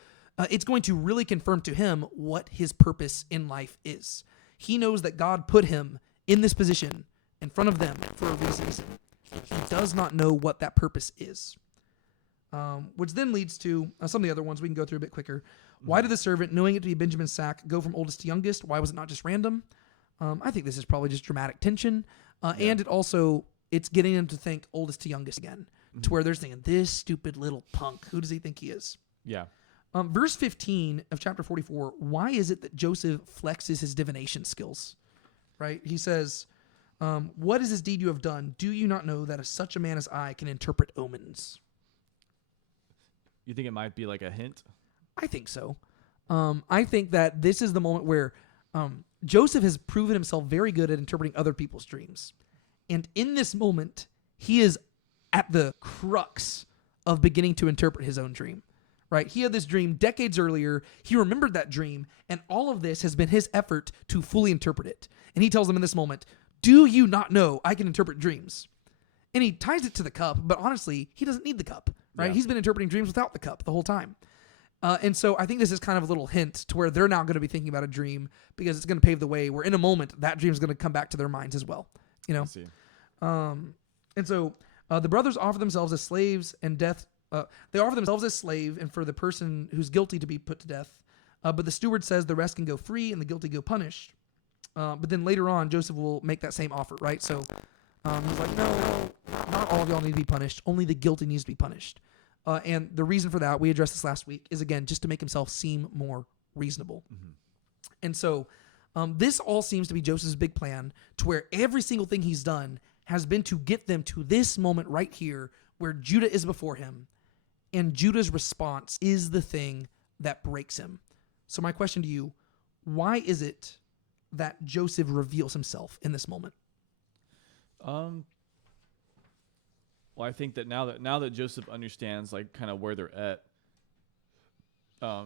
it's going to really confirm to him what his purpose in life is. He knows that God put him in this position in front of them for a reason. He does not know what that purpose is. Which then leads to some of the other ones we can go through a bit quicker. Why did the servant, knowing it to be Benjamin's sack, go from oldest to youngest? Why was it not just random? I think this is probably just dramatic tension. And it also it's getting them to think oldest to youngest again, to where they're thinking, this stupid little punk, who does he think he is? Yeah. Verse 15 of chapter 44, why is it that Joseph flexes his divination skills? Right? He says, what is this deed you have done? Do you not know that such a man as I can interpret omens? You think it might be like a hint? I think so. I think that this is the moment where Joseph has proven himself very good at interpreting other people's dreams. And in this moment, he is at the crux of beginning to interpret his own dream. Right? He had this dream decades earlier. He remembered that dream, and all of this has been his effort to fully interpret it. And he tells them in this moment, do you not know I can interpret dreams? And he ties it to the cup, but honestly, he doesn't need the cup. Right? Yeah. He's been interpreting dreams without the cup the whole time. And so I think this is kind of a little hint to where they're now going to be thinking about a dream, because it's going to pave the way where in a moment that dream is going to come back to their minds as well. You know? I see. And so the brothers offer themselves as slaves and death. They offer themselves as slave and for the person who's guilty to be put to death. But the steward says the rest can go free and the guilty go punished. But then later on, Joseph will make that same offer, right? So he's like, no, not all of y'all need to be punished. Only the guilty needs to be punished. And the reason for that, we addressed this last week, is again, just to make himself seem more reasonable. Mm-hmm. And so this all seems to be Joseph's big plan, to where every single thing he's done has been to get them to this moment right here where Judah is before him. And Judah's response is the thing that breaks him. So my question to you, why is it that Joseph reveals himself in this moment? Well, I think that now that Joseph understands like kind of where they're at, I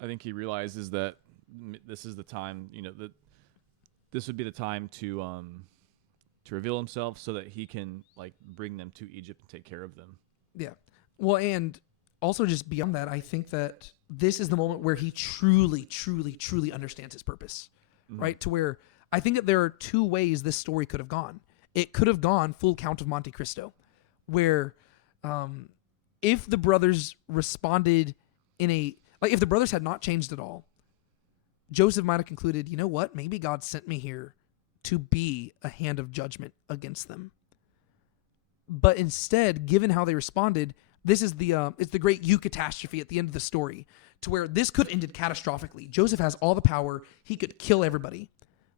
think he realizes that this is the time, that this would be the time to reveal himself so that he can like bring them to Egypt and take care of them. Yeah. Well, and also just beyond that, I think that this is the moment where he truly, truly, truly understands his purpose, right? To where I think that there are two ways this story could have gone. It could have gone full Count of Monte Cristo, where if the brothers responded if the brothers had not changed at all, Joseph might have concluded, you know what? Maybe God sent me here to be a hand of judgment against them. But instead, given how they responded, this is it's the great eucatastrophe at the end of the story, to where this could have ended catastrophically. Joseph has all the power. He could kill everybody.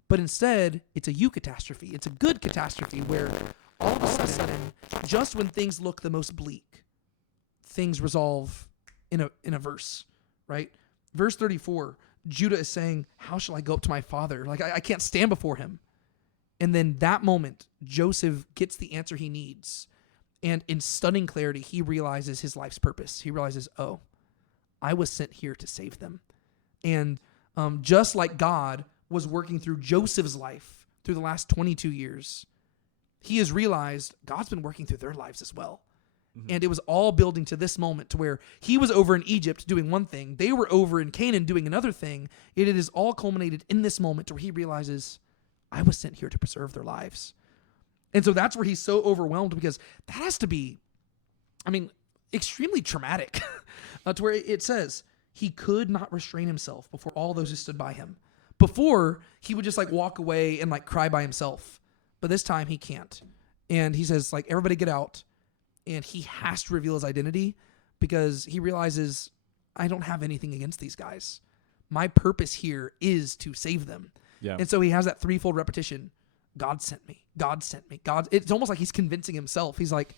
But instead, it's a eucatastrophe. It's a good catastrophe where all of a sudden, just when things look the most bleak, things resolve in a verse, right? Verse 34, Judah is saying, how shall I go up to my father? Like, I can't stand before him. And then that moment, Joseph gets the answer he needs. And in stunning clarity, he realizes his life's purpose. He realizes, oh, I was sent here to save them. And just like God was working through Joseph's life through the last 22 years, he has realized God's been working through their lives as well. Mm-hmm. And it was all building to this moment to where he was over in Egypt doing one thing. They were over in Canaan doing another thing. It is all culminated in this moment to where he realizes, I was sent here to preserve their lives. And so that's where he's so overwhelmed, because that has to be, extremely traumatic to where it says he could not restrain himself before all those who stood by him. Before, he would just like walk away and like cry by himself. But this time he can't. And he says like, everybody get out. And he has to reveal his identity, because he realizes, I don't have anything against these guys. My purpose here is to save them. Yeah. And so he has that threefold repetition. God sent me. God sent me. God. It's almost like he's convincing himself. He's like,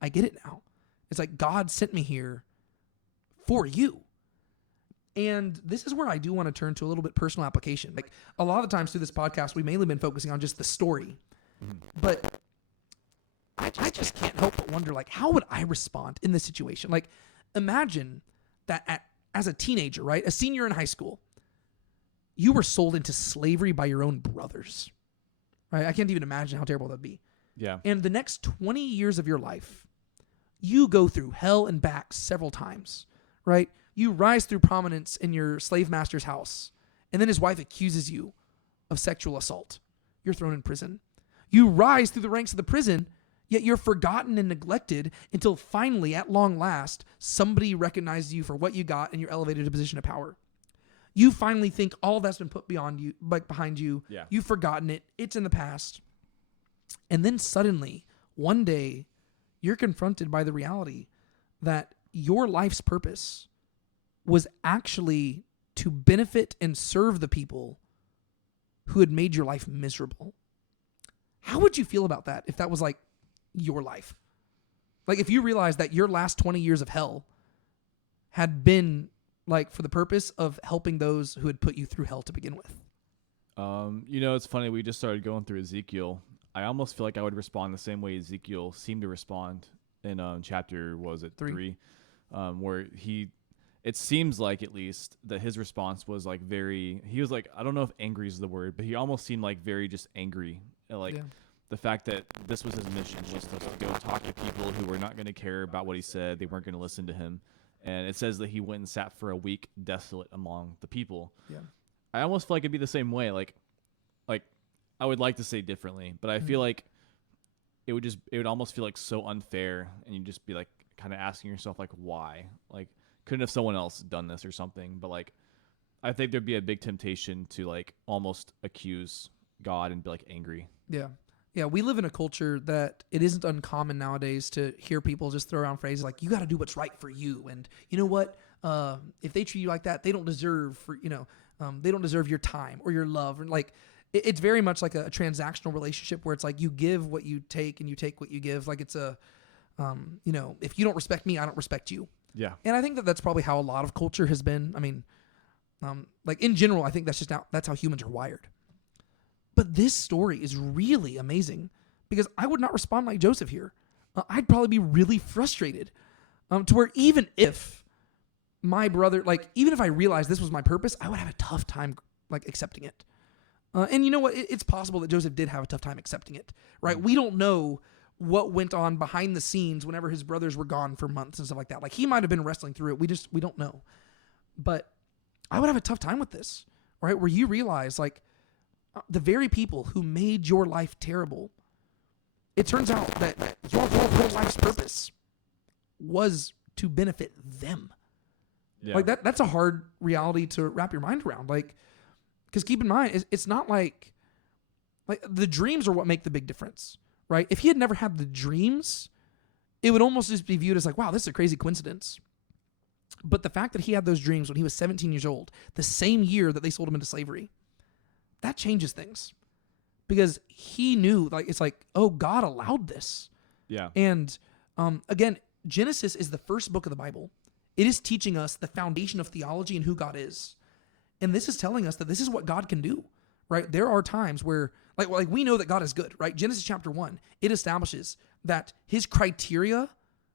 I get it now. It's like, God sent me here for you. And this is where I do want to turn to a little bit personal application. Like a lot of the times through this podcast, we've mainly been focusing on just the story. Mm-hmm. But I just can't help but wonder, like, how would I respond in this situation? Like, imagine that as a teenager, right? A senior in high school, you were sold into slavery by your own brothers. Right? I can't even imagine how terrible that'd be. Yeah. And the next 20 years of your life, you go through hell and back several times, right? You rise through prominence in your slave master's house, and then his wife accuses you of sexual assault. You're thrown in prison. You rise through the ranks of the prison, yet you're forgotten and neglected until finally, at long last, somebody recognizes you for what you got and you're elevated to a position of power. You finally think all that's been put behind you. Yeah. You've forgotten it. It's in the past. And then suddenly, one day, you're confronted by the reality that your life's purpose was actually to benefit and serve the people who had made your life miserable. How would you feel about that if that was like your life? Like if you realized that your last 20 years of hell had been like for the purpose of helping those who had put you through hell to begin with. It's funny. We just started going through Ezekiel. I almost feel like I would respond the same way Ezekiel seemed to respond in chapter, was it 3? Where it seems like at least that his response was like he was like, I don't know if angry is the word, but he almost seemed like very just angry. The fact that this was his mission was to go talk to people who were not going to care about what he said. They weren't going to listen to him. And it says that he went and sat for a week desolate among the people. Yeah. I almost feel like it'd be the same way. Like I would like to say differently, but I feel like it would almost feel like so unfair, and you'd just be like kind of asking yourself like, why? Like, couldn't have someone else done this or something? But like, I think there'd be a big temptation to like almost accuse God and be like angry. Yeah. Yeah, we live in a culture that it isn't uncommon nowadays to hear people just throw around phrases like, you got to do what's right for you. And you know what? If they treat you like that, they don't deserve they don't deserve your time or your love. And like, it's very much like a transactional relationship where it's like you give what you take and you take what you give. Like it's if you don't respect me, I don't respect you. Yeah. And I think that that's probably how a lot of culture has been. I mean, like in general, I think that's how humans are wired. But this story is really amazing because I would not respond like Joseph here. I'd probably be really frustrated to where even if my brother, like even if I realized this was my purpose, I would have a tough time like accepting it. And you know what? It's possible that Joseph did have a tough time accepting it, right? We don't know what went on behind the scenes whenever his brothers were gone for months and stuff like that. Like he might have been wrestling through it. We don't know. But I would have a tough time with this, right? Where you realize like, the very people who made your life terrible, it turns out that your whole life's purpose was to benefit them. Yeah. Like that's a hard reality to wrap your mind around. Like, because keep in mind, it's not like the dreams are what make the big difference, right? If he had never had the dreams, it would almost just be viewed as like, wow, this is a crazy coincidence. But the fact that he had those dreams when he was 17 years old, the same year that they sold him into slavery, that changes things because he knew like, it's like, oh, God allowed this. Yeah. And again, Genesis is the first book of the Bible. It is teaching us the foundation of theology and who God is. And this is telling us that this is what God can do, right? There are times where like we know that God is good, right? Genesis chapter 1, it establishes that his criteria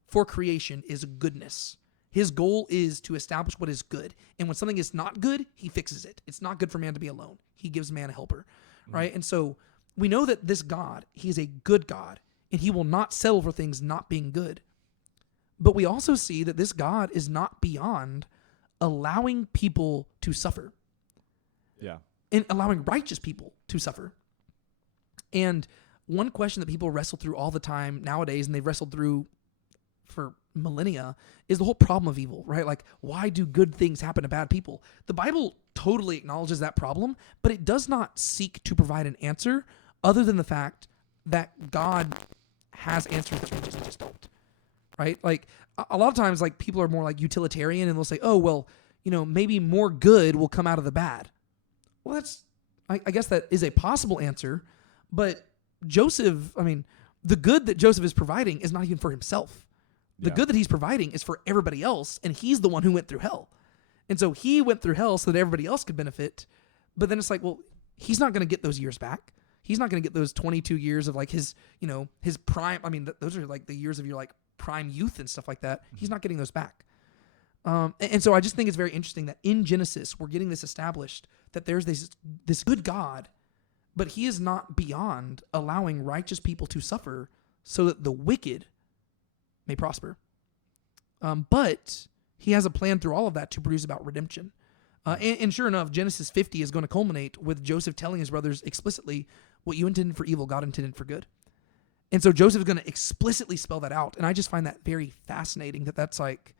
for creation is goodness. His goal is to establish what is good. And when something is not good, he fixes it. It's not good for man to be alone. He gives man a helper, right? And so we know that this God, he is a good God, and he will not settle for things not being good. But we also see that this God is not beyond allowing people to suffer. Yeah. And allowing righteous people to suffer. And one question that people wrestle through all the time nowadays, and they've wrestled through for millennia, is the whole problem of evil, right? Like, why do good things happen to bad people? The Bible totally acknowledges that problem, but it does not seek to provide an answer other than the fact that God has answers that we just don't, right? Like, a lot of times, like, people are more like utilitarian, and they'll say, oh, well, maybe more good will come out of the bad. Well, I guess that is a possible answer, but Joseph, the good that Joseph is providing is not even for himself. The good that he's providing is for everybody else, and he's the one who went through hell. And so he went through hell so that everybody else could benefit. But then it's like, well, he's not going to get those years back. He's not going to get those 22 years of like his prime. Those are like the years of your like prime youth and stuff like that. He's not getting those back. And so I just think it's very interesting that in Genesis, we're getting this established that there's this good God, but he is not beyond allowing righteous people to suffer so that the wicked may prosper. But he has a plan through all of that to produce about redemption. And sure enough, Genesis 50 is going to culminate with Joseph telling his brothers explicitly, what you intended for evil, God intended for good. And so Joseph is going to explicitly spell that out. And I just find that very fascinating that's like,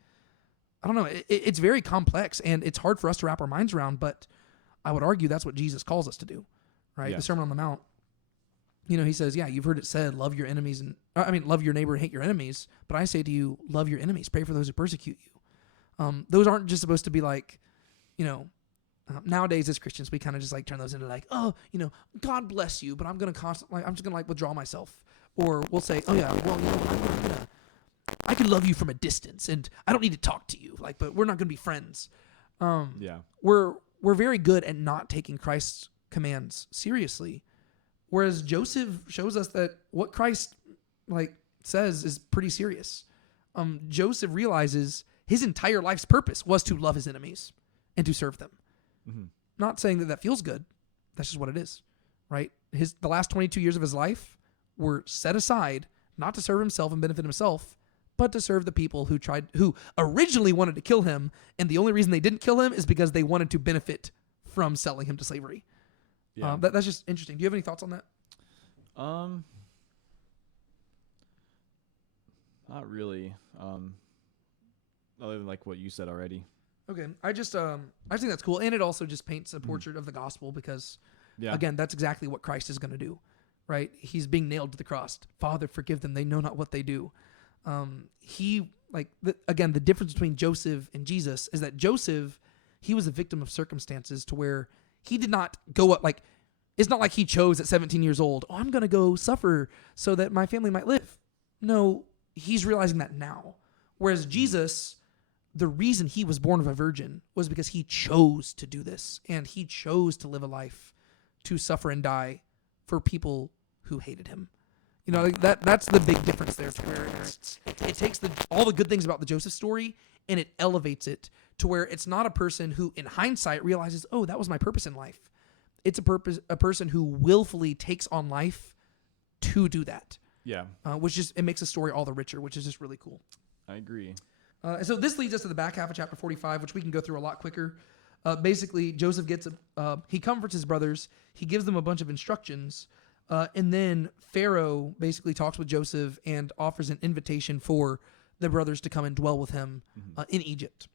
I don't know, it's very complex and it's hard for us to wrap our minds around, but I would argue that's what Jesus calls us to do, right? Yes. The Sermon on the Mount. he says, yeah, you've heard it said, love your enemies love your neighbor and hate your enemies. But I say to you, love your enemies, pray for those who persecute you. Those aren't just supposed to be like, nowadays as Christians, we kind of just like turn those into like, oh, God bless you, but I'm going to constantly, I'm just going to like withdraw myself. Or we'll say, oh yeah, well, I can love you from a distance and I don't need to talk to you. Like, but we're not going to be friends. We're very good at not taking Christ's commands seriously. Whereas Joseph shows us that what Christ says is pretty serious. Joseph realizes his entire life's purpose was to love his enemies and to serve them. Mm-hmm. Not saying that feels good. That's just what it is, right? The last 22 years of his life were set aside not to serve himself and benefit himself, but to serve the people who originally wanted to kill him, and the only reason they didn't kill him is because they wanted to benefit from selling him to slavery. Yeah. That's just interesting. Do you have any thoughts on that? Not really. Other than like what you said already. Okay. I think that's cool, and it also just paints a portrait of the gospel because, again, that's exactly what Christ is going to do, right? He's being nailed to the cross. Father, forgive them; they know not what they do. The difference between Joseph and Jesus is that Joseph, he was a victim of circumstances to where he did not go up it's not like he chose at 17 years old, oh, I'm going to go suffer so that my family might live. No, he's realizing that now. Whereas Jesus, the reason he was born of a virgin was because he chose to do this, and he chose to live a life to suffer and die for people who hated him. That's the big difference there, to where it takes all the good things about the Joseph story and it elevates it to where it's not a person who in hindsight realizes, oh, that was my purpose in life. It's a person who willfully takes on life to do that. Yeah. It makes the story all the richer, which is just really cool. I agree. And so this leads us to the back half of chapter 45, which we can go through a lot quicker. Basically, Joseph he comforts his brothers. He gives them a bunch of instructions. And then Pharaoh basically talks with Joseph and offers an invitation for the brothers to come and dwell with him in Egypt.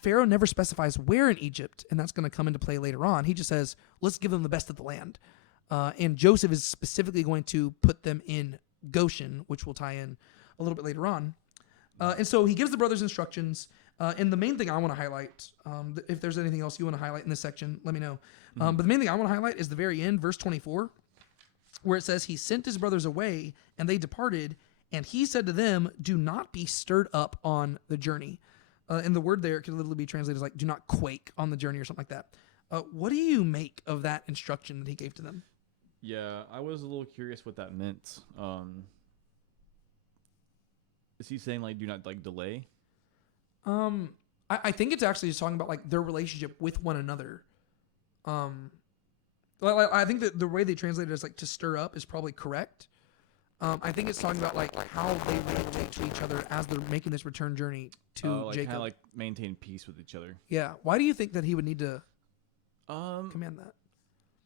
Pharaoh never specifies where in Egypt, and that's going to come into play later on. He just says, let's give them the best of the land. And Joseph is specifically going to put them in Goshen, which will tie in a little bit later on. And so he gives the brothers instructions. And the main thing I want to highlight, if there's anything else you want to highlight in this section, let me know. But the main thing I want to highlight is the very end, verse 24, where it says, he sent his brothers away, and they departed, and he said to them, do not be stirred up on the journey. And the word there could literally be translated as like, do not quake on the journey or something like that. What do you make of that instruction that he gave to them? Yeah, I was a little curious what that meant. Is he saying like, do not like delay? I think it's actually just talking about like their relationship with one another. I think that the way they translate it as like to stir up is probably correct. I think it's talking about like how they relate to each other as they're making this return journey to Jacob. Kind of like maintain peace with each other. Yeah. Why do you think that he would need to command that?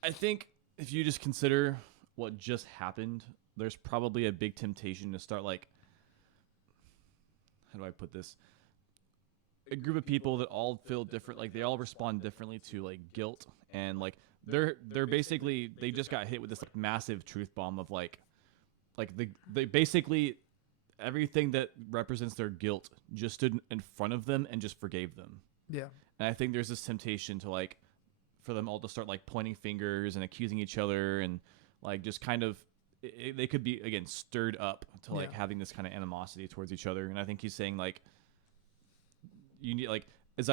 I think if you just consider what just happened, there's probably a big temptation to start like, how do I put this? A group of people that all feel different, like they all respond differently to like guilt, and like they're basically, they just got hit with this like massive truth bomb of like they basically everything that represents their guilt just stood in front of them and just forgave them. Yeah. And I think there's this temptation to like for them all to start like pointing fingers and accusing each other, and like just kind of they could be again stirred up to like having this kind of animosity towards each other. And I think he's saying like, you need like, as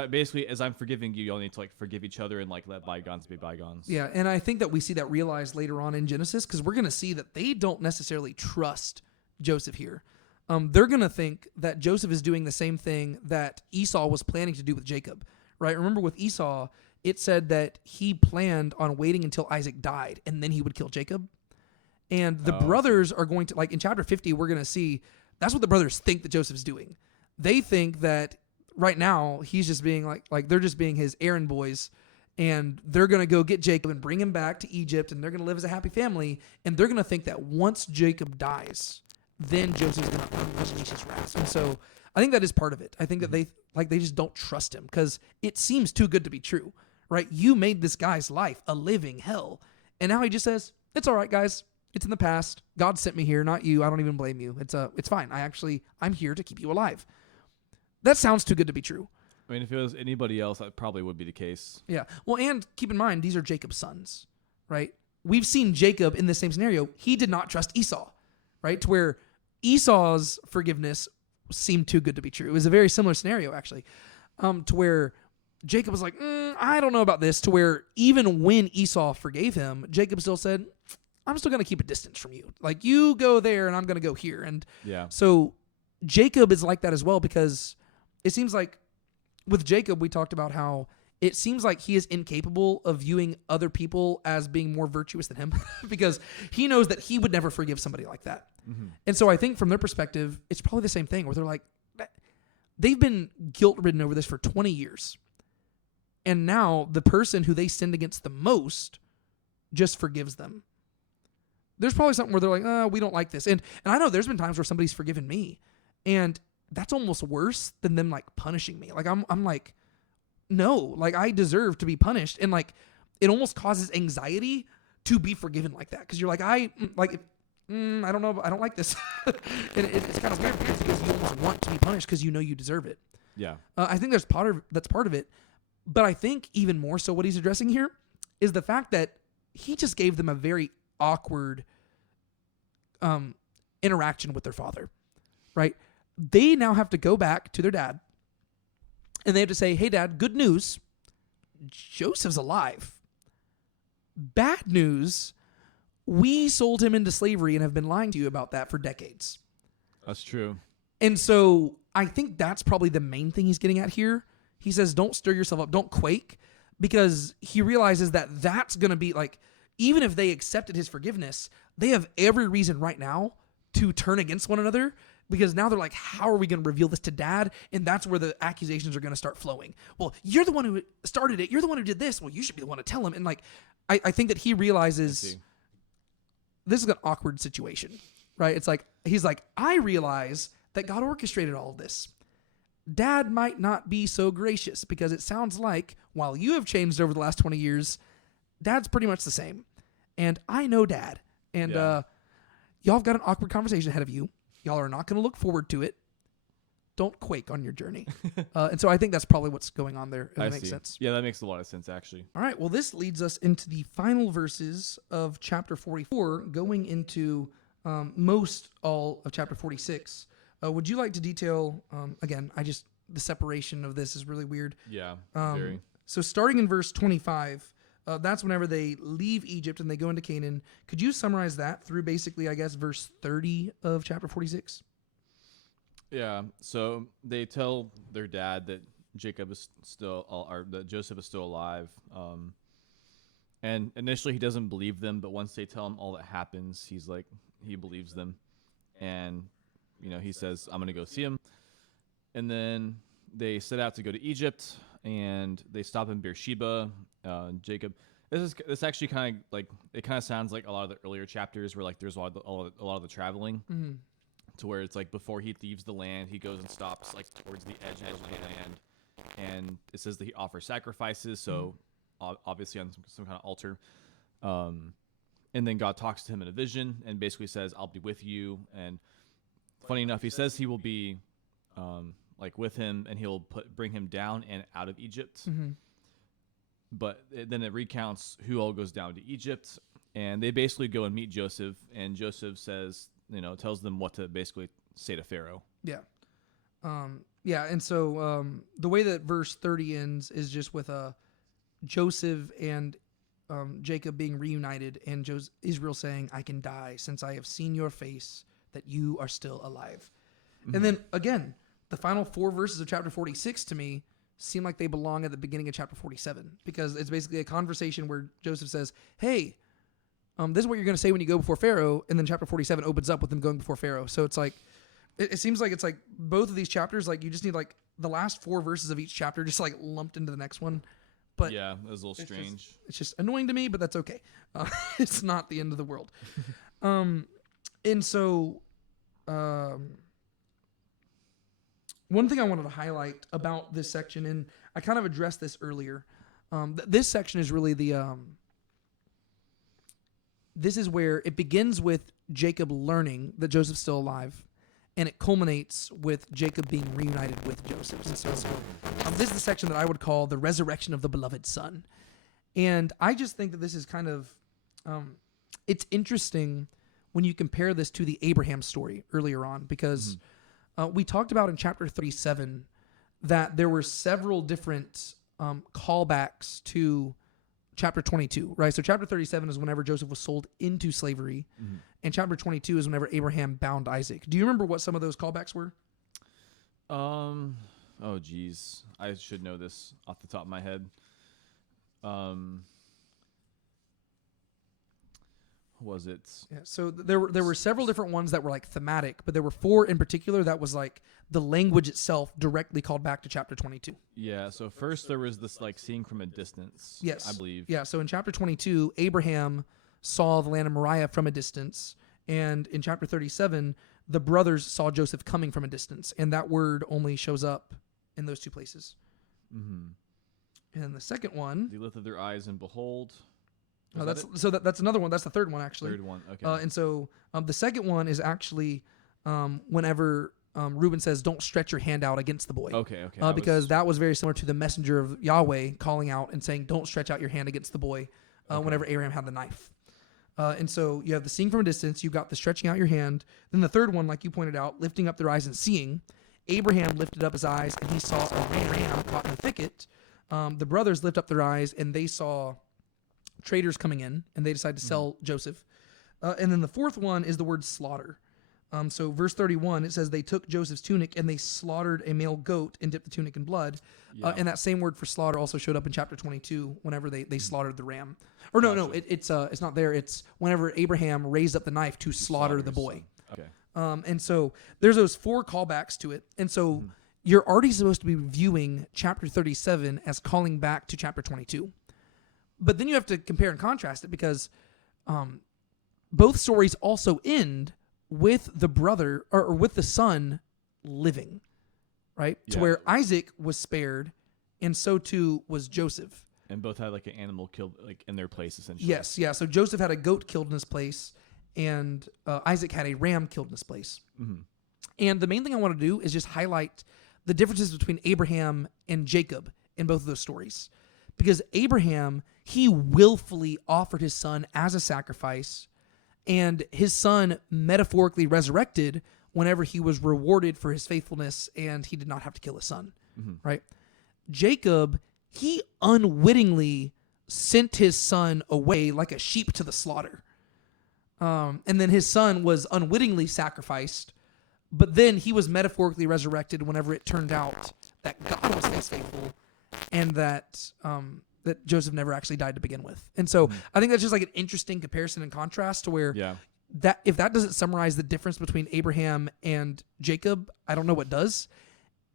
I'm forgiving you, y'all need to like forgive each other and like let bygones be bygones. Yeah, and I think that we see that realized later on in Genesis, because we're going to see that they don't necessarily trust Joseph here. They're going to think that Joseph is doing the same thing that Esau was planning to do with Jacob, right? Remember with Esau, it said that he planned on waiting until Isaac died and then he would kill Jacob. And the brothers are going to, like in chapter 50, we're going to see that's what the brothers think that Joseph's doing. They think that right now he's just being like they're just being his errand boys, and they're going to go get Jacob and bring him back to Egypt, and they're going to live as a happy family. And they're going to think that once Jacob dies, then Joseph's going to unleash his wrath. And so I think that is part of it. I think that they just don't trust him because it seems too good to be true, right? You made this guy's life a living hell. And now he just says, it's all right, guys. It's in the past. God sent me here, not you. I don't even blame you. It's fine. I'm here to keep you alive. That sounds too good to be true. I mean, if it was anybody else, that probably would be the case. Yeah. Well, and keep in mind, these are Jacob's sons, right? We've seen Jacob in the same scenario. He did not trust Esau, right? To where Esau's forgiveness seemed too good to be true. It was a very similar scenario, actually, to where Jacob was like, I don't know about this, to where even when Esau forgave him, Jacob still said, I'm still going to keep a distance from you. Like, you go there and I'm going to go here. And so Jacob is like that as well, because it seems like with Jacob, we talked about how it seems like he is incapable of viewing other people as being more virtuous than him because he knows that he would never forgive somebody like that. Mm-hmm. And so I think from their perspective, it's probably the same thing where they're like, they've been guilt-ridden over this for 20 years. And now the person who they sinned against the most just forgives them. There's probably something where they're like, we don't like this. And I know there's been times where somebody's forgiven me, and that's almost worse than them like punishing me. Like I'm like, no, like I deserve to be punished. And like, it almost causes anxiety to be forgiven like that. Cause you're like, I don't know. I don't like this. And it's kind of weird because you almost want to be punished because you know you deserve it. Yeah. I think that's part of it. But I think even more so what he's addressing here is the fact that he just gave them a very awkward interaction with their father, right? They now have to go back to their dad and they have to say, hey, Dad, good news. Joseph's alive. Bad news. We sold him into slavery and have been lying to you about that for decades. That's true. And so I think that's probably the main thing he's getting at here. He says, don't stir yourself up. Don't quake, because he realizes that that's going to be like, even if they accepted his forgiveness, they have every reason right now to turn against one another, because now they're like, how are we going to reveal this to Dad? And that's where the accusations are going to start flowing. Well, you're the one who started it. You're the one who did this. Well, you should be the one to tell him. And like, I think that he realizes this is an awkward situation, right? It's like, he's like, I realize that God orchestrated all of this. Dad might not be so gracious, because it sounds like while you have changed over the last 20 years, Dad's pretty much the same. And I know Dad. And y'all have got an awkward conversation ahead of you. Y'all are not going to look forward to it. Don't quake on your journey. And so I think that's probably what's going on there, if that makes sense. Yeah, that makes a lot of sense, actually. All right. Well, this leads us into the final verses of chapter 44, going into most all of chapter 46. Would you like to detail, again, the separation of this is really weird. Yeah, very. So starting in verse 25, that's whenever they leave Egypt and they go into Canaan. Could you summarize that through basically, I guess, verse 30 of chapter 46? Yeah, so they tell their dad that Jacob is still, or that Joseph is still alive. And initially he doesn't believe them, but once they tell him all that happens, he's like, he believes them. And, he says, I'm going to go see him. And then they set out to go to Egypt, and they stop in Beersheba. Jacob, this actually kind of like, it kind of sounds like a lot of the earlier chapters where like there's a lot of the traveling, to where it's like before he leaves the land, he goes and stops like towards the edge of the land, and it says that he offers sacrifices, so obviously on some kind of altar. And then God talks to him in a vision and basically says, I'll be with you. And funny enough, he says he will be like with him, and he'll bring him down and out of Egypt. But then it recounts who all goes down to Egypt, and they basically go and meet Joseph, and Joseph says, tells them what to basically say to Pharaoh. Yeah. And so the way that verse 30 ends is just with Joseph and Jacob being reunited, and Israel saying, I can die since I have seen your face, that you are still alive. And then again, the final 4 verses of chapter 46 to me seem like they belong at the beginning of chapter 47, because it's basically a conversation where Joseph says, hey, this is what you're going to say when you go before Pharaoh. And then chapter 47 opens up with them going before Pharaoh. So it's like, it seems like it's like both of these chapters, like you just need like the last 4 verses of each chapter just like lumped into the next one. But yeah, it was a little strange. It's just annoying to me, but that's okay. It's not the end of the world. And so one thing I wanted to highlight about this section, and I kind of addressed this earlier, this section is really the this is where it begins with Jacob learning that Joseph's still alive, and it culminates with Jacob being reunited with Joseph. And so this is the section that I would call the resurrection of the beloved son. And I just think that this is kind of, it's interesting when you compare this to the Abraham story earlier on, because we talked about in chapter 37 that there were several different callbacks to chapter 22, right? So chapter 37 is whenever Joseph was sold into slavery, and chapter 22 is whenever Abraham bound Isaac. Do you remember what some of those callbacks were? Oh geez, I should know this off the top of my head. Was it? Yeah, so there were several different ones that were like thematic, but there were 4 in particular that was like the language itself directly called back to chapter 22. Yeah, so first there was this like seeing from a distance, Yes. I believe. Yeah, so in chapter 22, Abraham saw the land of Moriah from a distance, and in chapter 37, the brothers saw Joseph coming from a distance, and that word only shows up in those 2 places. And then the second one, They lifted their eyes and behold. that's another one. That's the third one actually. Third one, okay. And so the second one is actually whenever Reuben says, "Don't stretch your hand out against the boy." Okay. Because that was very similar to the messenger of Yahweh calling out and saying, "Don't stretch out your hand against the boy," whenever Abraham had the knife. And so you have the seeing from a distance. You got the stretching out your hand. Then the third one, like you pointed out, lifting up their eyes and seeing. Abraham lifted up his eyes and he saw a ram caught in the thicket. The brothers lift up their eyes and they saw traders coming in, and they decide to sell Joseph. And then the fourth one is the word slaughter. So verse 31, it says they took Joseph's tunic and they slaughtered a male goat and dipped the tunic in blood. And that same word for slaughter also showed up in chapter 22 whenever they slaughtered the ram. Or it's not there. It's whenever Abraham raised up the knife to slaughter the boy. Okay. And so there's those 4 callbacks to it. And so you're already supposed to be viewing chapter 37 as calling back to chapter 22. But then you have to compare and contrast it, because both stories also end with the brother or with the son living, right? Yeah. To where Isaac was spared, and so too was Joseph. And both had like an animal killed like in their place essentially. Yes, yeah. So Joseph had a goat killed in his place, and Isaac had a ram killed in his place. And the main thing I want to do is just highlight the differences between Abraham and Jacob in both of those stories. Because Abraham, he willfully offered his son as a sacrifice, and his son metaphorically resurrected whenever he was rewarded for his faithfulness and he did not have to kill his son, right? Jacob, he unwittingly sent his son away like a sheep to the slaughter. And then his son was unwittingly sacrificed, but then he was metaphorically resurrected whenever it turned out that God was faithful and that that Joseph never actually died to begin with. And so I think that's just like an interesting comparison and contrast to where that if that doesn't summarize the difference between Abraham and Jacob, I don't know what does.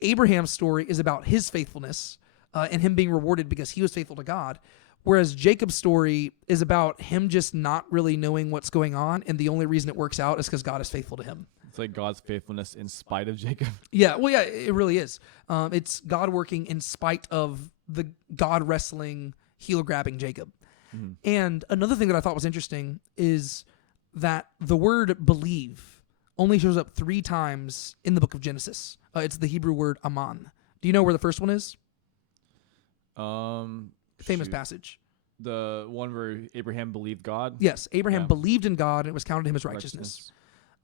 Abraham's story is about his faithfulness and him being rewarded because he was faithful to God, whereas Jacob's story is about him just not really knowing what's going on, and the only reason it works out is because God is faithful to him. It's like God's faithfulness in spite of Jacob. Yeah, well, yeah, it really is. It's God working in spite of the God wrestling, heel grabbing Jacob. And another thing that I thought was interesting is that the word believe only shows up 3 times in the book of Genesis. It's the Hebrew word aman. Do you know where the first one is? Famous passage. The one where Abraham believed God? Yes, Abraham believed in God and it was counted to him as righteousness.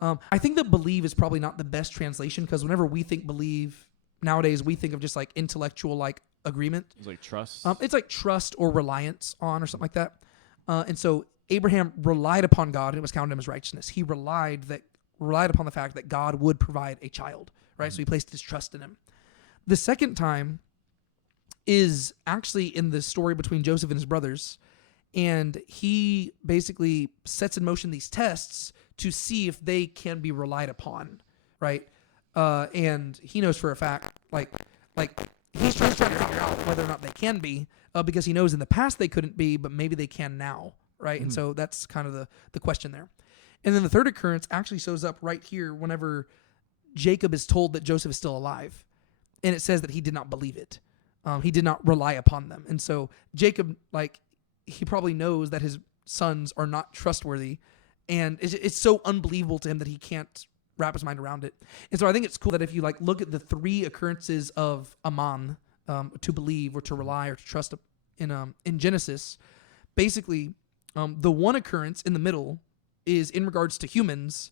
I think that believe is probably not the best translation, because whenever we think believe nowadays, we think of just like intellectual like agreement. It's like trust. It's like trust or reliance on or something like that. And so Abraham relied upon God and it was counted to him as righteousness. He relied upon the fact that God would provide a child, right? So he placed his trust in him. The second time is actually in the story between Joseph and his brothers, and he basically sets in motion these tests to see if they can be relied upon, right? And he knows for a fact, like he's trying to figure out whether or not they can be, because he knows in the past they couldn't be, but maybe they can now, right? And so that's kind of the question there. And then the third occurrence actually shows up right here whenever Jacob is told that Joseph is still alive, and it says that he did not believe it. He did not rely upon them. And so Jacob, like, he probably knows that his sons are not trustworthy, and it's so unbelievable to him that he can't wrap his mind around it. And so I think it's cool that if you like look at the three occurrences of aman, to believe or to rely or to trust in Genesis, basically the one occurrence in the middle is in regards to humans,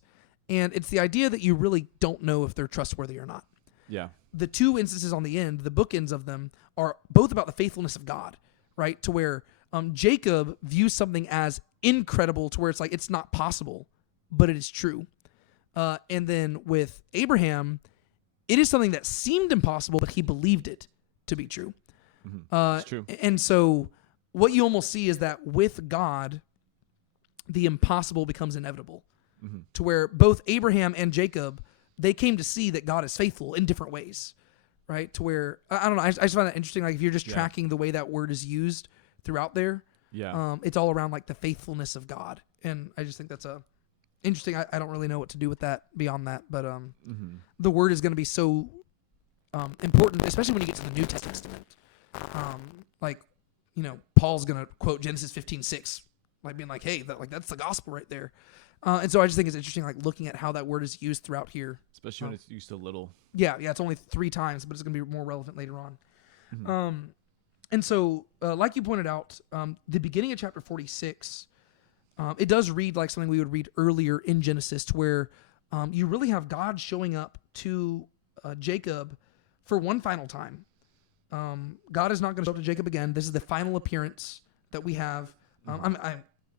and it's the idea that you really don't know if they're trustworthy or not. Yeah. The two instances on the end, the bookends of them, are both about the faithfulness of God, right? To where Jacob views something as incredible, to where it's like it's not possible, but it is true. And then with Abraham, it is something that seemed impossible, but he believed it to be true. It's true. And so what you almost see is that with God, the impossible becomes inevitable. To where both Abraham and Jacob, they came to see that God is faithful in different ways, right? To where, I don't know, I just find that interesting. Like if you're just tracking the way that word is used throughout there, it's all around like the faithfulness of God. And I just think that's interesting. I don't really know what to do with that beyond that, but the word is going to be so important, especially when you get to the New Testament. Like, you know, Paul's going to quote Genesis 15:6, like being like, hey, that's the gospel right there. And so I just think it's interesting, like looking at how that word is used throughout here. Especially when it's used so little. Yeah, it's only 3 times, but it's going to be more relevant later on. And so, like you pointed out, the beginning of chapter 46, it does read like something we would read earlier in Genesis, to where you really have God showing up to Jacob for one final time. God is not going to show up to Jacob again. This is the final appearance that we have. I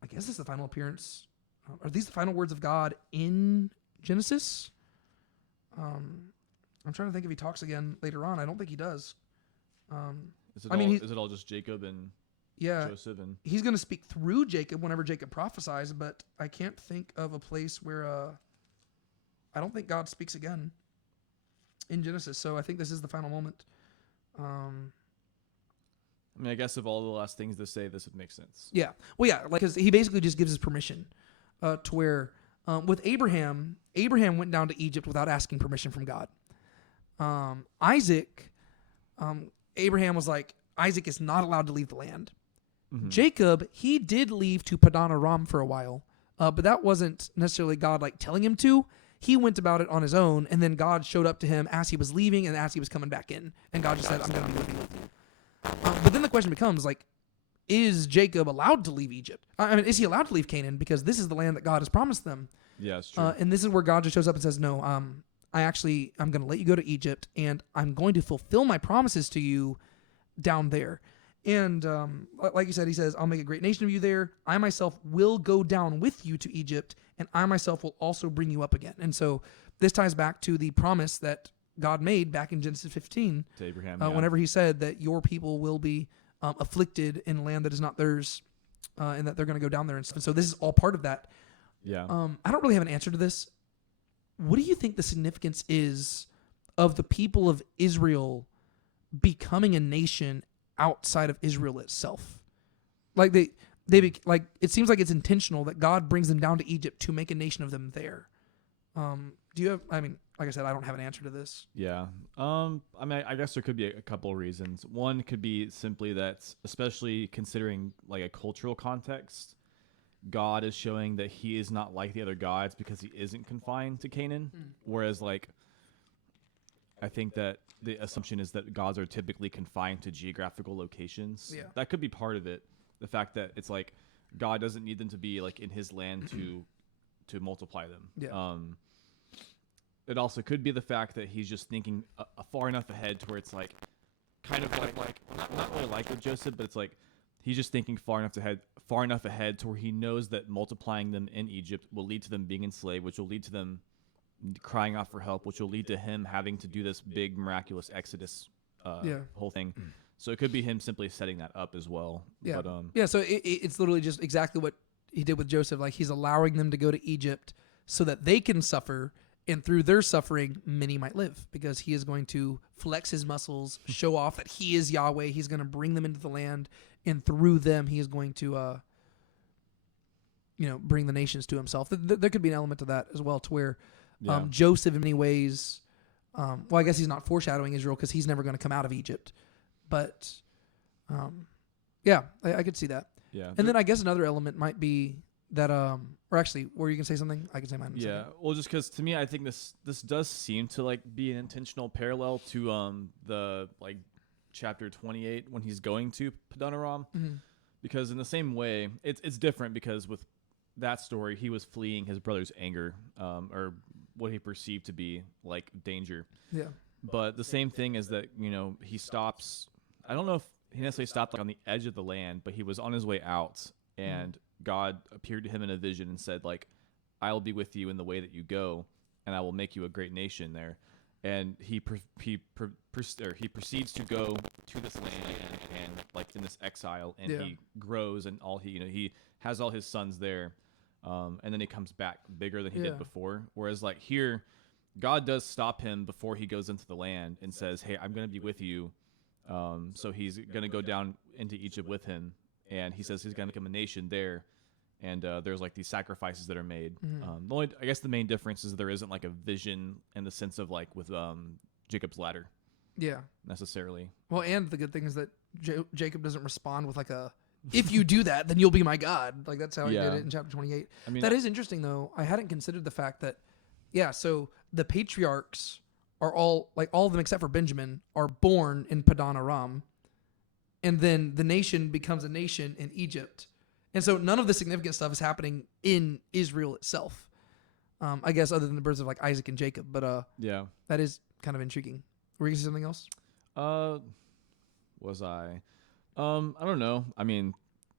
guess this is the final appearance. Are these the final words of God in Genesis? I'm trying to think if he talks again later on. I don't think he does. Is it all just Jacob and Joseph? And he's going to speak through Jacob whenever Jacob prophesies, but I can't think of a place where I don't think God speaks again in Genesis. So I think this is the final moment. I mean, I guess of all the last things to say, this would make sense. Yeah. Well, yeah, like because he basically just gives his permission to where with Abraham went down to Egypt without asking permission from God. Isaac, Abraham was like, Isaac is not allowed to leave the land. Jacob, he did leave to Padan Aram for a while, but that wasn't necessarily God like telling him to. He went about it on his own, and then God showed up to him as he was leaving and as he was coming back in, and God just said, I'm going to be living with you. But then the question becomes, like, is Jacob allowed to leave Egypt? I mean, is he allowed to leave Canaan? Because this is the land that God has promised them. Yeah, it's true. And this is where God just shows up and says, no, I'm going to let you go to Egypt, and I'm going to fulfill my promises to you down there. And like you said, he says, I'll make a great nation of you there. I myself will go down with you to Egypt, and I myself will also bring you up again. And so this ties back to the promise that God made back in Genesis 15 to Abraham, whenever he said that your people will be afflicted in land that is not theirs, and that they're going to go down there and stuff. And so this is all part of that. Yeah. I don't really have an answer to this. What do you think the significance is of the people of Israel becoming a nation outside of Israel itself? Like like it seems like it's intentional that God brings them down to Egypt to make a nation of them there. Do you have? I mean, like I said, I don't have an answer to this. Yeah. I mean, I guess there could be a couple of reasons. One could be simply that, especially considering like a cultural context, God is showing that he is not like the other gods because he isn't confined to Canaan. Whereas, like, I think that the assumption is that gods are typically confined to geographical locations. Yeah. That could be part of it. The fact that it's like God doesn't need them to be like in his land to multiply them. Yeah. It also could be the fact that he's just thinking far enough ahead to where it's like kind of like not really like with Joseph, but it's like he's just thinking far enough ahead to where he knows that multiplying them in Egypt will lead to them being enslaved, which will lead to them crying out for help, which will lead to him having to do this big miraculous exodus whole thing. So it could be him simply setting that up as well. Yeah. But, so it's literally just exactly what he did with Joseph. Like, he's allowing them to go to Egypt so that they can suffer, and through their suffering, many might live, because he is going to flex his muscles, show off that he is Yahweh. He's going to bring them into the land, and through them, he is going to, bring the nations to himself. There could be an element to that as well, to where Joseph, in many ways, I guess he's not foreshadowing Israel because he's never going to come out of Egypt. But, I could see that. Yeah. And then I guess another element might be that, or actually, were you going to say something? I can say mine in a Yeah. second. Well, just because to me, I think this does seem to like be an intentional parallel to the like chapter 28 when he's going to Padanaram, Mm-hmm. because in the same way, it's different because with that story, he was fleeing his brother's anger, or what he perceived to be like danger. Yeah. But the same thing is that, he stops. I don't know if he necessarily stopped like on the edge of the land, but he was on his way out, and God appeared to him in a vision and said, like, I'll be with you in the way that you go, and I will make you a great nation there. And he proceeds to go to this land and like in this exile, and he grows, and he has all his sons there, and then he comes back bigger than he did before. Whereas like here, God does stop him before he goes into the land and says, "Hey, I'm going to be with you." So he's going to go down into Egypt with him, and he says he's going to become a nation there. And there's like these sacrifices that are made. I guess the main difference is there isn't like a vision in the sense of like with Jacob's ladder. Yeah. Necessarily. Well, and the good thing is that Jacob doesn't respond with like a, if you do that, then you'll be my God. Like that's how he did it in chapter 28. I mean, that is interesting though. I hadn't considered the fact that, so the patriarchs are all of them except for Benjamin are born in Padan Aram, and then the nation becomes a nation in Egypt. And so none of the significant stuff is happening in Israel itself. I guess other than the births of like Isaac and Jacob, but that is kind of intriguing. Were you going to say something else? Was I? I don't know. I mean,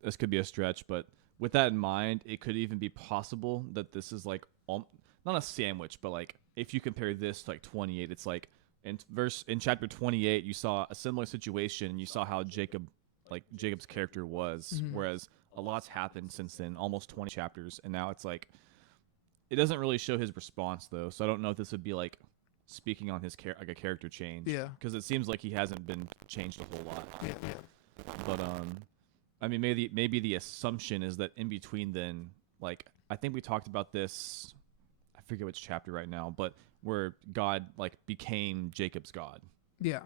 this could be a stretch, but with that in mind, it could even be possible that this is like not a sandwich, but like if you compare this to like 28, it's like in chapter 28, you saw a similar situation, and you saw how Jacob's character was, whereas a lot's happened since then, almost 20 chapters, and now it's like it doesn't really show his response though. So I don't know if this would be like speaking on his like a character change. Yeah. Because it seems like he hasn't been changed a whole lot. Yeah. But I mean, maybe the assumption is that in between then, like I think we talked about this. I forget which chapter right now, but where God like became Jacob's God. Yeah.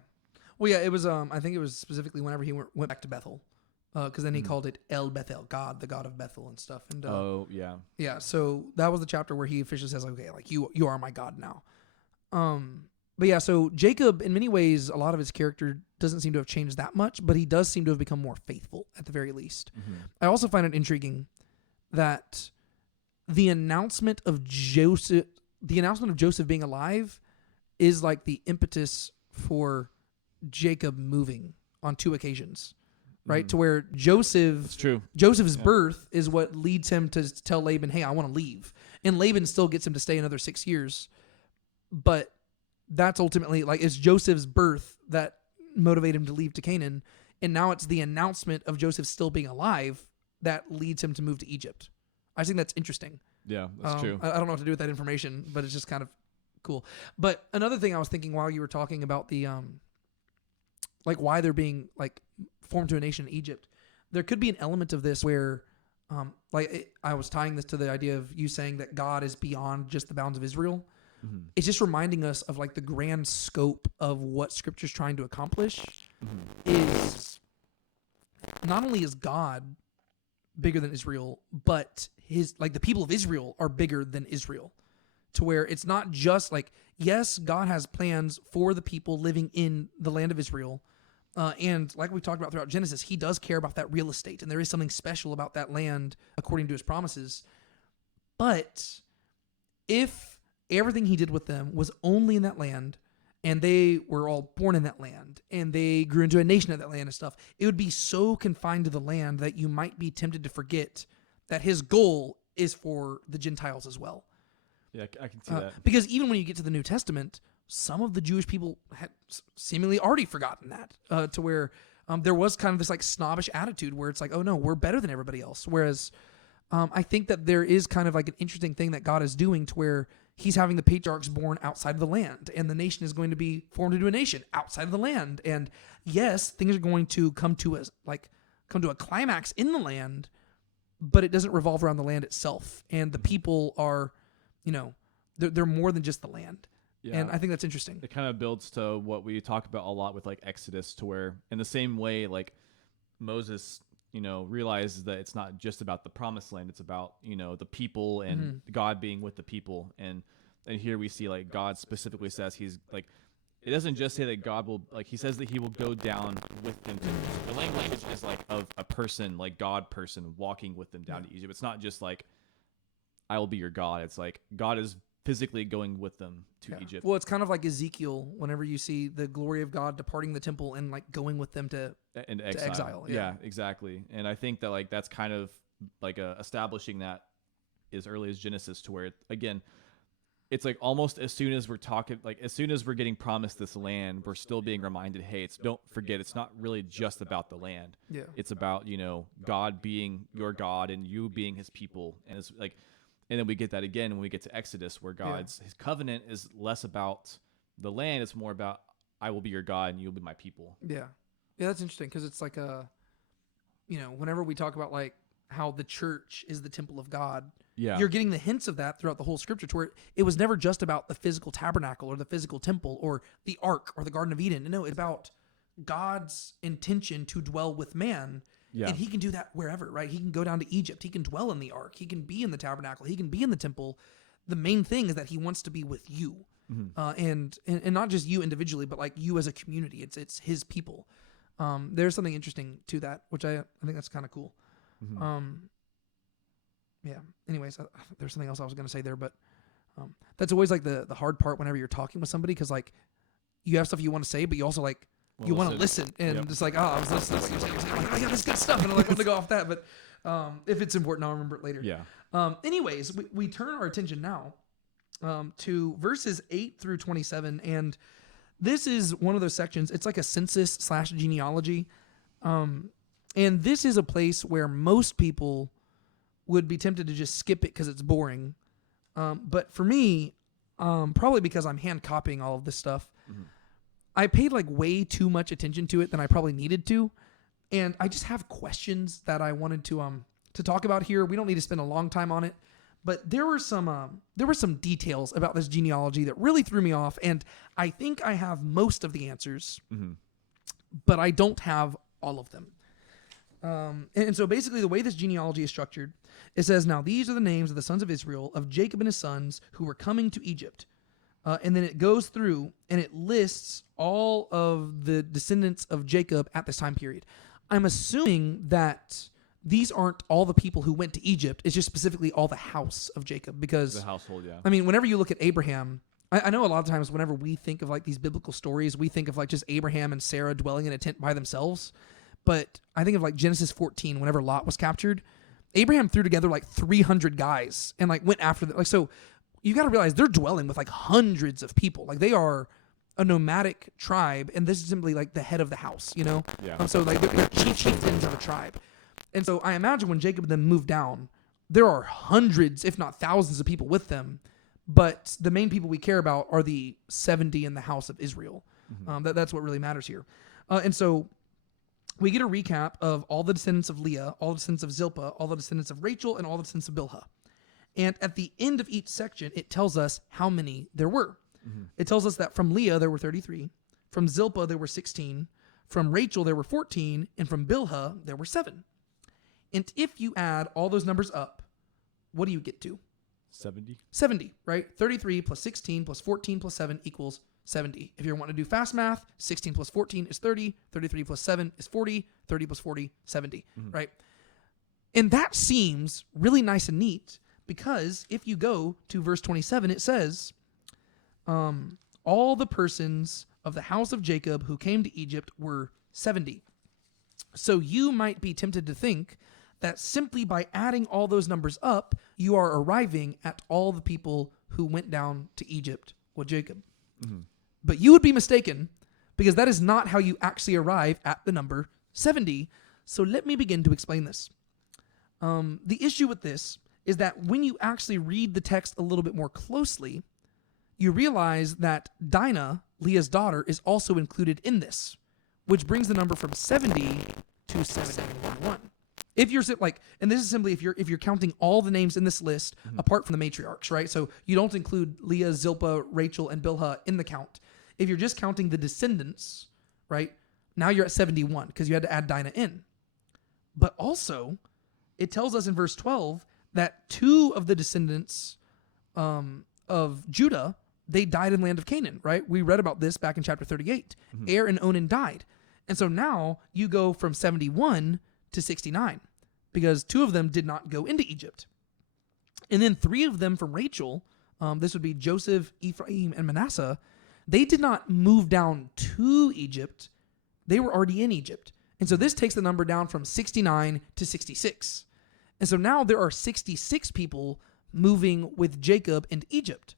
Well, yeah, it was. I think it was specifically whenever he went back to Bethel. Because then he called it El Bethel, God, the God of Bethel and stuff. And yeah. So that was the chapter where he officially says, "Okay, like you are my God now." But yeah, so Jacob, in many ways, a lot of his character doesn't seem to have changed that much, but he does seem to have become more faithful at the very least. I also find it intriguing that the announcement of Joseph being alive, is like the impetus for Jacob moving on 2 occasions. Right, to where Joseph's birth is what leads him to tell Laban, "Hey, I want to leave," and Laban still gets him to stay another 6 years. But that's ultimately like it's Joseph's birth that motivated him to leave to Canaan, and now it's the announcement of Joseph still being alive that leads him to move to Egypt. I think that's interesting. Yeah, that's true. I don't know what to do with that information, but it's just kind of cool. But another thing I was thinking while you were talking about the like why they're being like formed to a nation in Egypt, there could be an element of this where I was tying this to the idea of you saying that God is beyond just the bounds of Israel. It's just reminding us of like the grand scope of what Scripture's trying to accomplish. Is not only is God bigger than Israel, but the people of Israel are bigger than Israel, to where it's not just like, yes, God has plans for the people living in the land of Israel. And like we talked about throughout Genesis, he does care about that real estate, and there is something special about that land according to his promises. But if everything he did with them was only in that land, and they were all born in that land, and they grew into a nation of that land and stuff, it would be so confined to the land that you might be tempted to forget that his goal is for the Gentiles as well. Yeah, I can see that. Because even when you get to the New Testament, some of the Jewish people had seemingly already forgotten that, to where there was kind of this like snobbish attitude where it's like, oh no, we're better than everybody else. Whereas I think that there is kind of like an interesting thing that God is doing to where he's having the patriarchs born outside of the land, and the nation is going to be formed into a nation outside of the land. And yes, things are going to come to a climax in the land, but it doesn't revolve around the land itself. And the people are, they're more than just the land. Yeah. And I think that's interesting. It kind of builds to what we talk about a lot with like Exodus, to where in the same way, like Moses, realizes that it's not just about the promised land. It's about, the people and God being with the people. And here we see like God specifically says he's like, it doesn't just say that God will, like, he says that he will go down with them. The language is like of a person, like God person walking with them down to Egypt. It's not just like, I will be your God. It's like God is physically going with them to Egypt. Well, it's kind of like Ezekiel whenever you see the glory of God departing the temple and like going with them to exile. Yeah, exactly. And I think that like that's kind of like establishing that as early as Genesis, to where again, it's like almost as soon as we're talking, like as soon as we're getting promised this land, we're still being reminded, hey, don't forget, it's not really just about the land. Yeah. It's about, God being your God and you being his people. And it's like, and then we get that again when we get to Exodus, where his covenant is less about the land. It's more about, I will be your God and you'll be my people. Yeah. Yeah, that's interesting, because it's like whenever we talk about like how the church is the temple of God, you're getting the hints of that throughout the whole scripture, to where it was never just about the physical tabernacle or the physical temple or the ark or the Garden of Eden. No, it's about God's intention to dwell with man. Yeah. And he can do that wherever, right? He can go down to Egypt. He can dwell in the ark. He can be in the tabernacle. He can be in the temple. The main thing is that he wants to be with you, and not just you individually, but like you as a community. It's his people. There's something interesting to that, which I think that's kind of cool. Yeah. Anyways, there's something else I was going to say there, but that's always like the hard part whenever you're talking with somebody, because like you have stuff you want to say, but you also like you want to listen, and just like, I was listening. I got this good stuff, and I'm like, I'm going to go off that. But if it's important, I'll remember it later. Yeah. Anyways, we turn our attention now to verses 8 through 27, and this is one of those sections. It's like a census/genealogy, and this is a place where most people would be tempted to just skip it because it's boring. But for me, probably because I'm hand copying all of this stuff, I paid like way too much attention to it than I probably needed to. And I just have questions that I wanted to talk about here. We don't need to spend a long time on it, but there were some details about this genealogy that really threw me off. And I think I have most of the answers, but I don't have all of them. And so basically the way this genealogy is structured, it says, now these are the names of the sons of Israel, of Jacob and his sons, who were coming to Egypt. And then it goes through and it lists all of the descendants of Jacob at this time period. I'm assuming that these aren't all the people who went to Egypt. It's just specifically all the house of Jacob, because the household, yeah. I mean, whenever you look at Abraham, I know a lot of times whenever we think of like these biblical stories, we think of like just Abraham and Sarah dwelling in a tent by themselves. But I think of like Genesis 14, whenever Lot was captured, Abraham threw together like 300 guys and like went after them. Like, so you got to realize they're dwelling with like hundreds of people. Like they are a nomadic tribe, and this is simply like the head of the house, Yeah. So like they're chieftains of a tribe. And so I imagine when Jacob and them moved down, there are hundreds, if not thousands of people with them. But the main people we care about are the 70 in the house of Israel. That's what really matters here. And so we get a recap of all the descendants of Leah, all the descendants of Zilpah, all the descendants of Rachel, and all the descendants of Bilhah. And at the end of each section, it tells us how many there were. It tells us that from Leah, there were 33. From Zilpah, there were 16. From Rachel, there were 14. And from Bilhah, there were 7. And if you add all those numbers up, what do you get to? 70. 70, right? 33 plus 16 plus 14 plus 7 equals 70. If you're wanting to do fast math, 16 plus 14 is 30. 33 plus 7 is 40. 30 plus 40, 70, right? And that seems really nice and neat, because if you go to verse 27, it says, all the persons of the house of Jacob who came to Egypt were 70. So you might be tempted to think that simply by adding all those numbers up, you are arriving at all the people who went down to Egypt with Jacob. But you would be mistaken, because that is not how you actually arrive at the number 70. So let me begin to explain this. The issue with this is that when you actually read the text a little bit more closely, you realize that Dinah, Leah's daughter, is also included in this, which brings the number from 70 to 71. If you're like, and this is simply if you're counting all the names in this list apart from the matriarchs, right? So you don't include Leah, Zilpah, Rachel, and Bilhah in the count. If you're just counting the descendants, right? Now you're at 71 because you had to add Dinah in. But also, it tells us in verse 12 that 2 of the descendants of Judah, they died in the land of Canaan, right? We read about this back in chapter 38. Er and Onan died. And so now you go from 71 to 69 because 2 of them did not go into Egypt. And then 3 of them from Rachel, this would be Joseph, Ephraim, and Manasseh, they did not move down to Egypt. They were already in Egypt. And so this takes the number down from 69 to 66. And so now there are 66 people moving with Jacob into Egypt,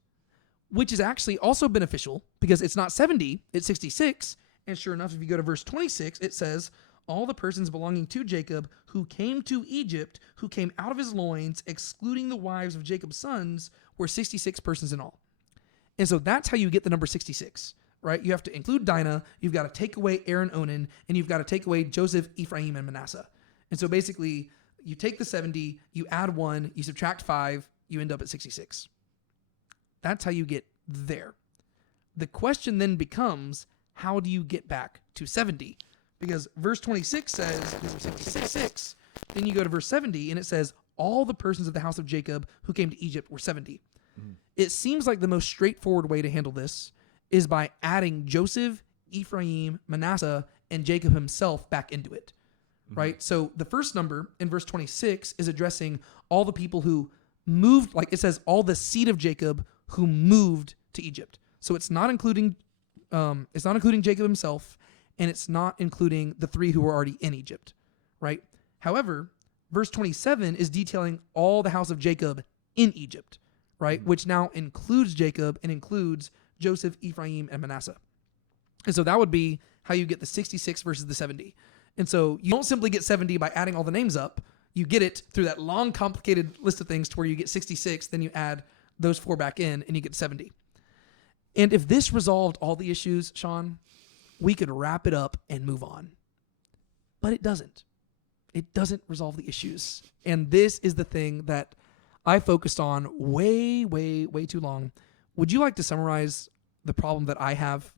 which is actually also beneficial because it's not 70, it's 66. And sure enough, if you go to verse 26, it says, all the persons belonging to Jacob who came to Egypt, who came out of his loins, excluding the wives of Jacob's sons, were 66 persons in all. And so that's how you get the number 66, right? You have to include Dinah, you've got to take away Aaron, Onan, and you've got to take away Joseph, Ephraim, and Manasseh. And so basically, you take the 70, you add 1, you subtract 5, you end up at 66. That's how you get there. The question then becomes, how do you get back to 70? Because verse 26 says, 66. Then you go to verse 70, and it says, all the persons of the house of Jacob who came to Egypt were 70. Mm-hmm. It seems like the most straightforward way to handle this is by adding Joseph, Ephraim, Manasseh, and Jacob himself back into it, right? So the first number in verse 26 is addressing all the people who moved, like it says, all the seed of Jacob who moved to Egypt. So it's not including Jacob himself, and it's not including the 3 who were already in Egypt, right? However, verse 27 is detailing all the house of Jacob in Egypt, right? Which now includes Jacob and includes Joseph, Ephraim, and Manasseh. And so that would be how you get the 66 versus the 70. And so you don't simply get 70 by adding all the names up. You get it through that long, complicated list of things to where you get 66, then you add those 4 back in, and you get 70. And if this resolved all the issues, Sean, we could wrap it up and move on. But it doesn't. It doesn't resolve the issues. And this is the thing that I focused on way, way, way too long. Would you like to summarize the problem that I have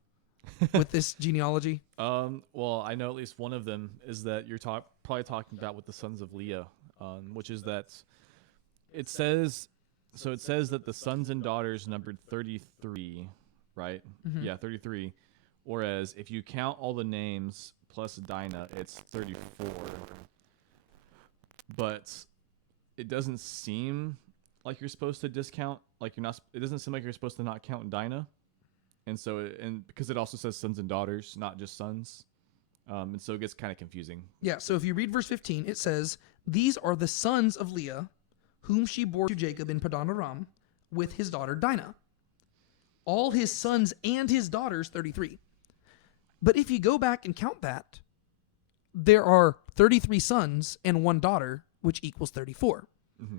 with this genealogy? Well, I know at least one of them is that you're probably talking about with the sons of Leah, which is that it says that the sons and daughters numbered 33, right? Mm-hmm. Yeah, 33. Whereas if you count all the names plus Dinah, it's 34. But it doesn't seem like you're supposed to discount, like you're not. It doesn't seem like you're supposed to not count Dinah, and so because it also says sons and daughters, not just sons, and so it gets kind of confusing. Yeah. So if you read verse 15, it says, "These are the sons of Leah, whom she bore to Jacob in Padan Aram, with his daughter Dinah. All his sons and his daughters, 33." But if you go back and count that, there are 33 sons and 1 daughter, which equals 34. Mm-hmm.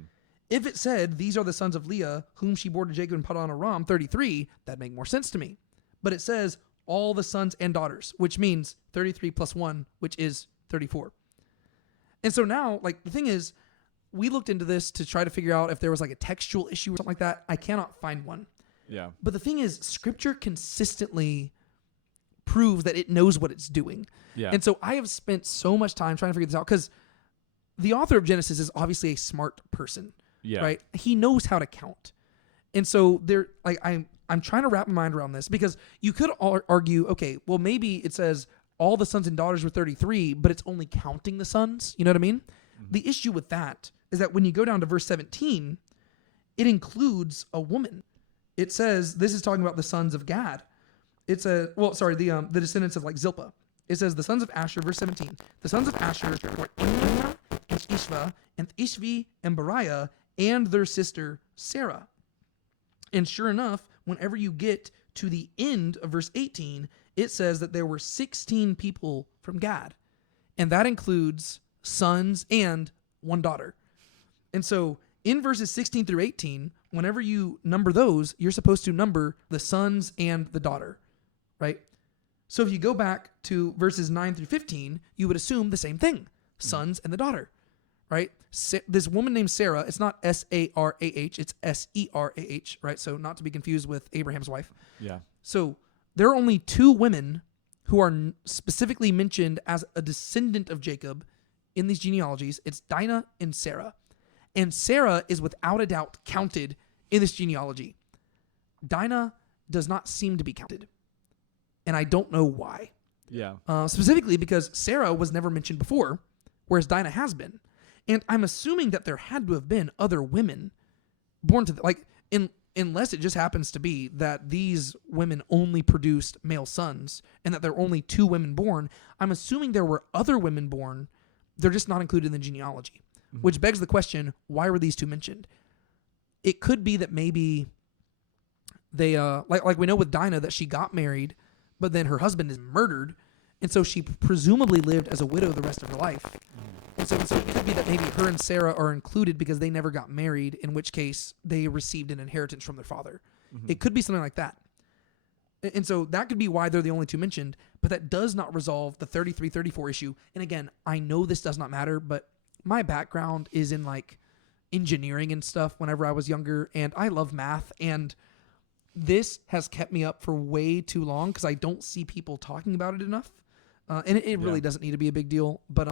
If it said, these are the sons of Leah, whom she bore to Jacob in Padan Aram, 33, that'd make more sense to me. But it says, all the sons and daughters, which means 33 plus 1, which is 34. And so now, like, the thing is, we looked into this to try to figure out if there was like a textual issue or something like that. I cannot find one. Yeah. But the thing is, Scripture consistently proves that it knows what it's doing. Yeah. And so I have spent so much time trying to figure this out because the author of Genesis is obviously a smart person. Yeah. Right? He knows how to count. And so I'm trying to wrap my mind around this because you could argue, okay, well, maybe it says all the sons and daughters were 33, but it's only counting the sons. You know what I mean? Mm-hmm. The issue with that is that when you go down to verse 17, it includes a woman. It says, this is talking about the sons of Gad. The descendants of like Zilpah. It says the sons of Asher, verse 17. The sons of Asher were Imnah and Ishva and Ishvi and Beriah and their sister Sarah. And sure enough, whenever you get to the end of verse 18, it says that there were 16 people from Gad. And that includes sons and 1 daughter. And so in verses 16 through 18, whenever you number those, you're supposed to number the sons and the daughter, right? So if you go back to verses 9 through 15, you would assume the same thing, sons and the daughter, right? This woman named Sarah, it's not Sarah, it's Serah, right? So not to be confused with Abraham's wife. Yeah. So there are only 2 women who are specifically mentioned as a descendant of Jacob in these genealogies, it's Dinah and Sarah. And Sarah is without a doubt counted in this genealogy. Dinah does not seem to be counted. And I don't know why. Yeah. Specifically because Sarah was never mentioned before, whereas Dinah has been. And I'm assuming that there had to have been other women born to, unless it just happens to be that these women only produced male sons and that there are only 2 women born. I'm assuming there were other women born. They're just not included in the genealogy, which begs the question, why were these 2 mentioned? It could be that maybe they, like we know with Dinah that she got married, but then her husband is murdered. And so she presumably lived as a widow the rest of her life. And so it could be that maybe her and Sarah are included because they never got married, in which case they received an inheritance from their father. It could be something like that. And so that could be why they're the only 2 mentioned, but that does not resolve the 33, 34 issue. And again, I know this does not matter, but my background is in like engineering and stuff whenever I was younger, and I love math, and this has kept me up for way too long because I don't see people talking about it enough. And it really doesn't need to be a big deal. But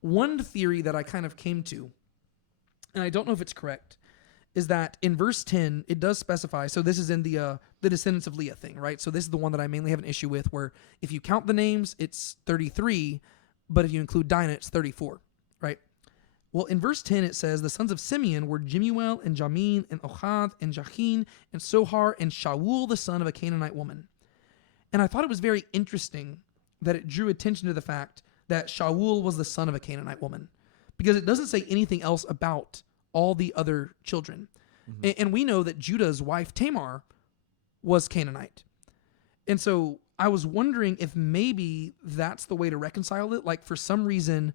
one theory that I kind of came to, and I don't know if it's correct, is that in verse 10, it does specify, so this is in the descendants of Leah thing, right? So this is the one that I mainly have an issue with, where if you count the names, it's 33, but if you include Dinah, it's 34, right? Well, in verse 10, it says, the sons of Simeon were Jemuel and Jamin and Ohad and Jachin and Sohar and Shaul, the son of a Canaanite woman. And I thought it was very interesting that it drew attention to the fact that Shaul was the son of a Canaanite woman, because it doesn't say anything else about all the other children. And we know that Judah's wife Tamar was Canaanite. And so I was wondering if maybe that's the way to reconcile it. Like, for some reason,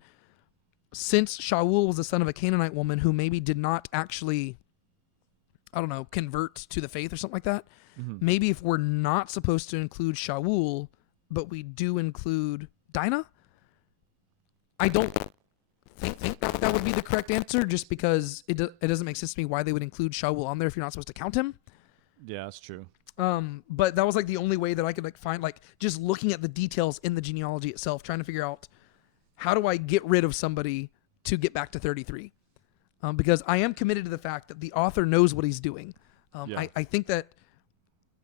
since Shaul was the son of a Canaanite woman who maybe did not actually, I don't know, convert to the faith or something like that, maybe if we're not supposed to include Shaul, but we do include Dinah, I don't think that would be the correct answer, just because it doesn't make sense to me why they would include Shaul on there if you're not supposed to count him. Yeah, that's true. But that was like the only way that I could like find, like, just looking at the details in the genealogy itself, trying to figure out how do I get rid of somebody to get back to 33? Because I am committed to the fact that the author knows what he's doing. I think that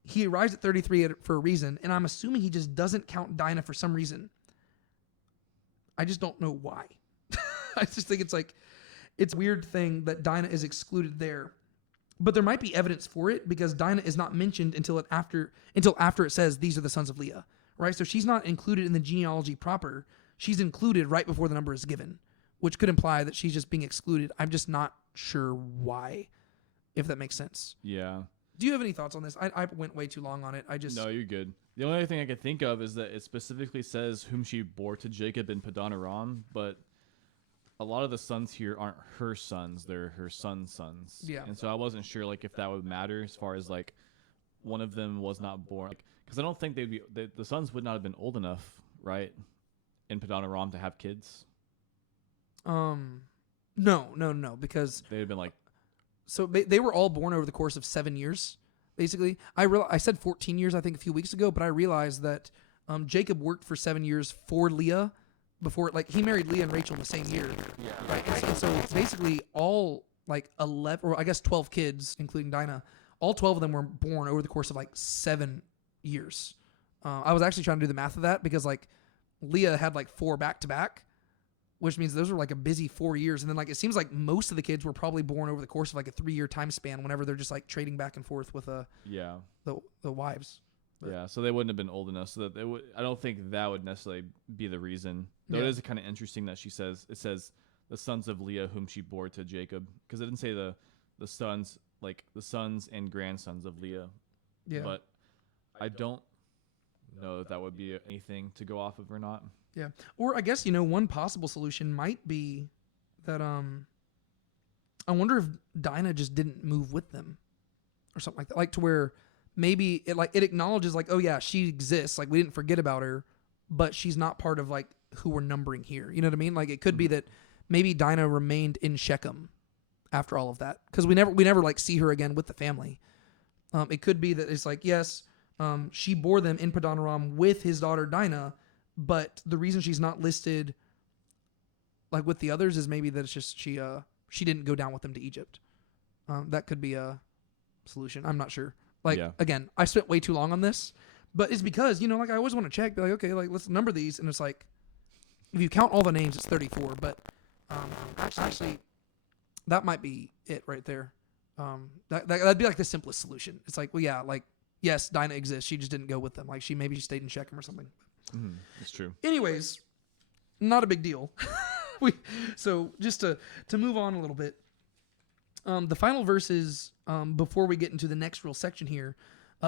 he arrives at 33 for a reason, and I'm assuming he just doesn't count Dinah for some reason. I just don't know why. I just think it's a weird thing that Dinah is excluded there. But there might be evidence for it, because Dinah is not mentioned until after it says these are the sons of Leah, right? So she's not included in the genealogy proper. She's included right before the number is given, which could imply that she's just being excluded. I'm just not sure why, if that makes sense. Yeah. Do you have any thoughts on this? I went way too long on it. No, you're good. The only other thing I could think of is that it specifically says whom she bore to Jacob in Padan Aram, but a lot of the sons here aren't her sons; they're her son's sons. Yeah. And so I wasn't sure if that would matter as far as one of them was not born, because I don't think the sons would not have been old enough, right, in Padan Aram to have kids. No, because they'd have been so they were all born over the course of 7 years, basically. I said 14 years, I think, a few weeks ago, but I realized that Jacob worked for 7 years for Leah before, he married Leah and Rachel in the same year. Yeah. Right. And so basically all 11, or I guess 12 kids, including Dinah, all 12 of them were born over the course of 7 years. I was actually trying to do the math of that, because Leah had 4 back to back, which means those were a busy 4 years. And then it seems like most of the kids were probably born over the course of a 3-year time span, whenever they're just trading back and forth with the wives. But. Yeah, so they wouldn't have been old enough, so that I don't think that would necessarily be the reason. Though it is kind of interesting that it says the sons of Leah whom she bore to Jacob, because it didn't say the sons, the sons and grandsons of Leah. Yeah. But I don't know if that would be anything to go off of or not. Yeah. Or I guess, one possible solution might be that I wonder if Dinah just didn't move with them or something like that. To where maybe it acknowledges oh yeah, she exists. We didn't forget about her, but she's not part of who we're numbering here. You know what I mean? It could be that maybe Dinah remained in Shechem after all of that, because we never see her again with the family. It could be that it's yes, she bore them in Padan Aram with his daughter Dinah, but the reason she's not listed like with the others is maybe that it's just she didn't go down with them to Egypt. That could be a solution. I'm not sure. Like again, I spent way too long on this, but it's because like I always want to check. Be like, okay, like let's number these, and it's like if you count all the names, it's 34. But actually, that might be it right there. That'd be like the simplest solution. It's like, well, yeah, like yes, Dinah exists. She just didn't go with them. Like she stayed in Shechem or something. It's true. Anyways, not a big deal. So just to move on a little bit, the final verses before we get into the next real section here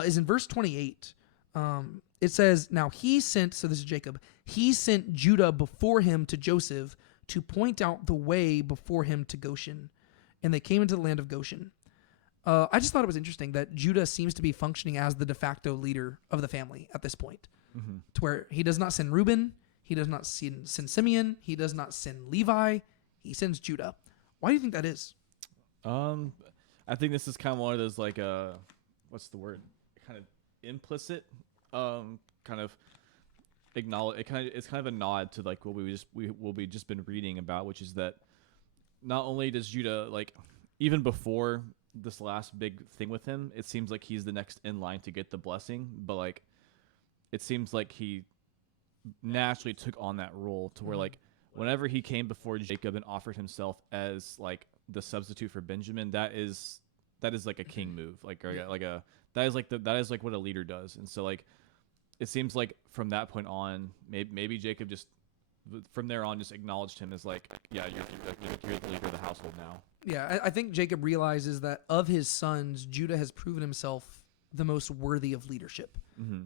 is in verse 28. It says, "Now he sent," so this is Jacob, "he sent Judah before him to Joseph to point out the way before him to Goshen, and they came into the land of Goshen." I just thought it was interesting that Judah seems to be functioning as the de facto leader of the family at this point, to where he does not send Reuben, he does not send Simeon, he does not send Levi, he sends Judah. Why do you think that is? I think this is kind of one of those like what's the word? Kind of implicit, kind of acknowledge. It's kind of a nod to like what we just been reading about, which is that not only does Judah, like even before this last big thing with him, it seems like he's the next in line to get the blessing, but like it seems like he naturally took on that role to where like whenever he came before Jacob and offered himself as like the substitute for Benjamin, that is like a king move, that is like what a leader does. And so like it seems like from that point on, maybe Jacob just from there on just acknowledged him as like, yeah, you're the leader of the household now. Yeah, I think Jacob realizes that of his sons, Judah has proven himself the most worthy of leadership,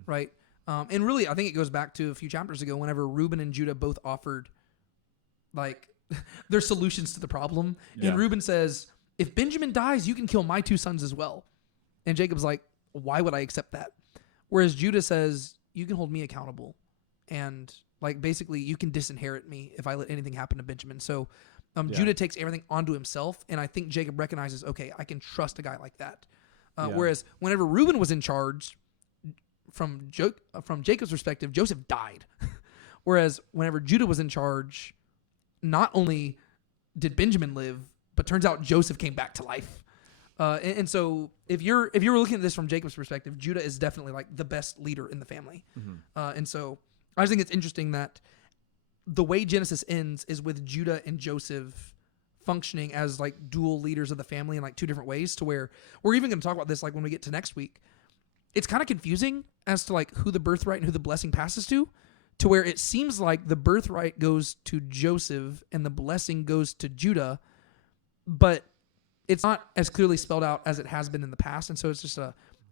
right? And really, I think it goes back to a few chapters ago whenever Reuben and Judah both offered like their solutions to the problem. Yeah. And Reuben says, if Benjamin dies, you can kill my two sons as well. And Jacob's like, why would I accept that? Whereas Judah says, you can hold me accountable. And like basically you can disinherit me if I let anything happen to Benjamin. So Judah takes everything onto himself. And I think Jacob recognizes, okay, I can trust a guy like that. Whereas whenever Reuben was in charge, from Jacob's perspective, Joseph died. Whereas whenever Judah was in charge, not only did Benjamin live, but turns out Joseph came back to life. And so if you were looking at this from Jacob's perspective, Judah is definitely like the best leader in the family. And so I just think it's interesting that the way Genesis ends is with Judah and Joseph functioning as like dual leaders of the family in like two different ways, to where we're even going to talk about this like when we get to next week. It's kind of confusing as to like who the birthright and who the blessing passes to where it seems like the birthright goes to Joseph and the blessing goes to Judah, but it's not as clearly spelled out as it has been in the past. And so it's just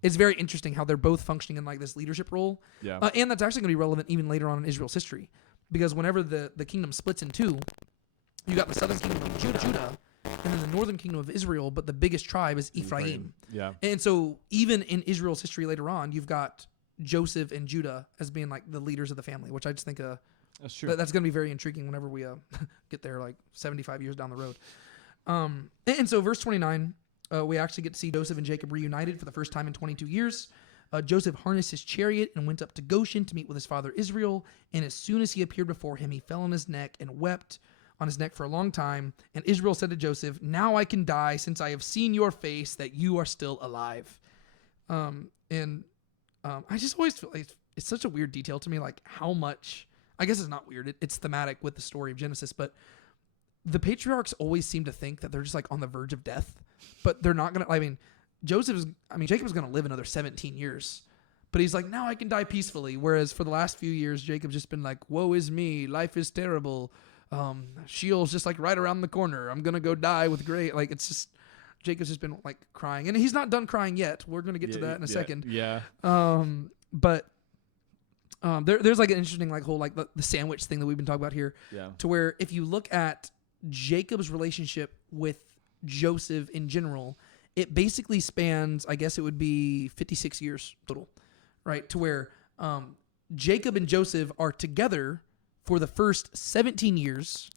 it's very interesting how they're both functioning in like this leadership role. Yeah. And that's actually going to be relevant even later on in Israel's history, because whenever the kingdom splits in two, you got the southern kingdom of Judah and then the northern kingdom of Israel, but the biggest tribe is Ephraim. Yeah. And so even in Israel's history later on, you've got Joseph and Judah as being like the leaders of the family, which I just think that's true. That's going to be very intriguing whenever we get there like 75 years down the road. And so verse 29, we actually get to see Joseph and Jacob reunited for the first time in 22 years. Joseph harnessed his chariot and went up to Goshen to meet with his father Israel. And as soon as he appeared before him, he fell on his neck and wept on his neck for a long time. And Israel said to Joseph, now I can die, since I have seen your face, that you are still alive. I just always feel like it's such a weird detail to me, like how much, I guess it's not weird, it's thematic with the story of Genesis, but the patriarchs always seem to think that they're just like on the verge of death, but they're not going to, Jacob's going to live another 17 years, but he's like, now I can die peacefully. Whereas for the last few years, Jacob's just been like, woe is me, life is terrible. Sheol's just like right around the corner. I'm going to go die with great, like it's just, Jacob's just been like crying, and he's not done crying yet. We're going to get to that in a second. Yeah. But there's like an interesting like whole like the sandwich thing that we've been talking about here. Yeah. To where if you look at Jacob's relationship with Joseph in general, it basically spans, I guess it would be 56 years total, right? To where Jacob and Joseph are together for the first 17 years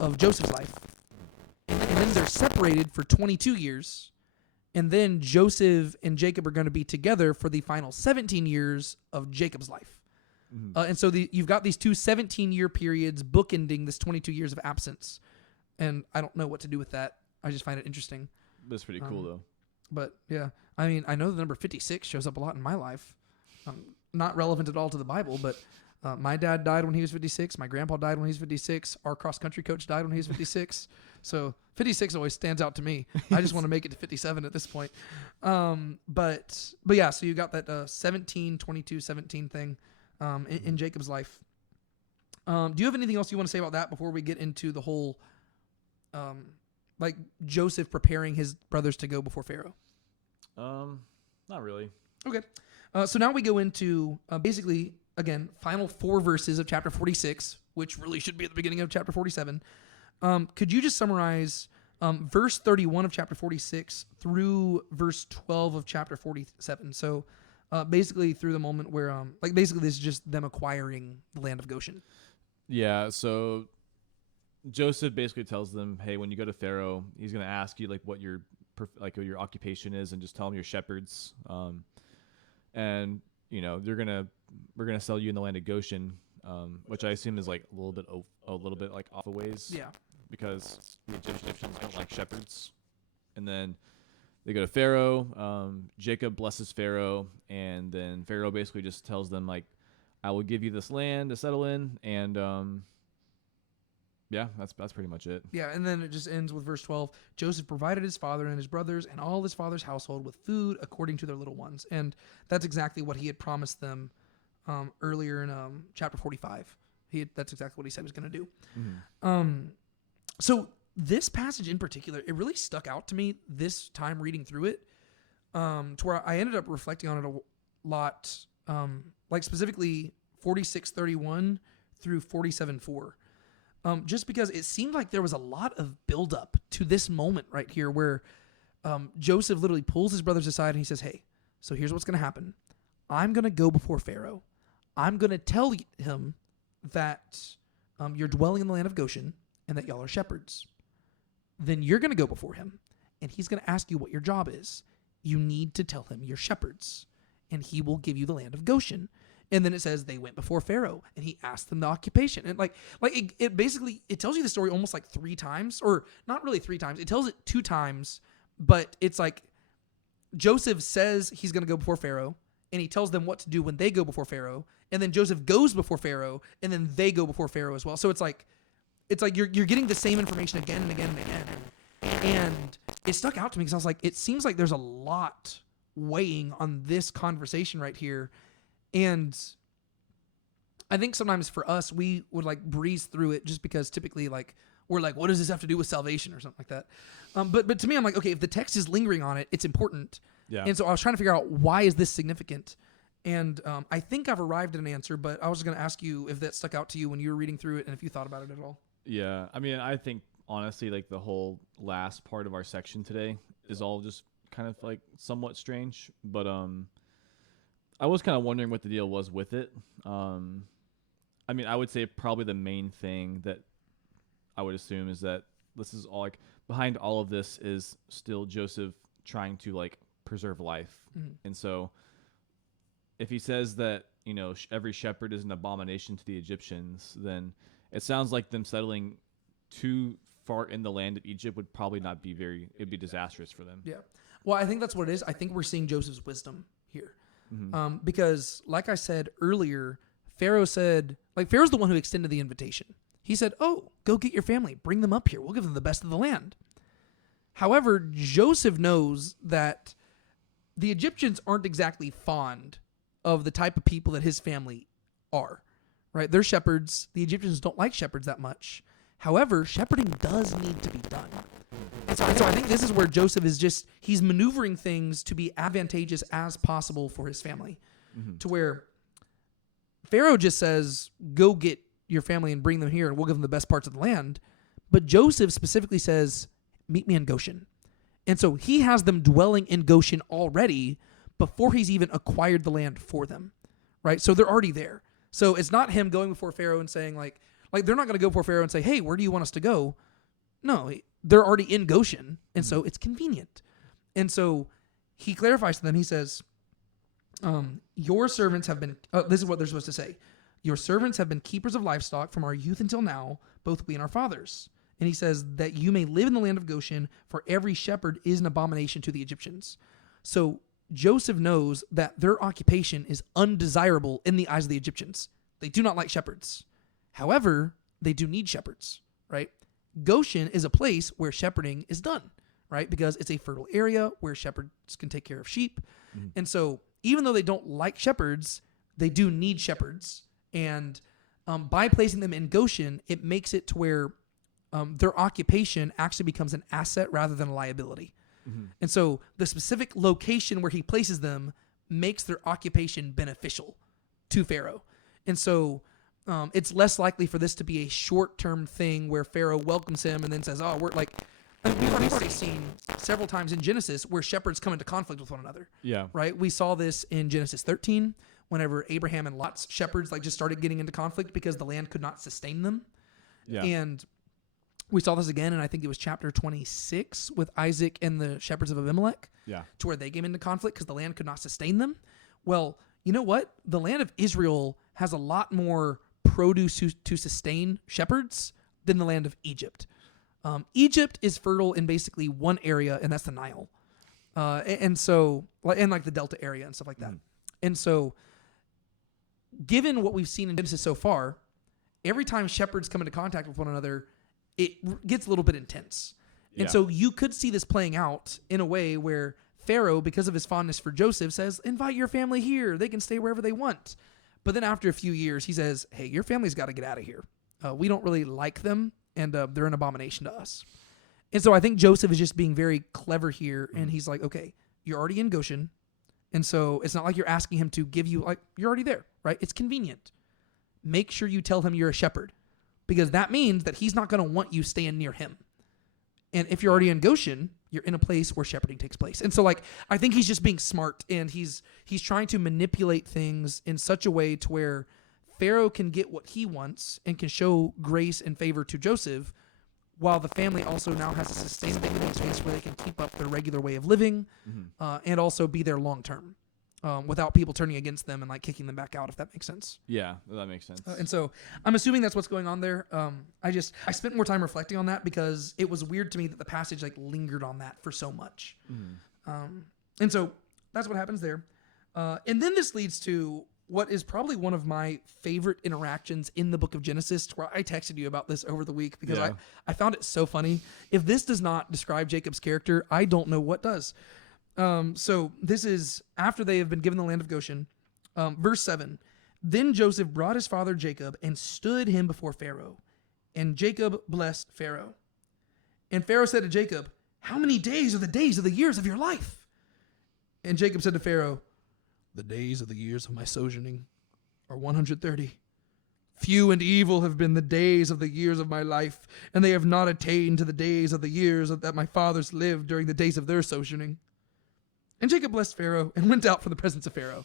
of Joseph's life. And then they're separated for 22 years. And then Joseph and Jacob are going to be together for the final 17 years of Jacob's life. And so you've got these two 17-year periods bookending this 22 years of absence. And I don't know what to do with that. I just find it interesting. That's pretty cool, though. But, yeah, I mean, I know the number 56 shows up a lot in my life. Not relevant at all to the Bible, but my dad died when he was 56. My grandpa died when he was 56. Our cross-country coach died when he was 56. So 56 always stands out to me. I just want to make it to 57 at this point. But yeah, so you got that 17, 22, 17 thing in Jacob's life. Do you have anything else you want to say about that before we get into the whole like Joseph preparing his brothers to go before Pharaoh? Not really. Okay. So now we go into basically, again, final 4 verses of chapter 46, which really should be at the beginning of chapter 47. Could you just summarize verse 31 of chapter 46 through verse 12 of chapter 47? So basically through the moment where, basically this is just them acquiring the land of Goshen. Yeah, so Joseph basically tells them, hey, when you go to Pharaoh, he's going to ask you what your occupation is, and just tell him you're shepherds. And we're gonna sell you in the land of Goshen, which I assume is like a little bit like off a ways. Yeah. Because the Egyptians don't like shepherds. And then they go to Pharaoh. Jacob blesses Pharaoh, and then Pharaoh basically just tells them I will give you this land to settle in, and yeah, that's pretty much it. Yeah, and then it just ends with verse 12. Joseph provided his father and his brothers and all his father's household with food according to their little ones. And that's exactly what he had promised them earlier in chapter 45. That's exactly what he said he was going to do. Mm-hmm. So this passage in particular, it really stuck out to me this time reading through it, to where I ended up reflecting on it a lot, specifically 46:31 through 47:4. Just because it seemed like there was a lot of buildup to this moment right here where Joseph literally pulls his brothers aside and he says, hey, so here's what's going to happen. I'm going to go before Pharaoh. I'm going to tell him that you're dwelling in the land of Goshen and that y'all are shepherds. Then you're going to go before him and he's going to ask you what your job is. You need to tell him you're shepherds and he will give you the land of Goshen. And then it says they went before Pharaoh and he asked them the occupation. And it basically, it tells you the story almost like 3 times, or not really 3 times. It tells it 2 times, but it's like Joseph says he's going to go before Pharaoh and he tells them what to do when they go before Pharaoh. And then Joseph goes before Pharaoh and then they go before Pharaoh as well. So it's like you're getting the same information again and again and again. And it stuck out to me because I was like, it seems like there's a lot weighing on this conversation right here. And I think sometimes for us, we would breeze through it just because typically we're like, what does this have to do with salvation or something like that? But to me, I'm like, okay, if the text is lingering on it, it's important. Yeah. And so I was trying to figure out, why is this significant? And I think I've arrived at an answer, but I was going to ask you if that stuck out to you when you were reading through it and if you thought about it at all. Yeah. I mean, I think honestly, the whole last part of our section today is all just kind of somewhat strange, but I was kind of wondering what the deal was with it. I mean, I would say probably the main thing that I would assume is that this is all behind all of this is still Joseph trying to preserve life. Mm-hmm. And so if he says that, every shepherd is an abomination to the Egyptians, then it sounds like them settling too far in the land of Egypt would probably not be it'd be disastrous for them. Yeah. Well, I think that's what it is. I think we're seeing Joseph's wisdom here. Mm-hmm. Because like I said earlier, Pharaoh's the one who extended the invitation. He said, oh, go get your family, bring them up here. We'll give them the best of the land. However, Joseph knows that the Egyptians aren't exactly fond of the type of people that his family are, right? They're shepherds. The Egyptians don't like shepherds that much. However, shepherding does need to be done. And so I think this is where Joseph is he's maneuvering things to be advantageous as possible for his family. Mm-hmm. To where Pharaoh just says, go get your family and bring them here and we'll give them the best parts of the land. But Joseph specifically says, meet me in Goshen. And so he has them dwelling in Goshen already before he's even acquired the land for them, right? So they're already there. So it's not him going before Pharaoh and saying they're not going to go before Pharaoh and say, hey, where do you want us to go? No, they're already in Goshen, and so it's convenient. And so he clarifies to them, he says, your servants have been, this is what they're supposed to say. Your servants have been keepers of livestock from our youth until now, both we and our fathers. And he says that you may live in the land of Goshen, for every shepherd is an abomination to the Egyptians. So Joseph knows that their occupation is undesirable in the eyes of the Egyptians. They do not like shepherds. However, they do need shepherds, right? Goshen is a place where shepherding is done, right? Because it's a fertile area where shepherds can take care of sheep. Mm-hmm. And so even though they don't like shepherds, they do need shepherds. And by placing them in Goshen, it makes it to where their occupation actually becomes an asset rather than a liability. Mm-hmm. And so the specific location where he places them makes their occupation beneficial to Pharaoh. And so it's less likely for this to be a short-term thing where Pharaoh welcomes him and then says, oh, we're like, we've already seen several times in Genesis where shepherds come into conflict with one another. Yeah. Right? We saw this in Genesis 13, whenever Abraham and Lot's shepherds like just started getting into conflict because the land could not sustain them. Yeah. And we saw this again, and I think it was chapter 26 with Isaac and the shepherds of Abimelech. Yeah. To where they came into conflict because the land could not sustain them. Well, you know what? The land of Israel has a lot more produce to sustain shepherds than the land of Egypt. Egypt is fertile in basically one area, and that's the Nile. And like the Delta area and stuff like that. Mm. And so given what we've seen in Genesis so far, every time shepherds come into contact with one another, it gets a little bit intense. And so you could see this playing out in a way where Pharaoh, because of his fondness for Joseph, says, invite your family here. They can stay wherever they want. But then after a few years, he says, hey, your family's got to get out of here. We don't really like them, and they're an abomination to us. And so I think Joseph is just being very clever here, and he's like, okay, you're already in Goshen, and so it's not like you're asking him to give you, like, you're already there, right? It's convenient. Make sure you tell him you're a shepherd, because that means that he's not going to want you staying near him. And if you're already in Goshen, you're in a place where shepherding takes place. And so, like, I think he's just being smart, and he's trying to manipulate things in such a way to where Pharaoh can get what he wants and can show grace and favor to Joseph, while the family also now has a sustainable living space where they can keep up their regular way of living, and also be there long term, without people turning against them and like kicking them back out, if that makes sense. Yeah, that makes sense. And so I'm assuming that's what's going on there. I spent more time reflecting on that because it was weird to me that the passage like lingered on that for so much. And so that's what happens there. And then this leads to what is probably one of my favorite interactions in the book of Genesis, where I texted you about this over the week because I found it so funny. If this does not describe Jacob's character, I don't know what does. So this is after they have been given the land of Goshen. Verse 7, then Joseph brought his father Jacob and stood him before Pharaoh. And Jacob blessed Pharaoh. And Pharaoh said to Jacob, how many days are the days of the years of your life? And Jacob said to Pharaoh, the days of the years of my sojourning are 130. Few and evil have been the days of the years of my life, and they have not attained to the days of the years that my fathers lived during the days of their sojourning. And Jacob blessed Pharaoh and went out from the presence of Pharaoh.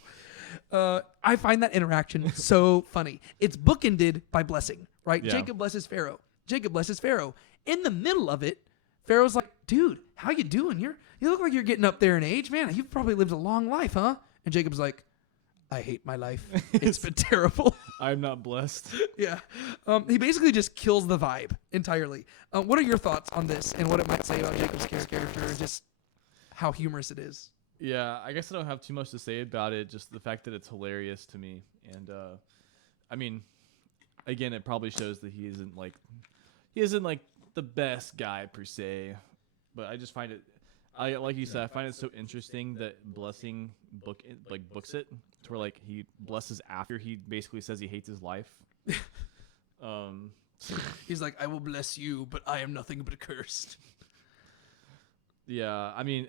I find that interaction so funny. It's bookended by blessing, right? Yeah. Jacob blesses Pharaoh. Jacob blesses Pharaoh. In the middle of it, Pharaoh's like, dude, how you doing? You look like you're getting up there in age. Man, you've probably lived a long life, huh? And Jacob's like, I hate my life. It's been terrible. I'm not blessed. Yeah. He basically just kills the vibe entirely. What are your thoughts on this and what it might say about Jacob's character and just how humorous it is? Yeah, I guess I don't have too much to say about it. Just the fact that it's hilarious to me. And, I mean, again, it probably shows that he isn't like the best guy per se. But I just find it, like you said, I find it so interesting that blessing books it to where like he blesses after he basically says he hates his life. He's like, I will bless you, but I am nothing but cursed. Yeah, I mean,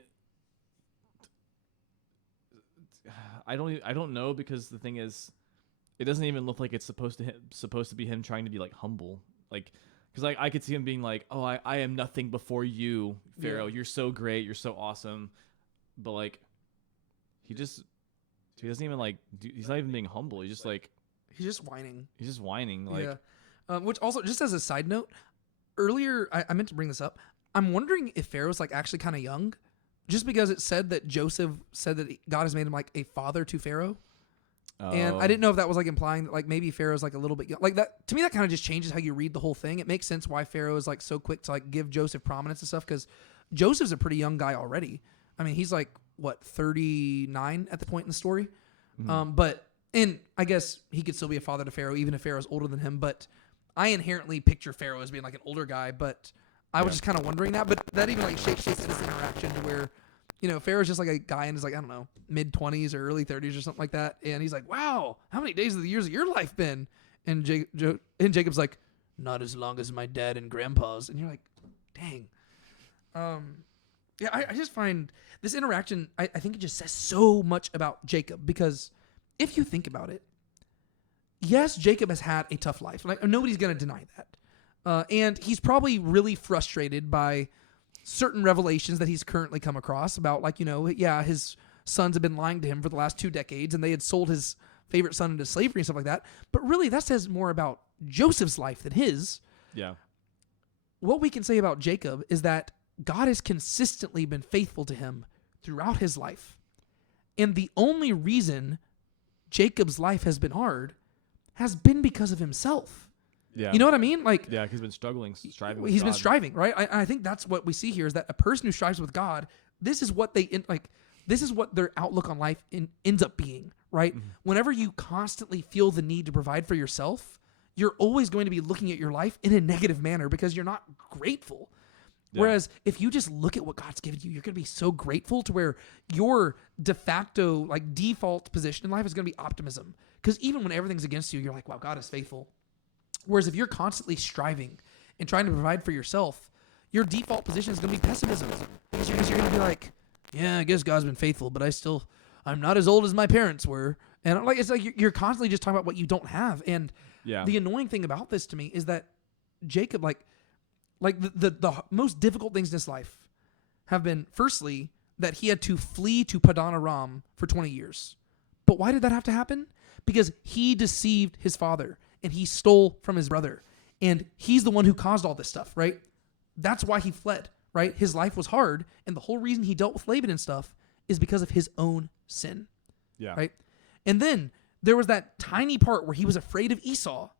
I don't know, because the thing is, it doesn't even look like it's supposed to be him trying to be like humble, like. Because like I could see him being like, oh, I am nothing before you, Pharaoh. Yeah. You're so great. You're so awesome. But like, he doesn't even like, he's not even being humble. He's just whining. He's just whining. Like, yeah. Which also, just as a side note, earlier, I meant to bring this up. I'm wondering if Pharaoh's like actually kind of young, just because it said that Joseph said that God has made him like a father to Pharaoh. And I didn't know if that was like implying that like maybe Pharaoh's like a little bit like that. To me, that kind of just changes how you read the whole thing. It makes sense why Pharaoh is like so quick to like give Joseph prominence and stuff, because Joseph's a pretty young guy already. I mean, he's like what, 39 at the point in the story. And I guess he could still be a father to Pharaoh even if Pharaoh's older than him. But I inherently picture Pharaoh as being like an older guy. But I was just kind of wondering that. But that even like shapes this interaction to where, you know, Pharaoh's just like a guy in his like, I don't know, mid-20s or early 30s or something like that. And he's like, wow, how many days of the years of your life been? And Jacob's like, not as long as my dad and grandpa's. And you're like, dang. Yeah, I just find this interaction, I think it just says so much about Jacob, because if you think about it, yes, Jacob has had a tough life. Like, nobody's going to deny that. And he's probably really frustrated by certain revelations that he's currently come across about, like, you know, yeah, his sons have been lying to him for the last 2 decades and they had sold his favorite son into slavery and stuff like that. But really, that says more about Joseph's life than his. Yeah. What we can say about Jacob is that God has consistently been faithful to him throughout his life. And the only reason Jacob's life has been hard has been because of himself. Yeah. You know what I mean? Like, yeah, he's been striving with he's God. been striving, right? I think that's what we see here, is that a person who strives with God, this is what this is what their outlook on life ends up being, right? Mm-hmm. Whenever you constantly feel the need to provide for yourself, you're always going to be looking at your life in a negative manner because you're not grateful. Yeah. Whereas if you just look at what God's given you, you're going to be so grateful to where your de facto, like default position in life is going to be optimism. Because even when everything's against you, you're like, wow, God is faithful. Whereas if you're constantly striving and trying to provide for yourself, your default position is going to be pessimism. Because you're going to be like, yeah, I guess God's been faithful, but I'm not as old as my parents were. And like, it's like you're constantly just talking about what you don't have. And the annoying thing about this to me is that Jacob, like the most difficult things in his life have been, firstly, that he had to flee to Padan Aram for 20 years. But why did that have to happen? Because he deceived his father and he stole from his brother. And he's the one who caused all this stuff, right? That's why he fled, right? His life was hard. And the whole reason he dealt with Laban and stuff is because of his own sin. Yeah. Right? And then there was that tiny part where he was afraid of Esau,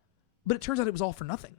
but it turns out it was all for nothing.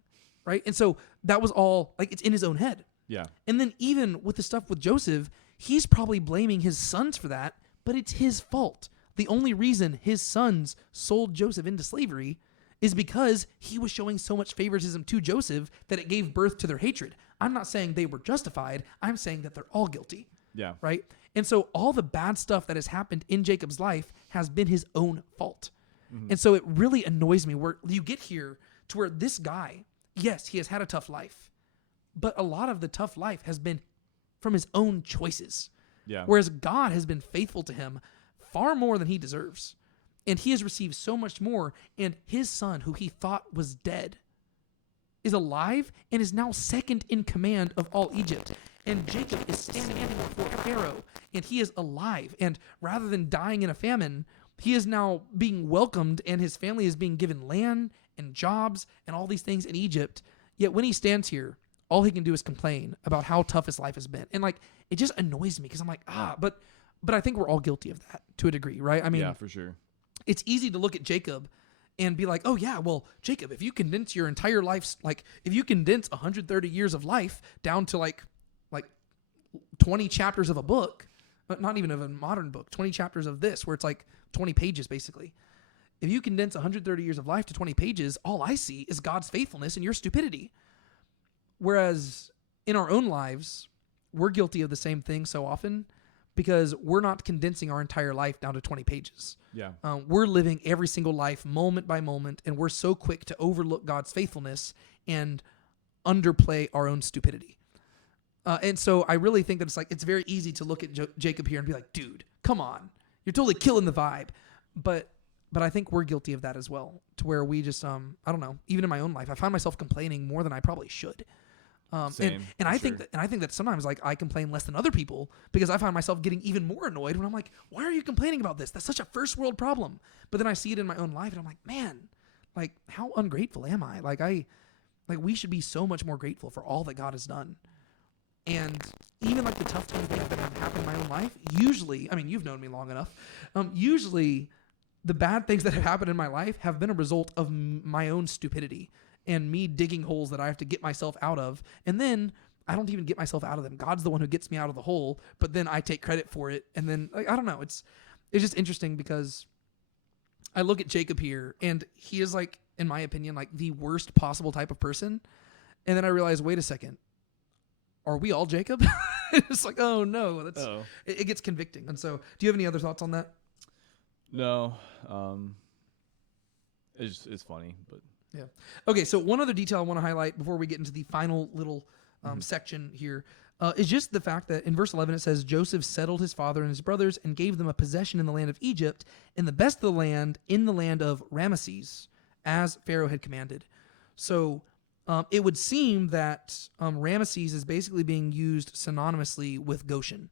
Right? And so that was all, like, it's in his own head. Yeah. And then even with the stuff with Joseph, he's probably blaming his sons for that, but it's his fault. The only reason his sons sold Joseph into slavery is because he was showing so much favoritism to Joseph that it gave birth to their hatred. I'm not saying they were justified. I'm saying that they're all guilty. Yeah. Right? And so all the bad stuff that has happened in Jacob's life has been his own fault. Mm-hmm. And so it really annoys me where you get here to where this guy, yes, he has had a tough life, but a lot of the tough life has been from his own choices. Yeah. Whereas God has been faithful to him far more than he deserves. And he has received so much more. And his son, who he thought was dead, is alive and is now second in command of all Egypt. And Jacob is standing before Pharaoh, and he is alive. And rather than dying in a famine, he is now being welcomed, and his family is being given land and jobs and all these things in Egypt. Yet when he stands here, all he can do is complain about how tough his life has been. And like, it just annoys me because I'm like, but I think we're all guilty of that to a degree, right? I mean, yeah, for sure. It's easy to look at Jacob and be like, oh yeah, well, Jacob, if you condense your entire life, like if you condense 130 years of life down to like 20 chapters of a book, but not even of a modern book, 20 chapters of this, where it's like 20 pages basically. If you condense 130 years of life to 20 pages, all I see is God's faithfulness and your stupidity. Whereas in our own lives, we're guilty of the same thing so often because we're not condensing our entire life down to 20 pages. Yeah. We're living every single life moment by moment, and we're so quick to overlook God's faithfulness and underplay our own stupidity. And so I really think that it's very easy to look at Jacob here and be like, dude, come on. You're totally killing the vibe. But I think we're guilty of that as well, to where we just, I don't know, even in my own life, I find myself complaining more than I probably should. Same, and I think that sometimes like I complain less than other people because I find myself getting even more annoyed when I'm like, why are you complaining about this? That's such a first world problem. But then I see it in my own life and I'm like, man, like how ungrateful am I? Like we should be so much more grateful for all that God has done. And even like the tough times that have happened in my own life, usually, I mean, you've known me long enough. Usually the bad things that have happened in my life have been a result of my own stupidity and me digging holes that I have to get myself out of. And then I don't even get myself out of them. God's the one who gets me out of the hole, but then I take credit for it. And then I don't know. It's just interesting because I look at Jacob here and he is like, in my opinion, like the worst possible type of person. And then I realize, wait a second, are we all Jacob? It's like, oh no, it gets convicting. And so do you have any other thoughts on that? No. It's funny, but yeah. Okay. So one other detail I want to highlight before we get into the final little section here is just the fact that in verse 11 it says, Joseph settled his father and his brothers and gave them a possession in the land of Egypt, in the best of the land, in the land of Ramesses, as Pharaoh had commanded. So it would seem that Ramesses is basically being used synonymously with Goshen.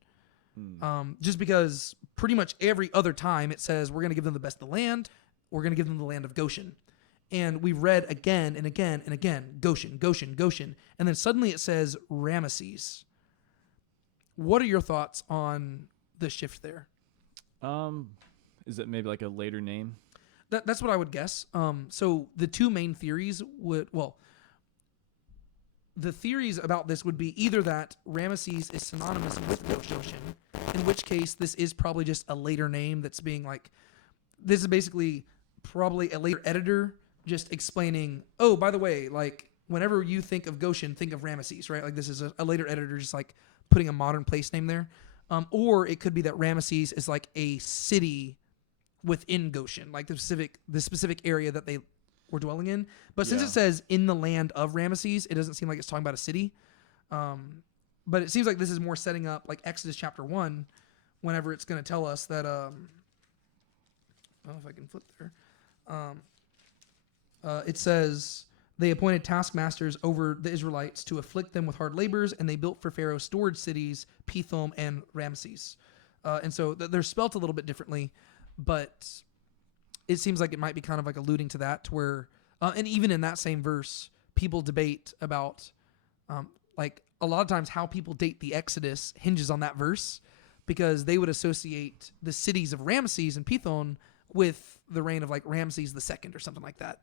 Just because pretty much every other time it says we're going to give them the best of the land, we're going to give them the land of Goshen. And we've read again and again and again, Goshen, Goshen, Goshen. And then suddenly it says Ramesses. What are your thoughts on the shift there? Is it maybe like a later name? That's what I would guess. So the two main theories the theories about this would be either that Ramesses is synonymous with Goshen, in which case this is probably just a later name that's being like, this is basically probably a later editor just explaining, oh, by the way, like whenever you think of Goshen, think of Ramesses, right? Like this is a later editor just like putting a modern place name there. Or it could be that Ramesses is like a city within Goshen, like the specific area that they were dwelling in. But since it says in the land of Ramesses, it doesn't seem like it's talking about a city. But it seems like this is more setting up like Exodus chapter 1, whenever it's going to tell us that, I don't know if I can flip there. It says they appointed taskmasters over the Israelites to afflict them with hard labors, and they built for Pharaoh storage cities, Pithom and Ramesses. And so they're spelt a little bit differently, but it seems like it might be kind of like alluding to that, to where, and even in that same verse, people debate about, like a lot of times how people date the Exodus hinges on that verse, because they would associate the cities of Ramesses and Pithom with the reign of like Ramses II or something like that,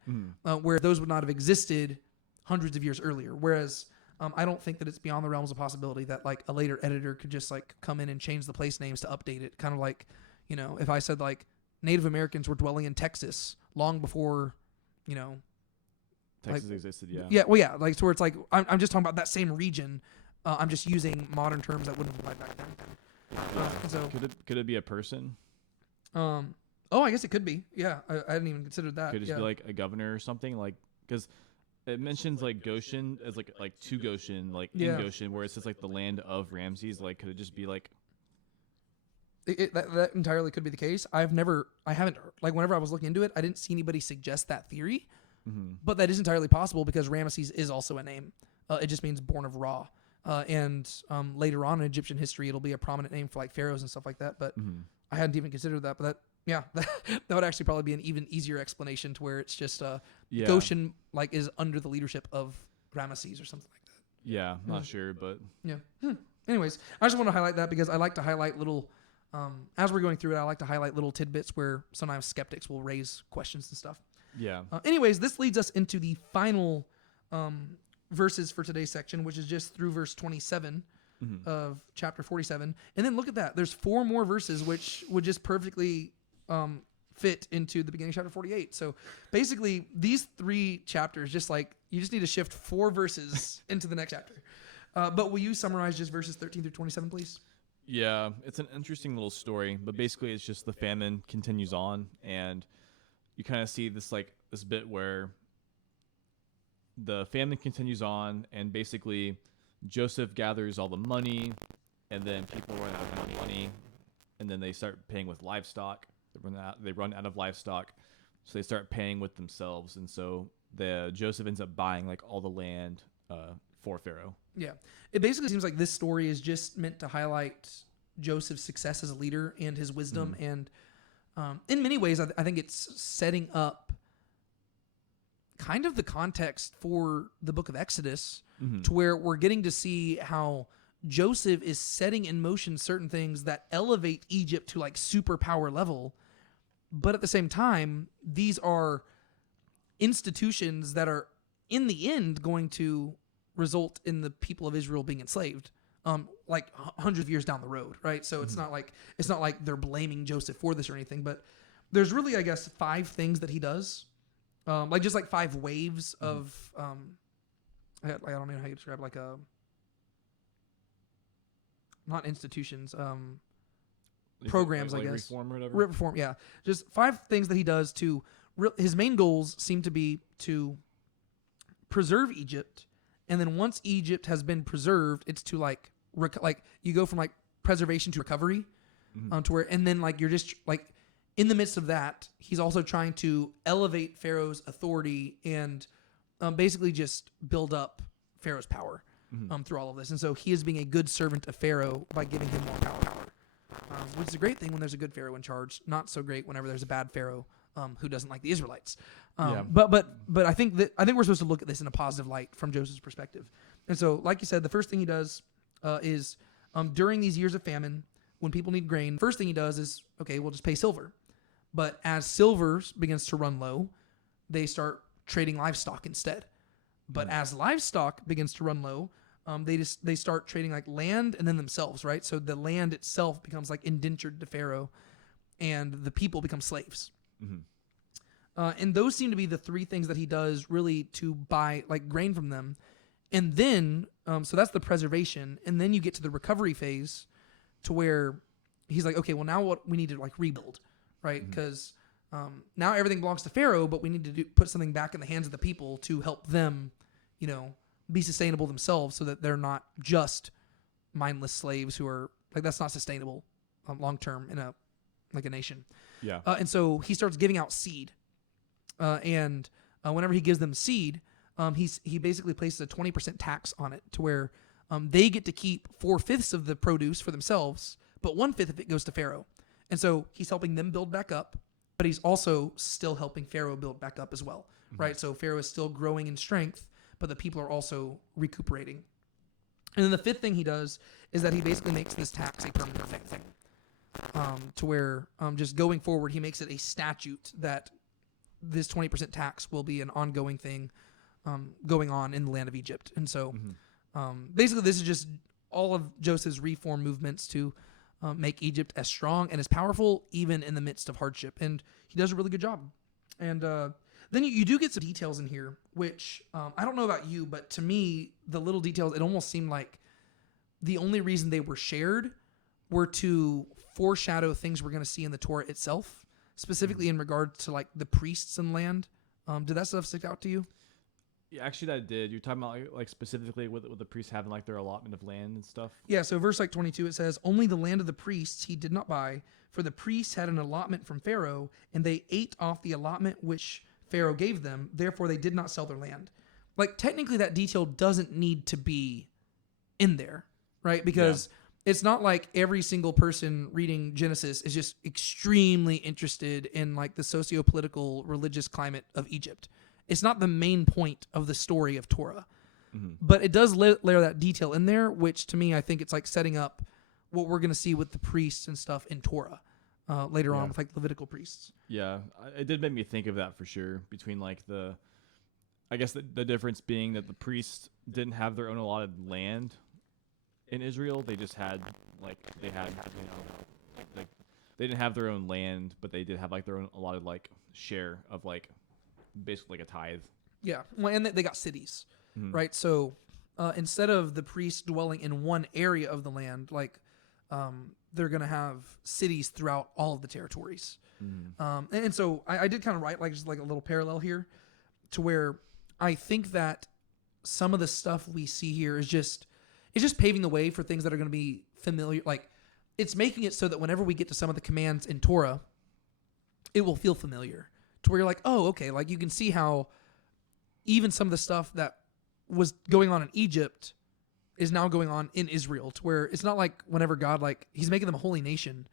where those would not have existed hundreds of years earlier. Whereas I don't think that it's beyond the realms of possibility that like a later editor could just like come in and change the place names to update it. Kind of like, if I said like Native Americans were dwelling in Texas long before, Texas existed, yeah. Yeah, well, yeah, like so where it's like I'm just talking about that same region. I'm just using modern terms that wouldn't apply back then. So could it be a person? Oh, I guess it could be. Yeah, I hadn't even considered that. Could it just be like a governor or something, like, because it mentions like Goshen as like to Goshen, like in Goshen, where it says like the land of Ramses. Like, could it just be like? That entirely could be the case. I haven't, like, whenever I was looking into it, I didn't see anybody suggest that theory, but that is entirely possible because Ramesses is also a name. It just means born of Ra. And later on in Egyptian history, it'll be a prominent name for like pharaohs and stuff like that. But I hadn't even considered that. But that would actually probably be an even easier explanation, to where it's just Goshen like is under the leadership of Ramesses or something like that. Yeah, not sure, but Anyways, I just want to highlight that because I like to highlight little. As we're going through it, I like to highlight little tidbits where sometimes skeptics will raise questions and stuff. Yeah. Anyways, this leads us into the final verses for today's section, which is just through verse 27 of chapter 47. And then look at that. There's 4 more verses which would just perfectly fit into the beginning of chapter 48. So basically, these 3 chapters, just like you just need to shift 4 verses into the next chapter. But will you summarize just verses 13 through 27, please? Yeah, it's an interesting little story, but basically it's just the famine continues on, and you kind of see this bit where the famine continues on, and basically Joseph gathers all the money, and then people run out of money, and then they start paying with livestock. They run out of livestock, so they start paying with themselves, and so Joseph ends up buying like all the land for Pharaoh. Yeah. It basically seems like this story is just meant to highlight Joseph's success as a leader and his wisdom. And in many ways, I think it's setting up kind of the context for the book of Exodus, to where we're getting to see how Joseph is setting in motion certain things that elevate Egypt to like superpower level. But at the same time, these are institutions that are in the end going to result in the people of Israel being enslaved, like hundreds of years down the road, right? So it's not like they're blaming Joseph for this or anything, but there's really, I guess, 5 things that he does, like just like 5 waves of, I don't know how you describe like a, not institutions, programs, like I guess. Reform or whatever. Reform, yeah. Just 5 things that he does to. His main goals seem to be to preserve Egypt, and then once Egypt has been preserved, it's to like you go from like preservation to recovery, to where, and then like you're just like in the midst of that, he's also trying to elevate Pharaoh's authority and basically just build up Pharaoh's power through all of this. And so he is being a good servant of Pharaoh by giving him more power, which is a great thing when there's a good Pharaoh in charge. Not so great whenever there's a bad Pharaoh who doesn't like the Israelites. But I think we're supposed to look at this in a positive light from Joseph's perspective. And so, like you said, the first thing he does is during these years of famine, when people need grain, first thing he does is, okay, we'll just pay silver. But as silver begins to run low, they start trading livestock instead. But as livestock begins to run low, they start trading like land and then themselves, right? So the land itself becomes like indentured to Pharaoh, and the people become slaves. And those seem to be the 3 things that he does really to buy like grain from them. And then, so that's the preservation. And then you get to the recovery phase to where he's like, okay, well now what we need to like rebuild, right? Because now everything belongs to Pharaoh, but we need to put something back in the hands of the people to help them, be sustainable themselves so that they're not just mindless slaves who are like, that's not sustainable long-term in a nation. Yeah. And so he starts giving out seed. And whenever he gives them seed, he basically places a 20% tax on it to where they get to keep 4/5 of the produce for themselves, but 1/5 of it goes to Pharaoh. And so he's helping them build back up, but he's also still helping Pharaoh build back up as well, right? So Pharaoh is still growing in strength, but the people are also recuperating. And then the 5th thing he does is that he basically makes this tax a permanent thing. To where just going forward, he makes it a statute that this 20% tax will be an ongoing thing going on in the land of Egypt. And so basically this is just all of Joseph's reform movements to make Egypt as strong and as powerful, even in the midst of hardship. And he does a really good job. And then you do get some details in here, which I don't know about you, but to me, the little details, it almost seemed like the only reason they were shared were to foreshadow things we're going to see in the Torah itself, specifically in regard to like the priests and land. Did that stuff stick out to you? Yeah, actually that did. You're talking about like specifically with the priests having like their allotment of land and stuff. Yeah, so verse like 22, it says, "Only the land of the priests he did not buy, for the priests had an allotment from Pharaoh, and they ate off the allotment which Pharaoh gave them. Therefore they did not sell their land." Like technically that detail doesn't need to be in there, right? Because it's not like every single person reading Genesis is just extremely interested in like the socio-political religious climate of Egypt. It's not the main point of the story of Torah. But it does layer that detail in there, which to me, I think it's like setting up what we're going to see with the priests and stuff in Torah later on with like Levitical priests. Yeah, it did make me think of that for sure, between like I guess the difference being that the priests didn't have their own allotted land in Israel. They just had they didn't have their own land, but they did have like their own allotted like share of like basically like a tithe. Yeah, well, and they got cities, right? So instead of the priests dwelling in one area of the land, like they're going to have cities throughout all of the territories. And so I did kind of write like just like a little parallel here to where I think that some of the stuff we see here is just paving the way for things that are going to be familiar. Like it's making it so that whenever we get to some of the commands in Torah, it will feel familiar to where you're like, oh, okay. Like you can see how even some of the stuff that was going on in Egypt is now going on in Israel, to where it's not like whenever God, like he's making them a holy nation,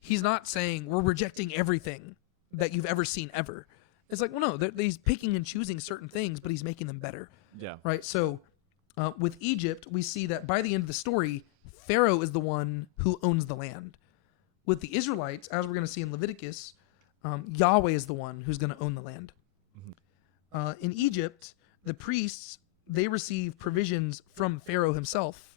he's not saying we're rejecting everything that you've ever seen ever. It's like, well, no, he's picking and choosing certain things, but he's making them better. Yeah. Right. So with Egypt, we see that by the end of the story, Pharaoh is the one who owns the land. With the Israelites, as we're going to see in Leviticus, Yahweh is the one who's going to own the land. In Egypt, the priests, they receive provisions from Pharaoh himself,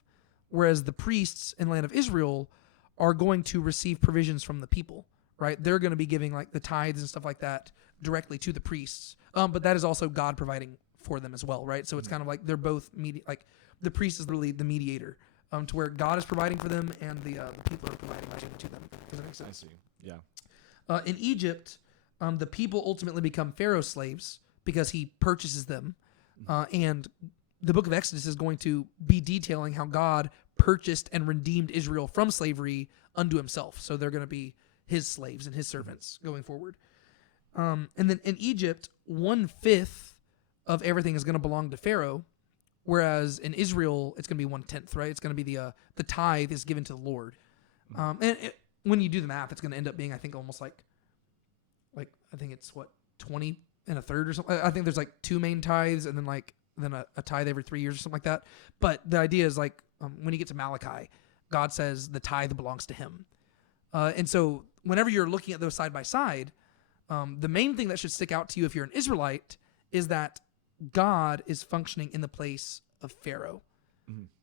whereas the priests in the land of Israel are going to receive provisions from the people, right? They're going to be giving like the tithes and stuff like that directly to the priests. But that is also God providing for them as well, right? So it's kind of like they're both like the priest is really the mediator, to where God is providing for them and the people are providing to them. Does that make sense? I see. Yeah. In Egypt, the people ultimately become Pharaoh's slaves because he purchases them. And the book of Exodus is going to be detailing how God purchased and redeemed Israel from slavery unto himself. So they're going to be his slaves and his servants going forward. And then in Egypt, 1/5 of everything is going to belong to Pharaoh, whereas in Israel, it's going to be 1/10, right? It's going to be the tithe is given to the Lord. When you do the math, it's going to end up being, I think, almost like I think it's 20 and a third or something. I think there's like 2 main tithes and then a tithe every 3 years or something like that. But the idea is like when you get to Malachi, God says the tithe belongs to him. And so whenever you're looking at those side by side, the main thing that should stick out to you if you're an Israelite is that God is functioning in the place of Pharaoh,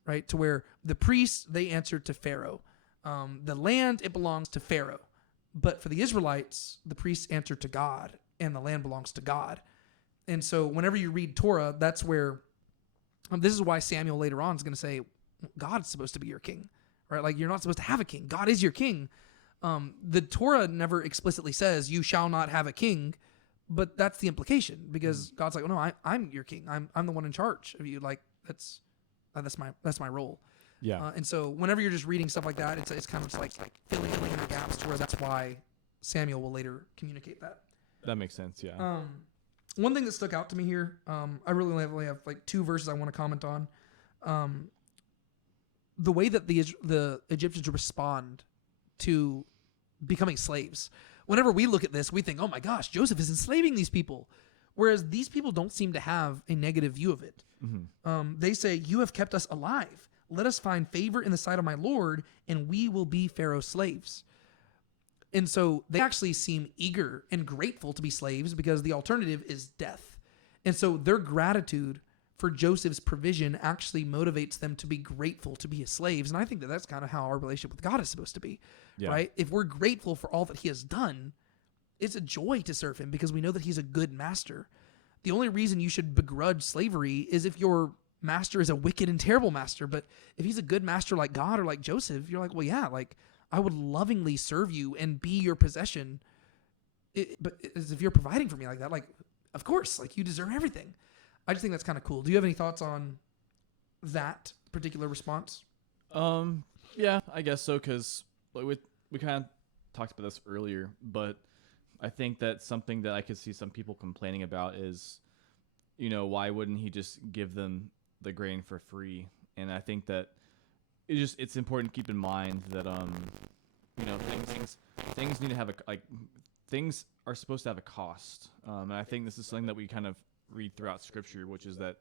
right? To where the priests, they answer to Pharaoh. The land, it belongs to Pharaoh. But for the Israelites, the priests answer to God and the land belongs to God. And so whenever you read Torah, that's where, this is why Samuel later on is going to say, God's supposed to be your king, right? Like you're not supposed to have a king. God is your king. The Torah never explicitly says you shall not have a king, but that's the implication because God's like, oh no, I'm your king. I'm the one in charge of you. Like that's my role. Yeah. And so whenever you're just reading stuff like that, it's kind of just like filling in the gaps to where that's why Samuel will later communicate that. That makes sense. Yeah. One thing that stuck out to me here, I really only have like 2 verses I want to comment on. The way that the Egyptians respond to becoming slaves. Whenever we look at this, we think, oh my gosh, Joseph is enslaving these people. Whereas these people don't seem to have a negative view of it. They say, you have kept us alive. Let us find favor in the sight of my Lord, and we will be Pharaoh's slaves. And so they actually seem eager and grateful to be slaves because the alternative is death. And so their gratitude for Joseph's provision actually motivates them to be grateful to be his slaves. And I think that that's kind of how our relationship with God is supposed to be, right? If we're grateful for all that he has done, it's a joy to serve him because we know that he's a good master. The only reason you should begrudge slavery is if your master is a wicked and terrible master. But if he's a good master like God or like Joseph, you're like, well, yeah, like I would lovingly serve you and be your possession. But as if you're providing for me like that, like, of course, like you deserve everything. I just think that's kind of cool. Do you have any thoughts on that particular response? Yeah, I guess so. Cause we kind of talked about this earlier, but I think that something that I could see some people complaining about is, why wouldn't he just give them the grain for free? And I think that it's important to keep in mind that things need to have things are supposed to have a cost. And I think this is something that we kind of read throughout Scripture, which is that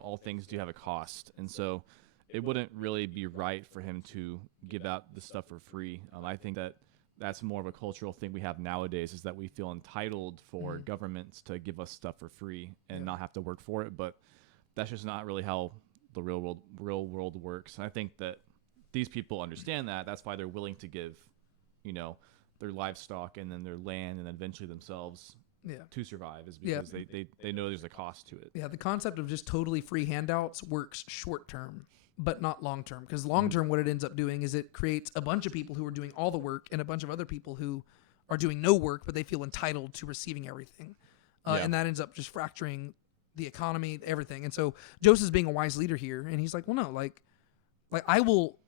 all things do have a cost, and so it wouldn't really be right for him to give out the stuff for free. I think that that's more of a cultural thing we have nowadays, is that we feel entitled for governments to give us stuff for free and not have to work for it. But that's just not really how the real world works. And I think that these people understand that. That's why they're willing to give, their livestock and then their land and eventually themselves to survive, is because they know there's a cost to it. Yeah, the concept of just totally free handouts works short term, but not long term. Because long term, what it ends up doing is it creates a bunch of people who are doing all the work and a bunch of other people who are doing no work, but they feel entitled to receiving everything. And that ends up just fracturing the economy, everything. And so Joseph's being a wise leader here, and he's like, well, no, like I will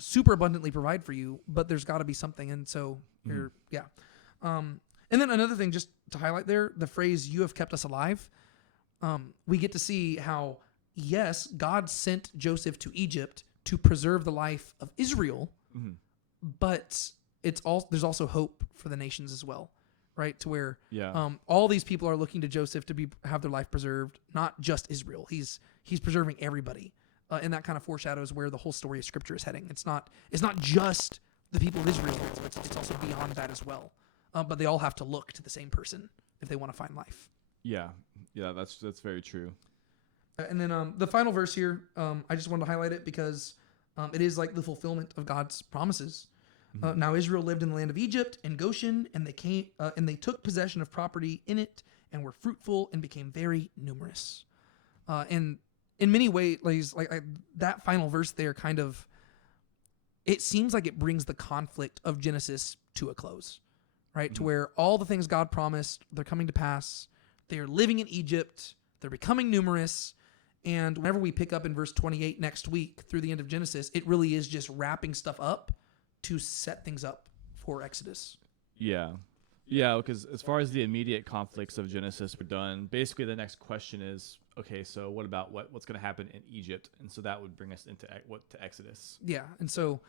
super abundantly provide for you, but there's got to be something. And so and then another thing, just to highlight there, the phrase, you have kept us alive. We get to see how, yes, God sent Joseph to Egypt to preserve the life of Israel, but there's also hope for the nations as well, right? To where all these people are looking to Joseph to have their life preserved, not just Israel. He's preserving everybody, and that kind of foreshadows where the whole story of Scripture is heading. It's not just the people of Israel; it's also beyond that as well. but they all have to look to the same person if they want to find life. Yeah, that's very true. And then the final verse here, I just wanted to highlight it because it is like the fulfillment of God's promises. Now Israel lived in the land of Egypt and Goshen, and they took possession of property in it and were fruitful and became very numerous. And in many ways, that final verse there kind of, it seems like it brings the conflict of Genesis to a close, right? To where all the things God promised, they're coming to pass. They are living in Egypt. They're becoming numerous. And whenever we pick up in verse 28 next week through the end of Genesis, it really is just wrapping stuff up to set things up for Exodus. Yeah, because as far as the immediate conflicts of Genesis were done, basically the next question is, okay, so what about what's going to happen in Egypt? And so that would bring us into to Exodus. Yeah, and so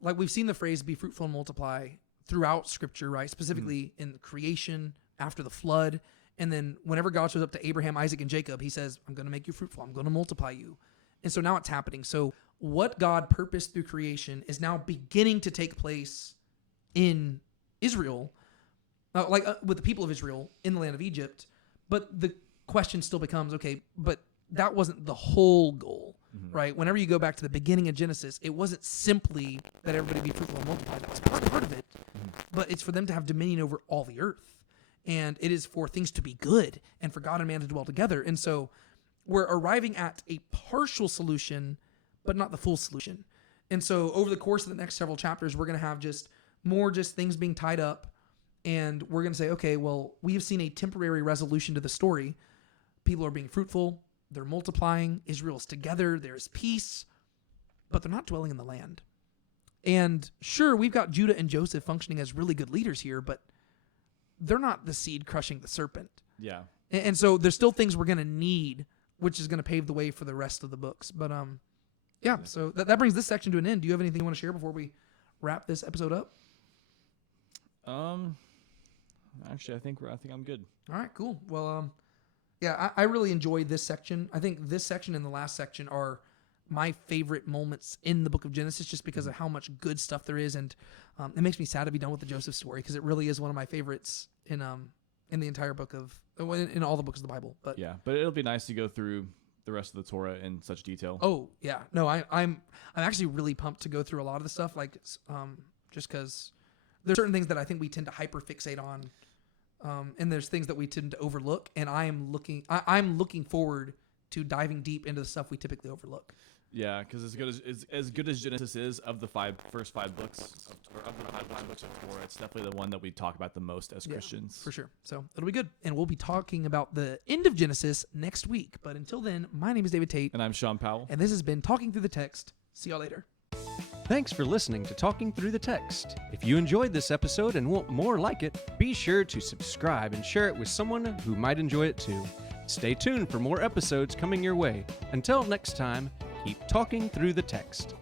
like we've seen the phrase "be fruitful and multiply" throughout Scripture, right? Specifically in creation, after the flood, and then whenever God shows up to Abraham, Isaac, and Jacob, he says, "I'm going to make you fruitful. I'm going to multiply you." And so now it's happening. So what God purposed through creation is now beginning to take place in Israel, with the people of Israel in the land of Egypt. But the question still becomes, okay, but that wasn't the whole goal, right? Whenever you go back to the beginning of Genesis, it wasn't simply that everybody be fruitful and multiply. That was part of it, but it's for them to have dominion over all the earth. And it is for things to be good and for God and man to dwell together. And so we're arriving at a partial solution, but not the full solution. And so over the course of the next several chapters, we're going to have just things being tied up. And we're going to say, okay, well, we have seen a temporary resolution to the story. People are being fruitful. They're multiplying. Israel's together. There's peace, but they're not dwelling in the land. And sure, we've got Judah and Joseph functioning as really good leaders here, but they're not the seed crushing the serpent. Yeah. And so there's still things we're going to need, which is going to pave the way for the rest of the books. But yeah, so that brings this section to an end. Do you have anything you want to share before we wrap this episode up? Actually, I think I'm good. All right, cool. Well, yeah, I really enjoyed this section. I think this section and the last section are my favorite moments in the book of Genesis, just because of how much good stuff there is, and it makes me sad to be done with the Joseph story because it really is one of my favorites in the entire book of in all the books of the Bible. But yeah, but it'll be nice to go through the rest of the Torah in such detail. Oh yeah, no, I'm actually really pumped to go through a lot of the stuff, like just because there's certain things that I think we tend to hyperfixate on, and there's things that we tend to overlook, and I'm looking forward to diving deep into the stuff we typically overlook. Yeah, because as good as Genesis is of the first five books, or of the five books of Torah, it's definitely the one that we talk about the most as Christians. For sure. So it'll be good, and we'll be talking about the end of Genesis next week. But until then, my name is David Tate, and I'm Sean Powell, and this has been Talking Through the Text. See y'all later. Thanks for listening to Talking Through the Text. If you enjoyed this episode and want more like it, be sure to subscribe and share it with someone who might enjoy it too. Stay tuned for more episodes coming your way. Until next time, keep talking through the text.